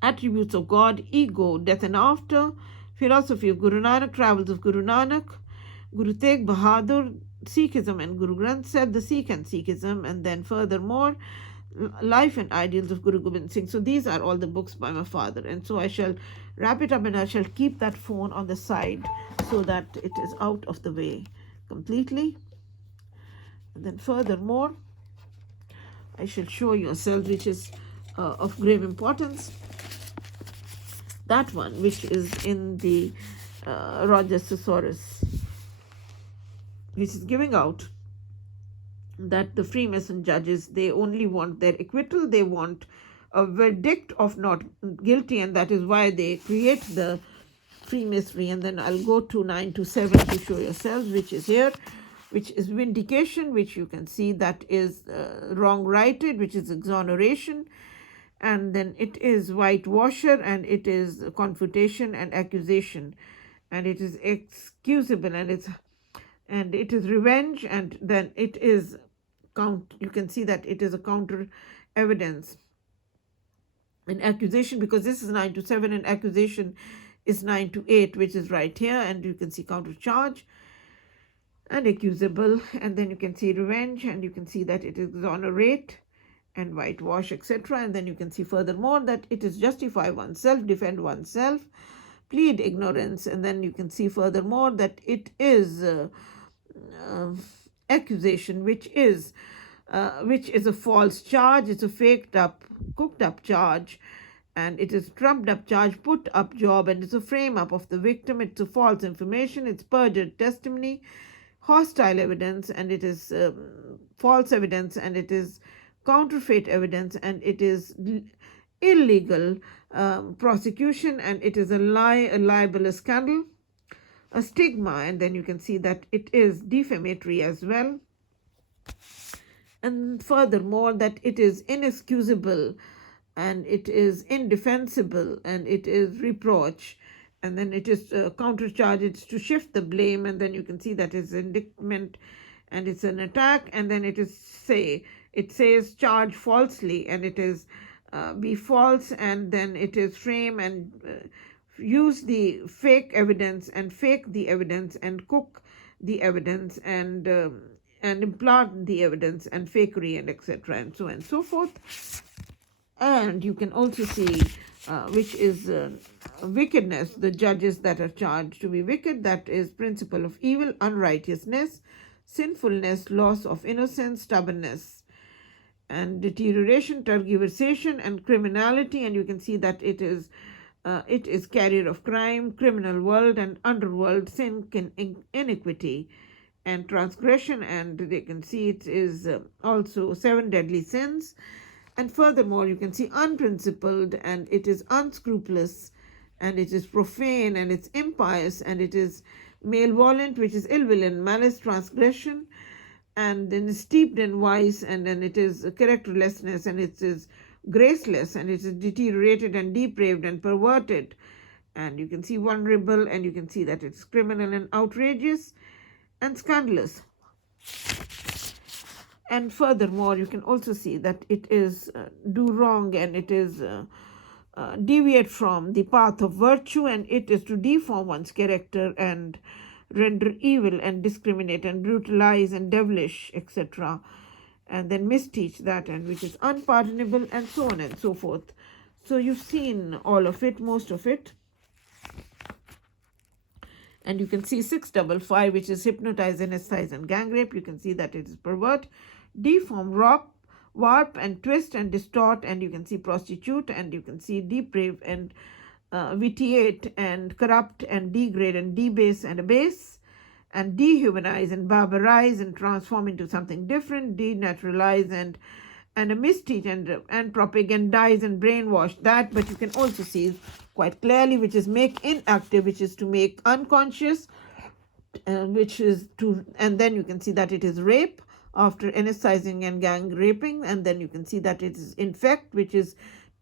attributes of God, ego, death and after, philosophy of Guru Nanak, travels of Guru Nanak, Guru Tegh Bahadur, Sikhism and Guru Granth Sahib, the Sikh and Sikhism, and then furthermore, life and ideals of Guru Gobind Singh. So these are all the books by my father, and so I shall wrap it up, and I shall keep that phone on the side so that it is out of the way completely. And then furthermore, I shall show you a cell which is of grave importance. That one which is in the Rogers Thesaurus, which is giving out that the Freemason judges, they only want their acquittal, they want a verdict of not guilty, and that is why they create the Freemasonry. And then I'll go to 927 to show yourselves, which is here, which is vindication, which you can see that is wrong righted, which is exoneration, and then it is whitewasher, and it is confutation and accusation, and it is excusable, and it is revenge, and then it is you can see that it is a counter evidence. An accusation, because this is 927 and accusation is 928, which is right here, and you can see counter charge and accusable, and then you can see revenge, and you can see that it is exonerate and whitewash, etc. And then you can see furthermore that it is justify oneself, defend oneself, plead ignorance, and then you can see furthermore that it is accusation, which is a false charge, it's a faked up, cooked up charge, and it is trumped up charge, put up job, and it's a frame up of the victim, it's a false information, it's perjured testimony, hostile evidence, and it is false evidence, and it is counterfeit evidence, and it is illegal prosecution, and it is a lie, a libel, a scandal, a stigma, and then you can see that it is defamatory as well. And furthermore, that it is inexcusable, and it is indefensible, and it is reproach, and then it is countercharge, it's to shift the blame, and then you can see that it's indictment, and it's an attack, and then it says charge falsely, and it is be false, and then it is frame and use the fake evidence and fake the evidence and cook the evidence and implant the evidence and fakery and etc. and so on and so forth. And you can also see which is wickedness, the judges that are charged to be wicked, that is principle of evil, unrighteousness, sinfulness, loss of innocence, stubbornness, and deterioration, tergiversation, and criminality. And you can see that it is carrier of crime, criminal world and underworld, sin, iniquity, and transgression. And they can see it is also 7 deadly sins, And furthermore, you can see unprincipled, and it is unscrupulous, and it is profane, and it's impious, and it is malevolent, which is ill will and malice, transgression, and then is steeped in vice, and then it is characterlessness, and it is graceless, and it is deteriorated and depraved and perverted. And you can see vulnerable, and you can see that it's criminal and outrageous and scandalous. And furthermore, you can also see that it is do wrong, and it is deviate from the path of virtue, and it is to deform one's character and render evil and discriminate and brutalize and devilish, etc. And then misteach that, and which is unpardonable, and so on and so forth. So you've seen all of it, most of it. And you can see 655, which is hypnotize, anesthetize, and gang rape. You can see that it is pervert, deform, warp, and twist, and distort. And you can see prostitute, and you can see deprave, and vitiate, and corrupt, and degrade, and debase, and abase, and dehumanize, and barbarize, and transform into something different, denaturalize, and a misteach, and propagandize, and brainwash that. But you can also see quite clearly, which is make inactive, which is to make unconscious, which is to, and then you can see that it is rape after anesthetizing and gang raping, and then you can see that it is infect, which is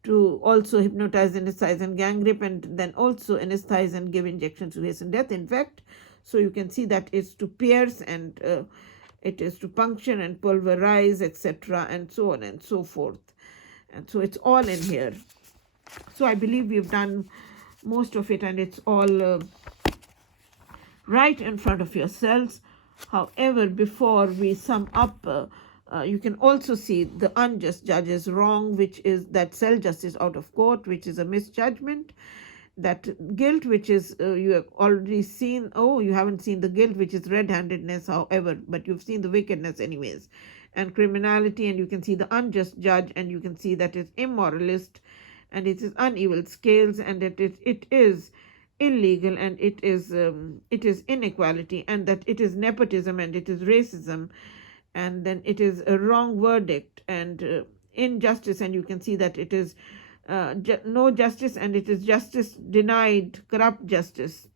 to also hypnotize, anesthetize, and gang rape, and then also anesthetize and give injections to hasten death, infect. So you can see that it's to pierce, and it is to puncture and pulverize, etc., and so on and so forth. And so it's all in here. So I believe we've done most of it, and it's all right in front of yourselves. However, before we sum up, you can also see the unjust judge's wrong, which is that sell justice out of court, which is a misjudgment. That guilt, which is you have already seen. Oh, you haven't seen the guilt, which is red-handedness, however, but you've seen the wickedness anyways. And criminality, and you can see the unjust judge, and you can see that it's immoralist, and it is unequal scales, and it is illegal, and it is inequality, and that it is nepotism, and it is racism, and then it is a wrong verdict, and injustice, and you can see that it is no justice, and it is justice denied, corrupt justice,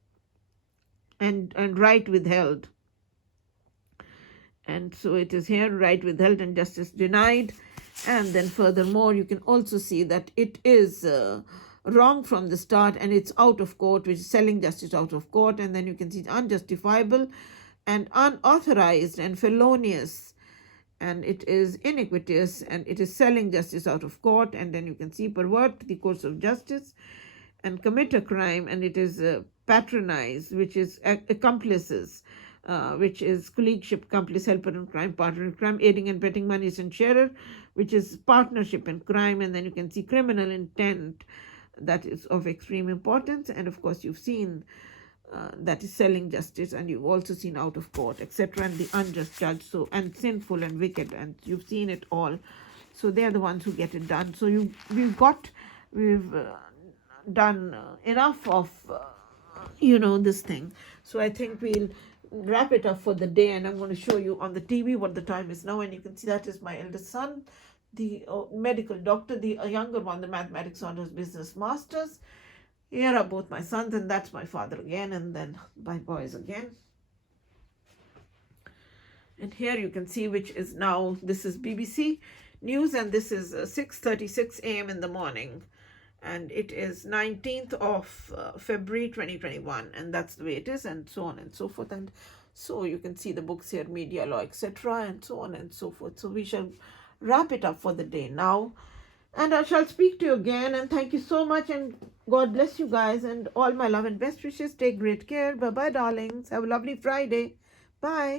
and right withheld. And so it is here, right withheld and justice denied. And then furthermore, you can also see that it is wrong from the start, and it's out of court, which is selling justice out of court. And then you can see it's unjustifiable and unauthorized and felonious, and it is iniquitous, and it is selling justice out of court. And then you can see pervert the course of justice and commit a crime, and it is patronize, which is accomplices, which is colleagueship, accomplice, helper in crime, partner in crime, aiding and abetting, money and sharer, which is partnership in crime. And then you can see criminal intent, that is of extreme importance. And of course, you've seen that is selling justice, and you've also seen out of court, etc., and the unjust judge, so, and sinful and wicked, and you've seen it all. So they're the ones who get it done. So we've done enough of this thing. So I think we'll wrap it up for the day, and I'm going to show you on the TV what the time is now. And you can see that is my eldest son, the medical doctor, the younger one, the mathematics honors business masters. Here are both my sons, and that's my father again, and then my boys again. And here you can see, which is now, this is BBC News, and this is 6:36 a.m. in the morning, and it is 19th of February 2021, and that's the way it is, and so on and so forth. And so you can see the books here, media law, etc., and so on and so forth. So we shall wrap it up for the day now, and I shall speak to you again. And thank you so much, and God bless you guys, and all my love and best wishes. Take great care. Bye bye, darlings. Have a lovely Friday. Bye.